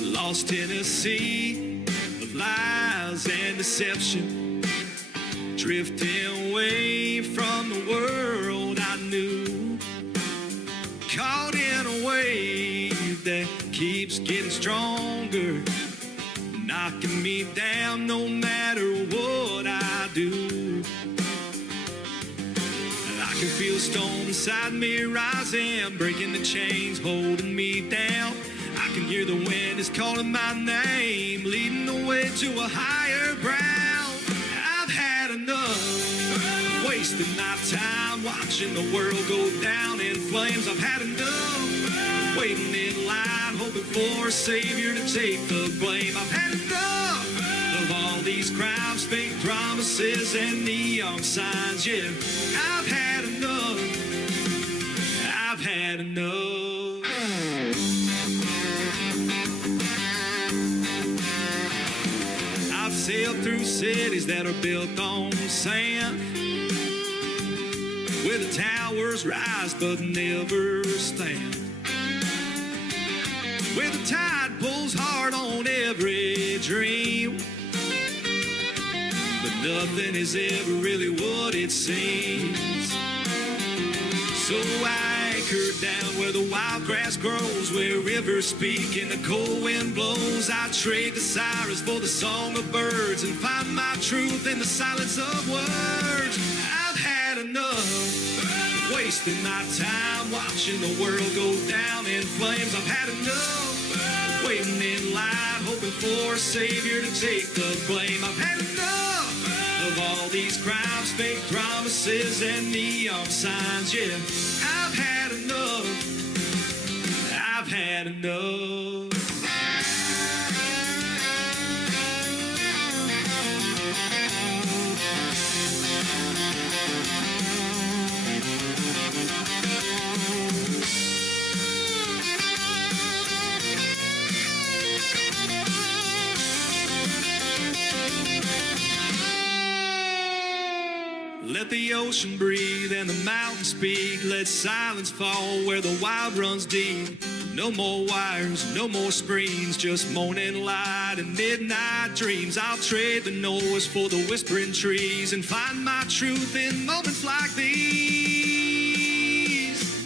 Lost in a sea of lies and deception, drifting away from the world I knew, caught in a wave that keeps getting stronger, knocking me down no matter what I do. And I can feel a storm inside me rising, breaking the chains holding me down. I can hear the wind is calling my name, leading the way to a higher ground. I've had enough, wasting my time watching the world go down in flames. I've had enough, waiting in line, hoping for a savior to take the blame. I've had enough of all these crimes, fake promises, and neon signs. Yeah, I've had enough. I've had enough. I've sailed through cities that are built on sand, where the towers rise but never stand, where the tide pulls hard on every dream, nothing is ever really what it seems. So I anchored down where the wild grass grows, where rivers speak and the cold wind blows. I trade the sirens for the song of birds and find my truth in the silence of words. I've had enough, wasting my time watching the world go down in flames. I've had enough, waiting in line, hoping for a savior to take the blame. I've had enough of all these crimes, fake promises, and neon signs. Yeah, I've had enough. I've had enough. Let the ocean breathe and the mountains speak. Let silence fall where the wild runs deep. No more wires, no more screens, just morning light and midnight dreams. I'll trade the noise for the whispering trees and find my truth in moments like these.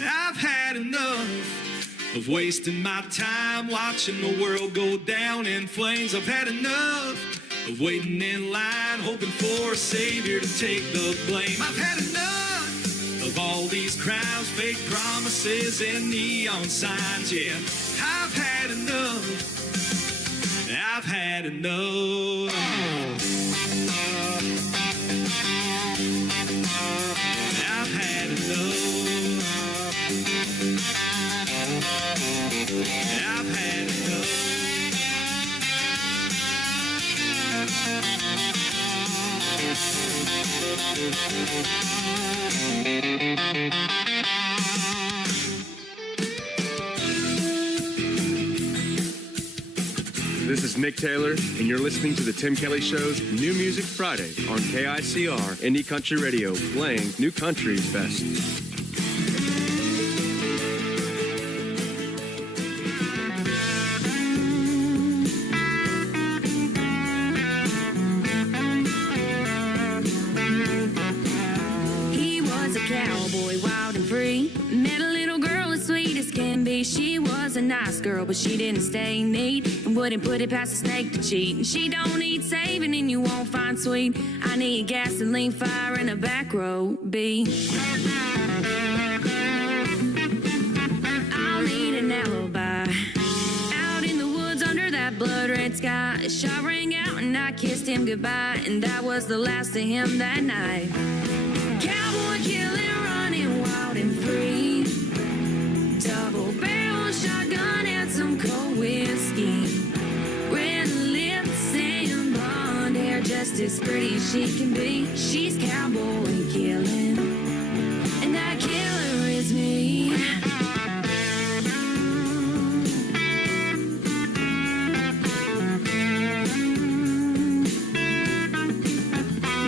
I've had enough of wasting my time watching the world go down in flames. I've had enough of waiting in line, hoping for a savior to take the blame. I've had enough of all these crimes, fake promises, and neon signs. Yeah, I've had enough. I've had enough. I've had enough. I've had enough. This is Nick Taylor, and you're listening to The Tim Kelly Show's New Music Friday on KICR Indie Country Radio, playing New Country's best. He was a cowboy, wild and free. Met a little girl as sweet as can be. She was a nice girl, but she didn't stay neat and wouldn't put it past a snake to cheat. And she don't need saving, and you won't find sweet. I need gasoline, fire, and a back row beat. I'll need an alibi. Out in the woods under that blood-red sky, a shot rang out and I kissed him goodbye, and that was the last of him that night. Cowboy killing, running wild and free. Double barrel shotgun and some cold whiskey. Red lips and blonde hair, just as pretty as she can be. She's cowboy killing, and that killer is me.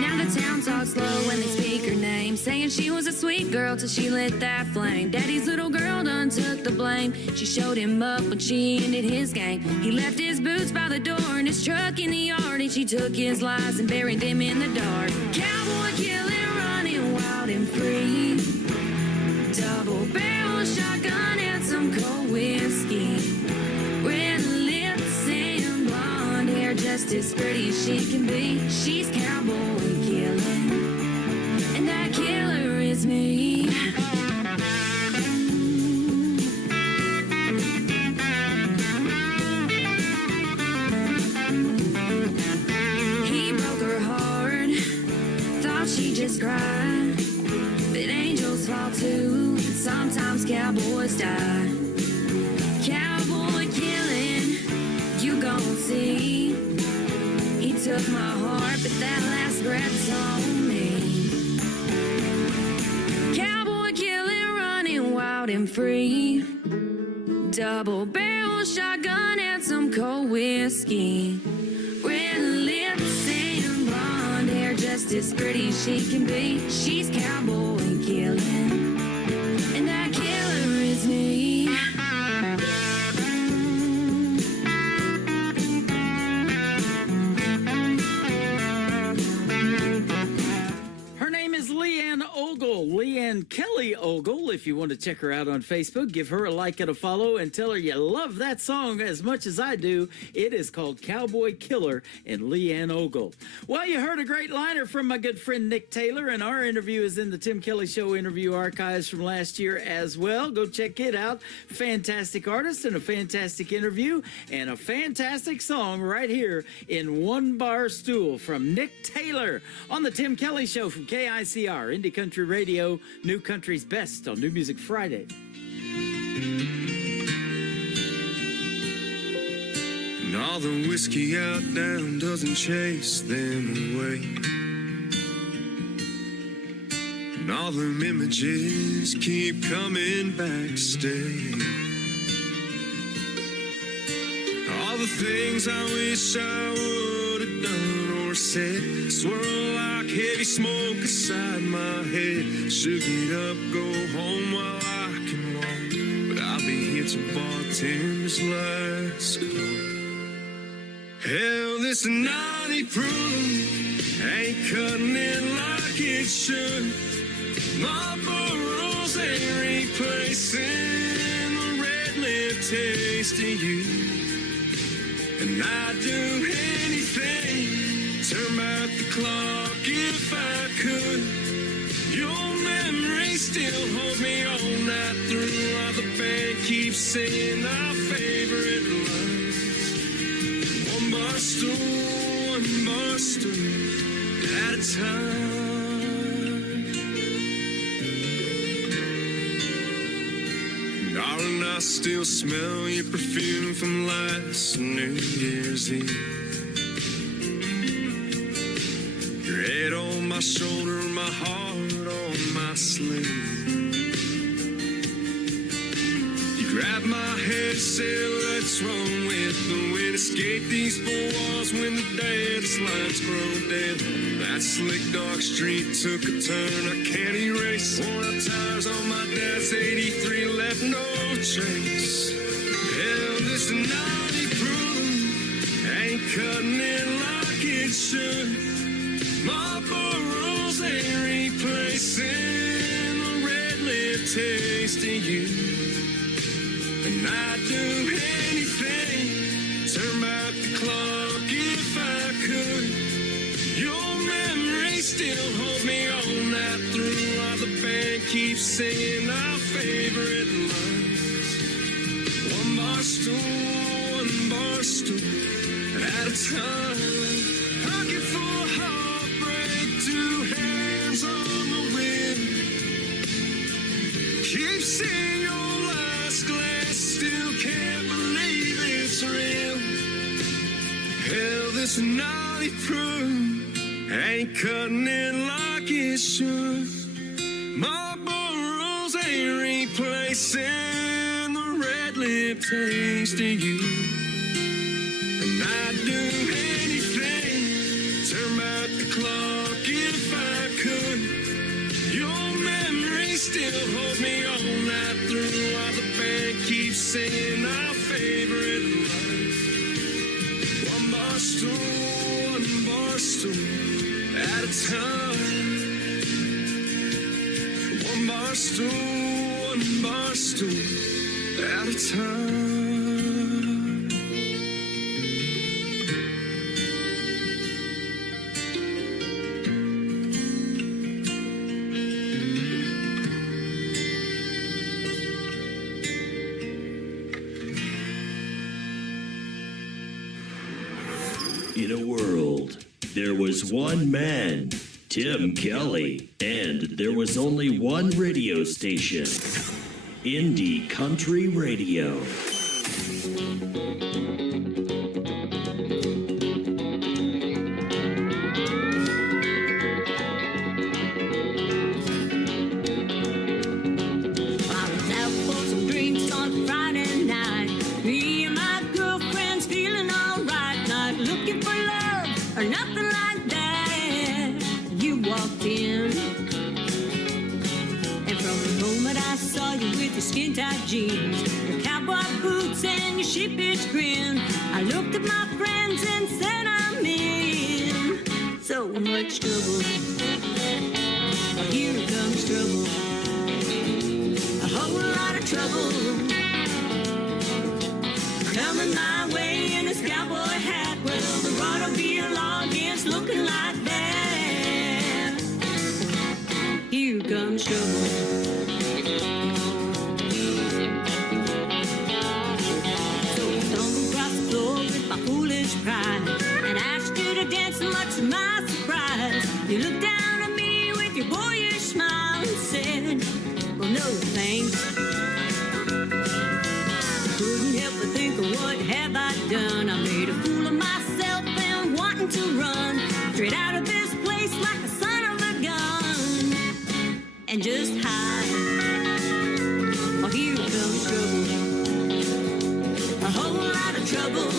Now the town talks slow when they speak her name, saying she was a sweet girl till she lit that flame. Daddy's little girl done took the blame. She showed him up, but she ended his game. He left his boots by the door and his truck in the yard, and she took his lies and buried them in the dark. Cowboy killing, running wild and free. Double barrel shotgun and some cold whiskey. Red lips and blonde hair, just as pretty as she can be. She's cowboy killing, and that killer is me. He broke her heart, thought she just cried, but angels fall too, and sometimes cowboys die. Cowboy killing, you gon' see. He took my heart, but that last breath's on me. Cowboy killing, running wild and free. Double barrel shotgun and some cold whiskey. Red lips and blonde hair, just as pretty as she can be. She's cowboy killing, and that killer is me. Ogle. If you want to check her out on Facebook, give her a like and a follow and tell her you love that song as much as I do. It is called Cowboy Killer and Leanne Ogle. Well, you heard a great liner from my good friend Nick Taylor, and our interview is in the Tim Kelly Show interview archives from last year as well. Go check it out. Fantastic artist and a fantastic interview and a fantastic song right here in One Bar Stool from Nick Taylor on the Tim Kelly Show from KICR, Indie Country Radio, New Country's Best on New Music Friday. And all the whiskey out down doesn't chase them away. And all them images keep coming back to stay. All the things I wish I would have done or said swirl like heavy smoke inside my head. Should get up, go home while I can walk, but I'll be here till bartender's last call. Hell, this naughty proof ain't cutting it like it should. My burrows ain't replacing the red lip taste of you. And I'd do anything, turn back the clock if I could. Your memory still holds me all night through, while the band keeps singing our favorite lines. One bar stool at a time. Darling, I still smell your perfume from last New Year's Eve. Your head on my shoulder, my heart on my sleeve. You grabbed my head, said let's run with the wind. Escape these four walls when the dance lights grow dim. That slick dark street took a turn I can't erase. Worn out tires on my dad's 83 left no trace. Hell, this naughty proof ain't cutting it like it should. My burrows ain't replacing the red lip taste of you. And I'd do anything, turn back the clock if I could. Your memory still holds me all night through, while the band keeps singing our favorite lines. One bar stool at a time. Pocket full of heartbreak, two hands on the wind. Keep seeing your last glass, still can't believe it's real. Hell, this naughty proof ain't cutting it like it should. My burrows ain't replacing the red lip taste of you. And I'd do anything, turn back the clock if I could. Your memory still holds me all night through, while the band keeps singing our favorite lines. One bar stool at a time. One bar stool at a time. In a world, there was one man, Tim Kelly, and there was only one radio station, Indie Country Radio. Skin-tight jeans, your cowboy boots, and your sheepish grin. I looked at my friends and said I'm in so much trouble. Here comes trouble. trouble coming my way in this cowboy hat. Well, the road will be a long against looking like that. Here comes trouble. So I stumbled across the floor with my foolish pride and asked you to dance, so much to my surprise. You looked down at me with your boyish smile and said, well, no thanks. Couldn't help but think of what have I done. I made a fool of myself and wanting to run straight out of this place like the son of a gun and just hide. Oh, here comes trouble, a whole lot of trouble.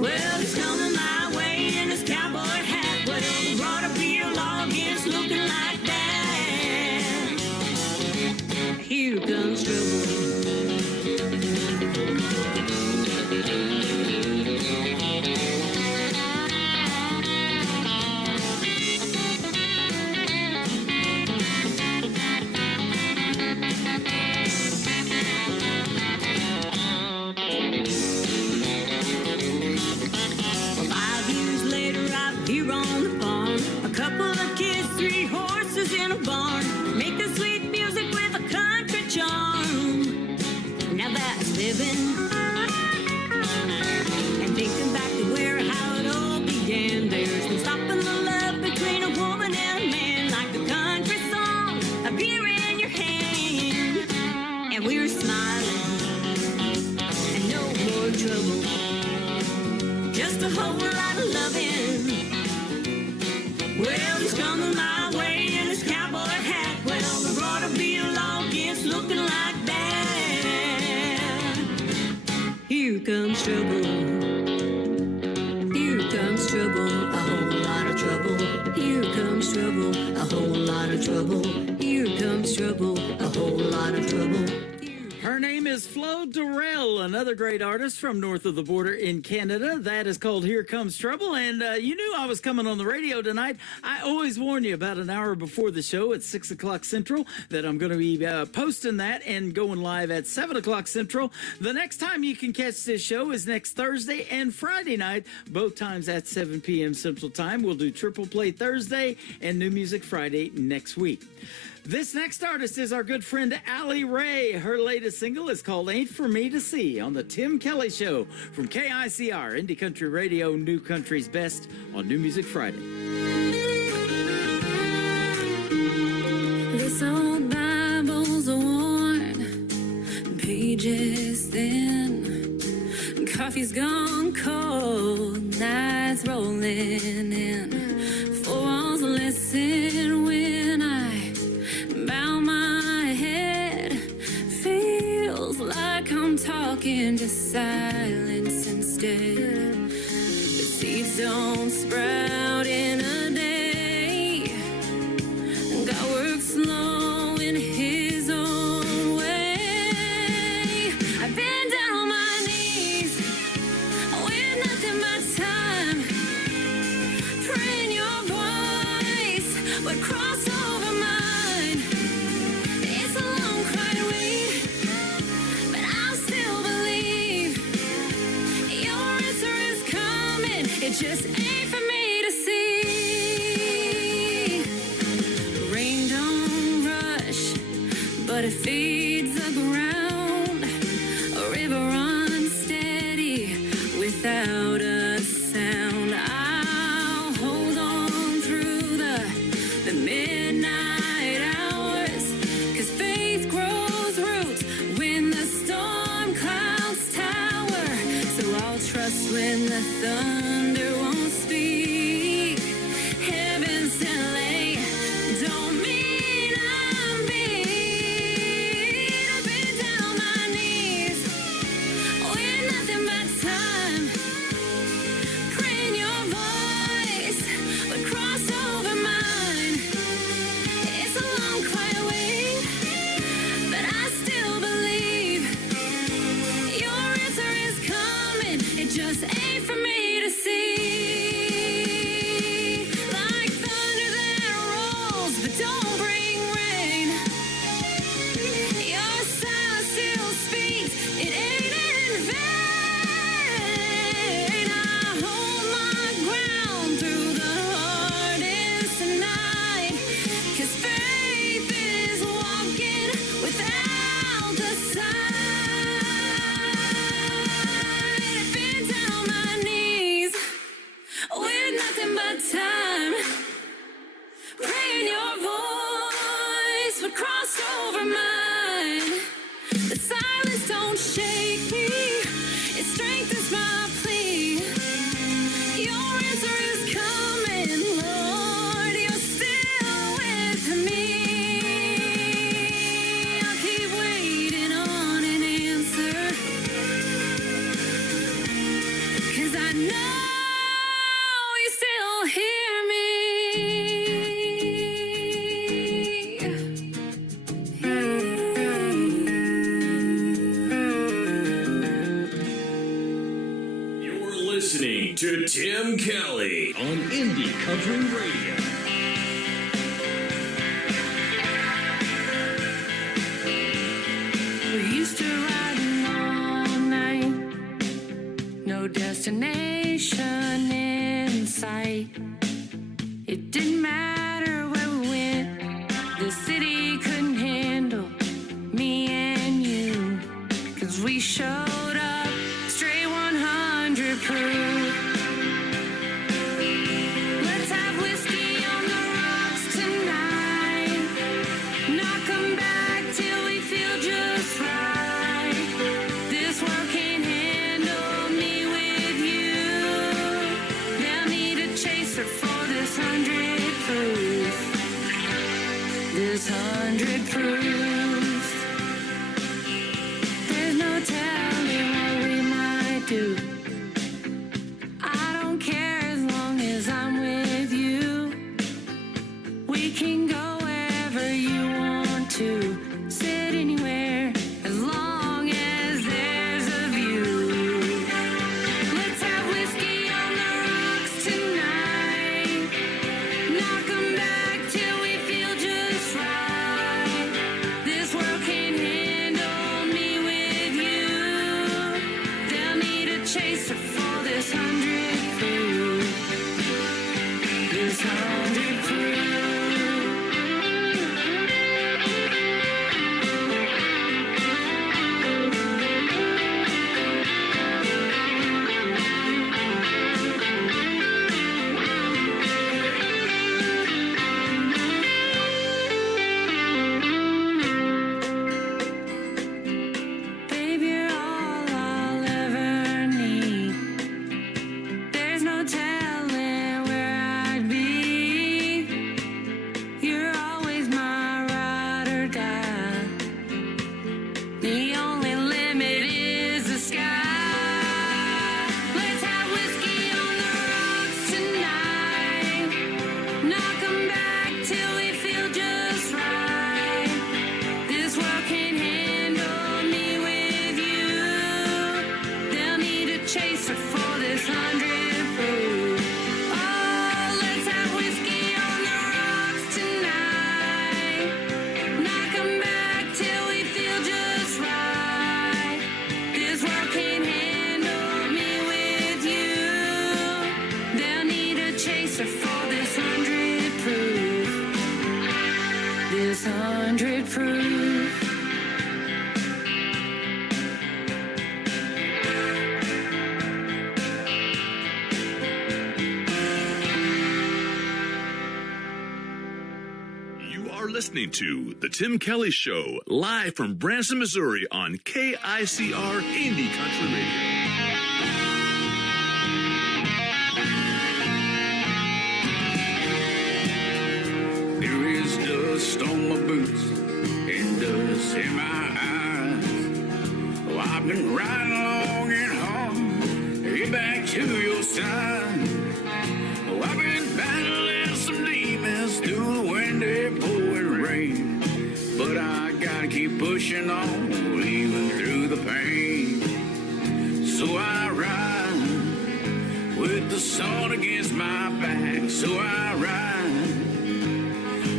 Well, it's coming my way in this cowboy hat. Well, the broad appeal log is looking like that. Here comes trouble. In a barn, making sweet music with a country charm. Now that's living. And thinking back to where, how it all began. There's no stopping the love between a woman and a man, like the country song, a beer in your hand. And we're smiling, and no more trouble, just a whole lot of loving. Well, it's coming my way in this cowboy hat. Well, the broad appeal log is looking like that. Here comes trouble. Here comes trouble, a whole lot of trouble. Here comes trouble, a whole lot of trouble. Here comes trouble, a whole lot of trouble. Her name is Flo Durrell, another great artist from north of the border in Canada. That is called Here Comes Trouble. And you knew I was coming on the radio tonight. I always warn you about an hour before the show at 6 o'clock Central that I'm going to be posting that and going live at 7 o'clock Central. The next time you can catch this show is next Thursday and Friday night, both times at 7 p.m. Central Time. We'll do Triple Play Thursday and New Music Friday next week. This next artist is our good friend Allie Ray. Her latest single is called Ain't For Me To See on the Tim Kelly Show from KICR, Indie Country Radio, New Country's Best on New Music Friday. This old Bible's worn, pages thin, coffee's gone cold, nights rolling in, four walls listen when I bow my head. Feels like I'm talking to silence instead. The seeds don't sprout in a day. God works slow in his own way. I've been down on my knees with nothing but time, praying your voice would cross over mine. It's a long, quiet wait, but I still believe your answer is coming. It just ain't for me to see. Rain don't rush, but it feeds the ground. A river runs steady without a sound. I'll hold on through the midnight hours, 'cause faith grows roots when the storm clouds tower. So I'll trust when the thunder won't speak. Heaven's delay don't mean I'm beat. I've been down on my knees with nothing but time, praying your voice would cross over mine. It's a long, quiet wait, but I still believe your answer is coming. It just ain't for me to see. to Tim Kelly on Indie Country Radio. We used to ride all night, no destination in sight. It didn't matter where we went, the city couldn't handle me and you, 'cause we showed up straight 100 proof. Let's have whiskey on the rocks tonight, knock 'em back till we feel just right. This world can't handle me with you. They'll need a chaser for this 100 proof. This 100 proof. There's no telling what we might do. I don't care as long as I'm with you. We can go wherever you want to, sit anywhere as long as there's a view. Let's have whiskey on the rocks tonight, knock 'em back till we feel just right. This world can't handle me with you. They'll need a chaser for this 100 proof. This 100 proof. Babe, you're all I'll ever need. There's no telling where I'd be. You're always my ride or die. The only limit is the sky. Let's have whiskey on the rocks tonight, knock 'em back till we feel just right. This world can't handle me with you. They'll need a chaser for this 100 proof. Oh, let's have whiskey on the rocks tonight, knock 'em back till we feel just right. This world can't handle me with you. They'll need a chaser for this 100 proof. This 100 proof. You are listening to The Tim Kelly Show, live from Branson, Missouri on KICR Indie Country Radio. There is dust on my boots and dust in my eyes. Oh, I've been riding long and hard, head back to your side. Oh, I've been battling some demons through the wind and pouring rain, but I gotta keep pushing on, even through the pain. So I ride with the sun against my back. So I ride,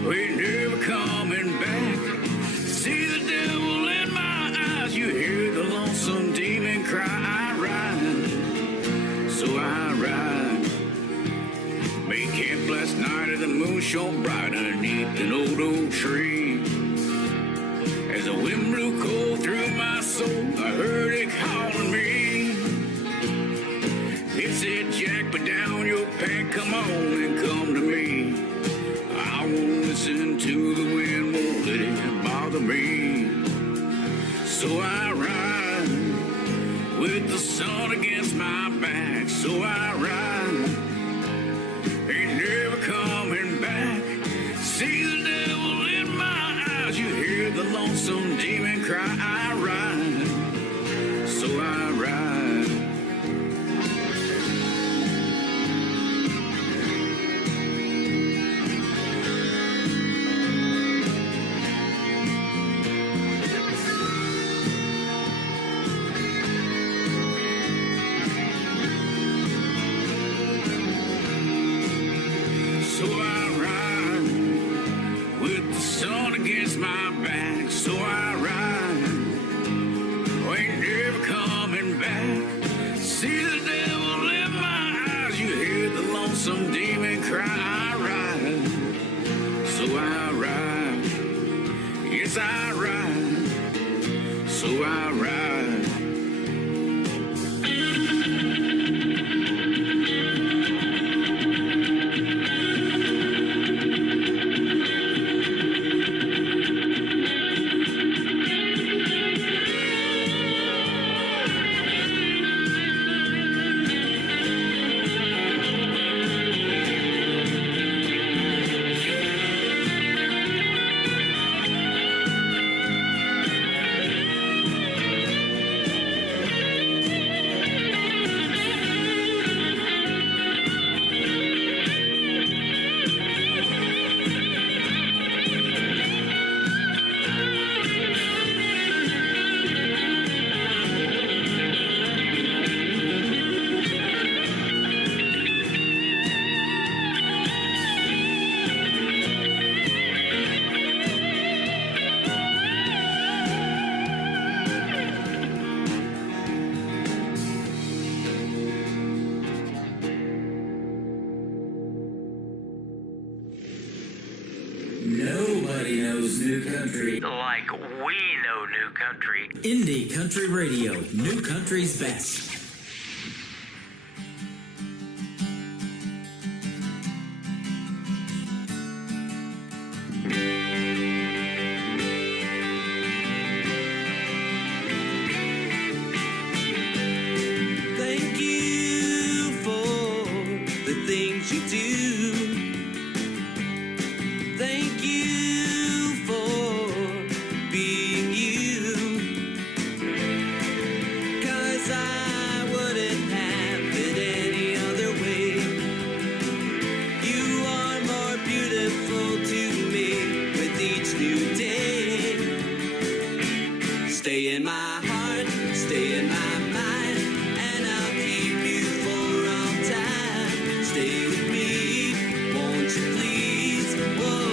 we're never coming back. See the devil in my eyes, you hear the lonesome demon cry. I ride, so I ride. Made camp last night and the moon shone bright underneath an old oak tree. As the wind blew cold through my soul, I heard it calling me. It said, Jack, put down your pen, come on and come to me. I won't listen to the wind, won't let it bother me. So I ride with the sun against my back. So I ride, ain't never coming back. See the devil in my eyes, you hear the lonesome demon cry. I ride, so I ride. so I ride. Nobody knows new country like we know new country. Indie Country Radio, new country's best. Thank you for the things you do. Thank you for being you. 'Cause I wouldn't have it any other way. You are more beautiful to me with each new day. Stay in my heart, stay in my mind, and I'll keep you for all time. Stay with me, won't you please? Whoa,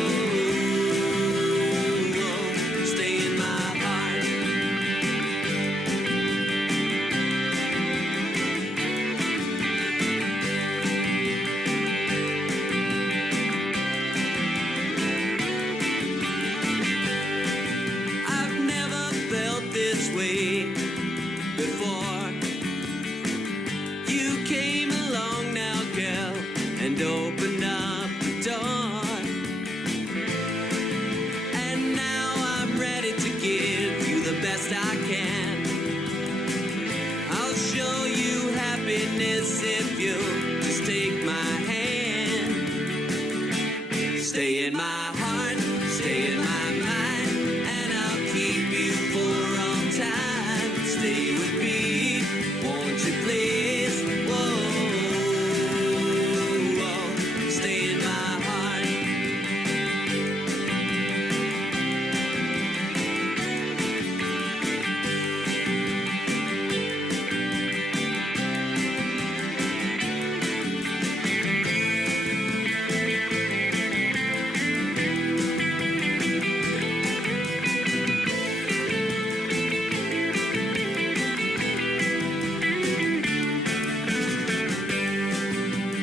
whoa. Stay in my heart. I've never felt this way before. You came along now, girl, and opened up the door. And now I'm ready to give you the best I can. I'll show you happiness if you just take my hand. Stay in my heart, stay in my mind, and I'll keep you for all time. Stay with me, won't you please? Whoa, whoa. Stay in my heart.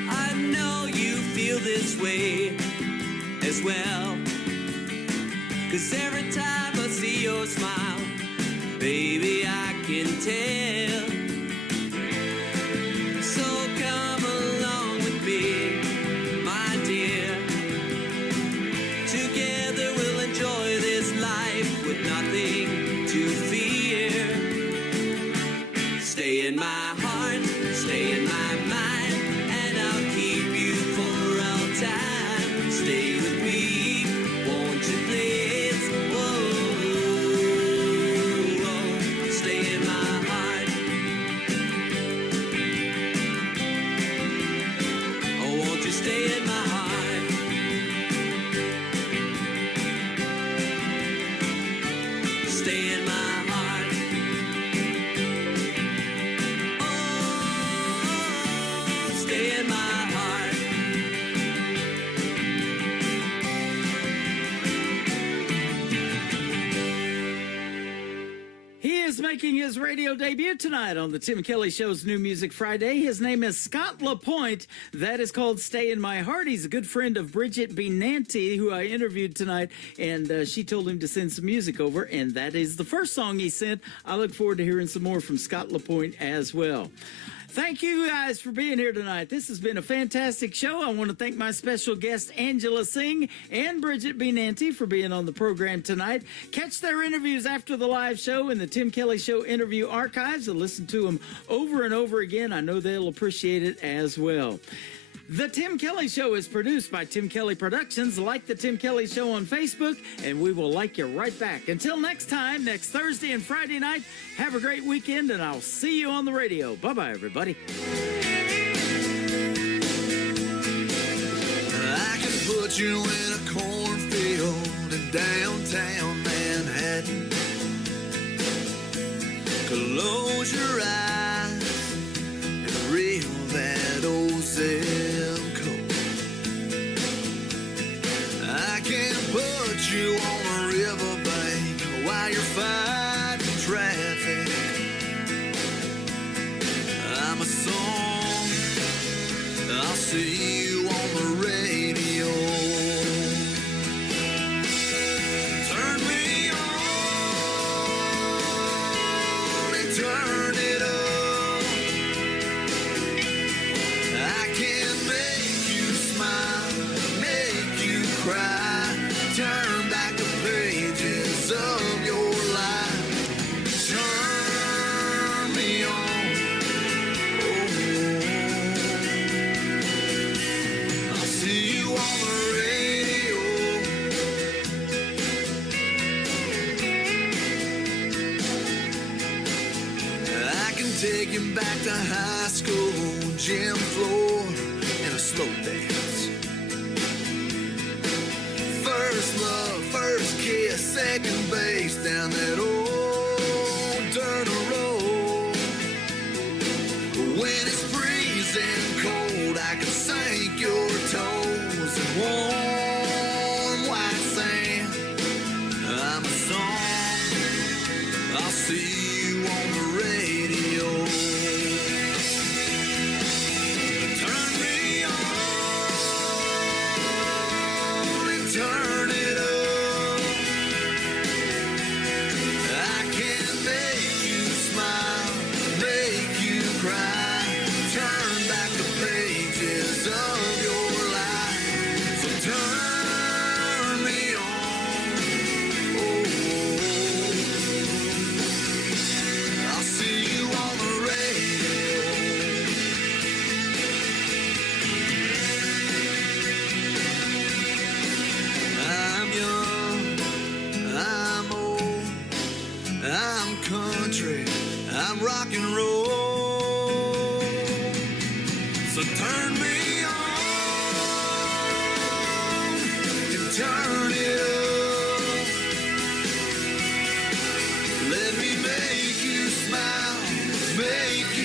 I know you feel this way as well. 'Cause every time I see your smile, baby, I can tell. So come along with me, my dear. Together we'll enjoy this life with nothing to fear. Stay in my heart, stay in my mind, and I'll keep you for all time. Stay with me, won't you please? Whoa, whoa. Stay in my heart. Oh, won't you stay in my heart? Stay in my heart. Oh, stay in my heart. He is making his radio debut tonight on the Tim Kelly Show's New Music Friday. His name is Scott LaPointe. That is called Stay in My Heart. He's a good friend of Bridget B. Nanty, who I interviewed tonight, and she told him to send some music over, and that is the first song he sent. I look forward to hearing some more from Scott LaPointe as well. Thank you guys for being here tonight. This has been a fantastic show. I want to thank my special guests, Angela Singh and Bridget B. Nanty, for being on the program tonight. Catch their interviews after the live show in the Tim Kelly Show interview archives and listen to them over and over again. I know they'll appreciate it as well. The Tim Kelly Show is produced by Tim Kelly Productions. Like the Tim Kelly Show on Facebook, and we will like you right back. Until next time, next Thursday and Friday night, have a great weekend, and I'll see you on the radio. Bye-bye, everybody. I can put you in a cornfield in downtown Manhattan. Close your eyes and reel that old zip code. I can put you on a riverbank while you're fighting traffic. I'm a song, I'll see you on the radio. Turn me on and turn it up. I can make you smile, make you cry, turn back the pages of your life. Turn me on, oh, I'll see you on the radio. I can take you back to high school, gym floor, and a slow dance. First love, first kiss, second base down that old dirt road. When it's freezing cold, I can sink your toes in warm white sand. I'm a song, I'll see you on the radio. Turn me on and turn it up. I can make you smile, make you cry, turn back the pages of your life. So turn me on, oh, I'll see you on the radio. I'm young, I'm old, I'm country, I'm rock and roll. So turn me on and turn it up. Let me make you smile, make you